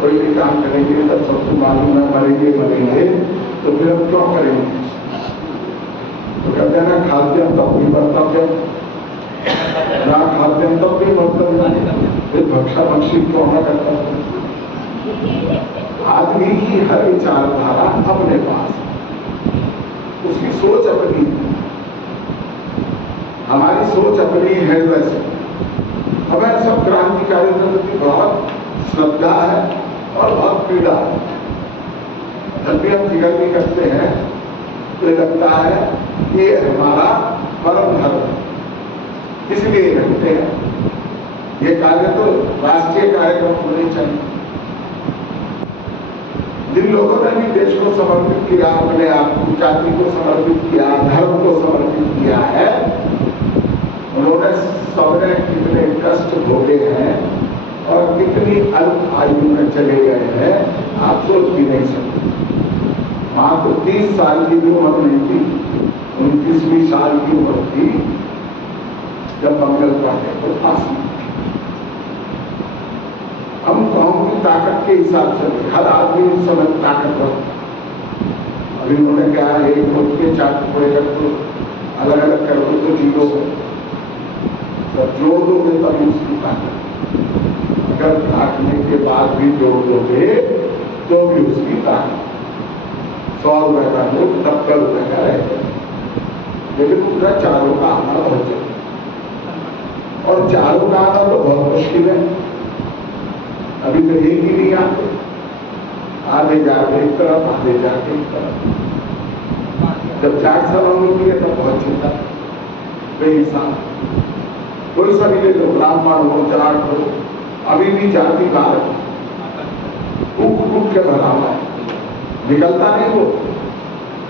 कोई भी काम करेंगे तब सबको मालूम है मरेंगे, तो फिर हम क्यों करेंगे। तो कहते हैं ना, खाद्यम तब भी कर्तव्य, ना खाद्यम तब भी कर्तव्य, फिर भक्षा भक्षी क्यों न कर्तव्य। आदमी की हर विचारधारा अपने पास, उसकी सोच अपनी, हमारी सोच अपनी है। वैसे हमें सब क्रांतिकारी की बहुत श्रद्धा है और बहुत पीड़ा है। जब भी हम जिक्र करते हैं तो लगता है कि ये हमारा परम धर्म है, इसलिए करते हैं। ये कार्य तो राष्ट्रीय कार्यक्रम होने चाहिए। जिन लोगों ने भी देश को समर्पित किया, अपने आप को, जाति को समर्पित किया, धर्म को समर्पित किया है, उन्होंने सबने कितने कष्ट भोगे हैं और कितनी अल्प आयु में चले गए हैं, आप सोच भी नहीं सकते। मात्र 30 साल की भी उम्र नहीं थी, 29वीं साल की उम्र थी जब मंगल पांडे को फांसी। हम गांव की ताकत के हिसाब से हर आदमी उस समय ताकतवर। अभी उन्होंने कहा एक मुल्क के 4 टुकड़े कर दो, अलग अलग कर दो तो जीरो हो, जब जोड़ दोगे तभी उसकी ताकत। अगर काटने के बाद भी जोड़ दोगे तो भी उसकी ताकत। 100 रुपए का नोट 70 रुपए का रहेगा, लेकिन उनका चारों का आना बहुत जरूरी, और चारों का आना तो बहुत मुश्किल है। अभी तो एक ही नहीं आते, आधे जाते एक तरफ, आधे जाते एक तरफ। जब 4 सभा होती है तब बहुत चिंता बेहिसाब। कोई सभी ले लो, ब्राह्मण हो, जाट हो, अभी भी जाति बार कूट के भरा हुआ है, निकलता नहीं वो।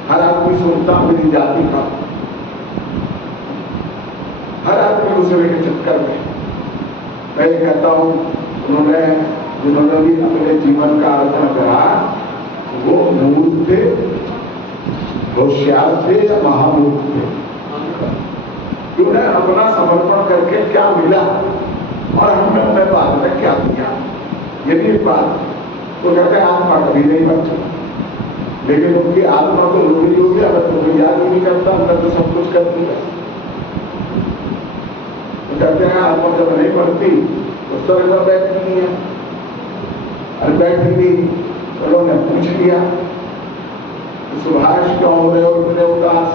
हर आदमी सोचता मेरी जाति का, हर आदमी दूसरे के चक्कर में। मैं कहता हूँ जिन्होंने भी अपने जीवन का अर्पण करा वो मूर्ख थे, होशियार थे या महामूर्ख थे। उन्हें अपना समर्पण करके क्या मिला और हमने अपने बाद में क्या दिया, यदि एक बात तो कहते हैं आत्मा कभी नहीं बनती, लेकिन उनकी आत्मा तो लोभी हो गया। अगर तुम्हें याद ही नहीं करता, हमने तो सब कुछ कर दिया। तो कहते हैं आत्मा जब नहीं बढ़ती तो स्वर्ग में बैठती नहीं है। अरे बैठी भी उन्होंने पूछ लिया सुभाष क्यों हो रहे हो इतने उदास।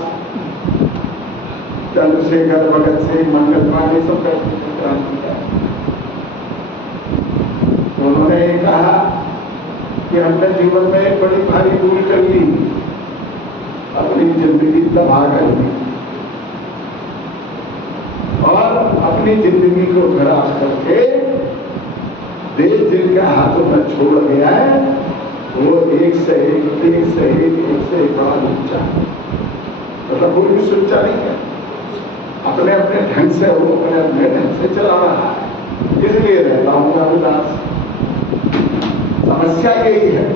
चंद्रशेखर, भगत सिंह, मंगल पांडे सब क्रांति। उन्होंने ये कहा कि हमने जीवन में एक बड़ी भारी भूल कर ली, अपनी जिंदगी तबाह कर दी और अपनी जिंदगी को खराब करके देश जिनके हाथों में छोड़ गया है वो एक से एक बड़ा ऊंचा, मतलब कोई भी सोचा नहीं है। अपने अपने ढंग से वो अपने ढंग से चला रहा है, इसलिए रहता हूँ मैं उदास। समस्या यही है,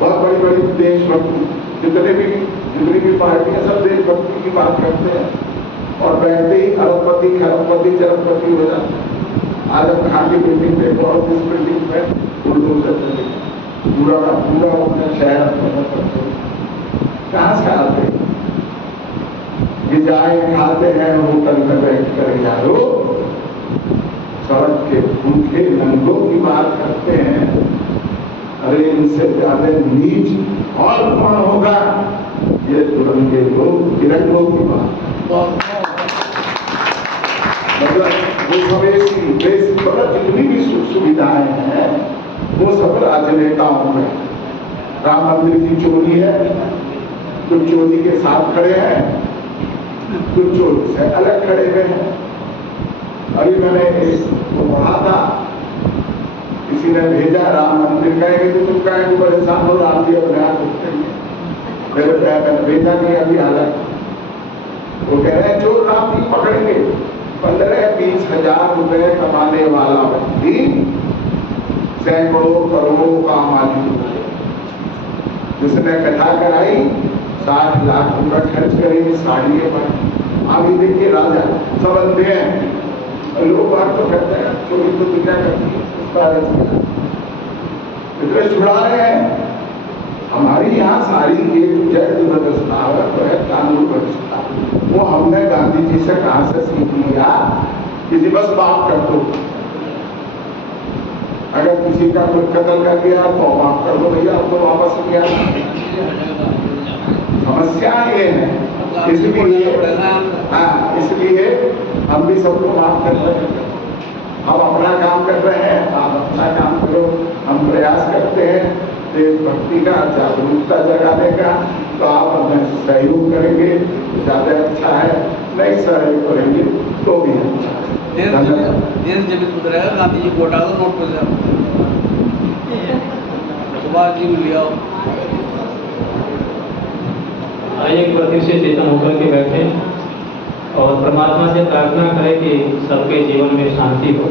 बहुत बड़ी बड़ी देशभक्ति जितनी भी पार्टियां सब देशभक्ति की बात करते हैं और बैठते ही अरबपति खरबपति जरबपति हो जाते हैं। आजम खान की बिल्डिंग देखो और जिस बिल्डिंग में बुलडोजर चले पूरा का पूरा अपना शहर कहाँ से आते ये जाए खाते हैं होटल में बैठ कर यारो, सड़क के भूखे नंगों की बात करते हैं। अरे इनसे ज्यादा नीच और कौन होगा, ये तुरंगे लोग तिरंगों की बात। मतलब वो सब जितनी भी सुख सुविधाएं हैं वो सब राजनेताओं में। राम मंदिर की चोरी है, कुछ चोरी के साथ खड़े हैं, कुछ चोरी से अलग खड़े हुए हैं। अभी मैंने वो पढ़ा था, किसी ने भेजा राम मंदिर कहेंगे तो तुम कहेंगे परेशान हो राम जी अपने आप उठेंगे। मैंने भेजा नहीं अभी हालत, वो कह रहे हैं चोर राम जी पकड़ेंगे। 15-20 हजार रुपए कमाने वाला व्यक्ति सैकड़ों करोड़ों का मालिक, जिसने कथा कराई 60 लाख रुपए खर्च करेंगे साड़ियों पर। आगे देखिए राजा सब अंधे हैं, लोग बात तो कहते हैं चोरी तो दुनिया करती है, उस बारे में इतने छुड़ा रहे हैं। हमारी यहाँ सारी एक जड़ व्यवस्था है कानून व्यवस्था, वो हमने गांधी जी से कहाँ से सीख लिया। किसी बस बात कर दो, अगर किसी का कोई कत्ल कर दिया तो माफ कर दो भैया, तो वापस नहीं आना। समस्या ये है, इसलिए हम भी सबको माफ कर रहे हैं। हम अपना काम कर रहे हैं, आप अपना काम करो। हम प्रयास करते हैं देशभक्ति का, जागरूकता जगाने का, तो आप हमें सहयोग करेंगे तो ज़्यादा अच्छा है, नहीं सहयोग करेंगे तो भी अच्छा है। देश जब सुधरेगा गांधी जी को हटा दो, नोट पर सुभाष जी को लिया। एक प्रति से चेतन होकर के बैठे और परमात्मा से प्रार्थना करें कि सबके जीवन में शांति हो,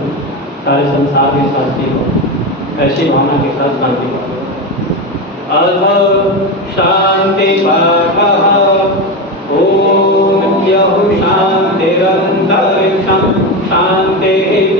सारे संसार में शांति हो, ऐसी भावना के साथ शांति पाठ। अध शांति पाठ ओम यः शान्तिरन्तरिक्षं शान्तिः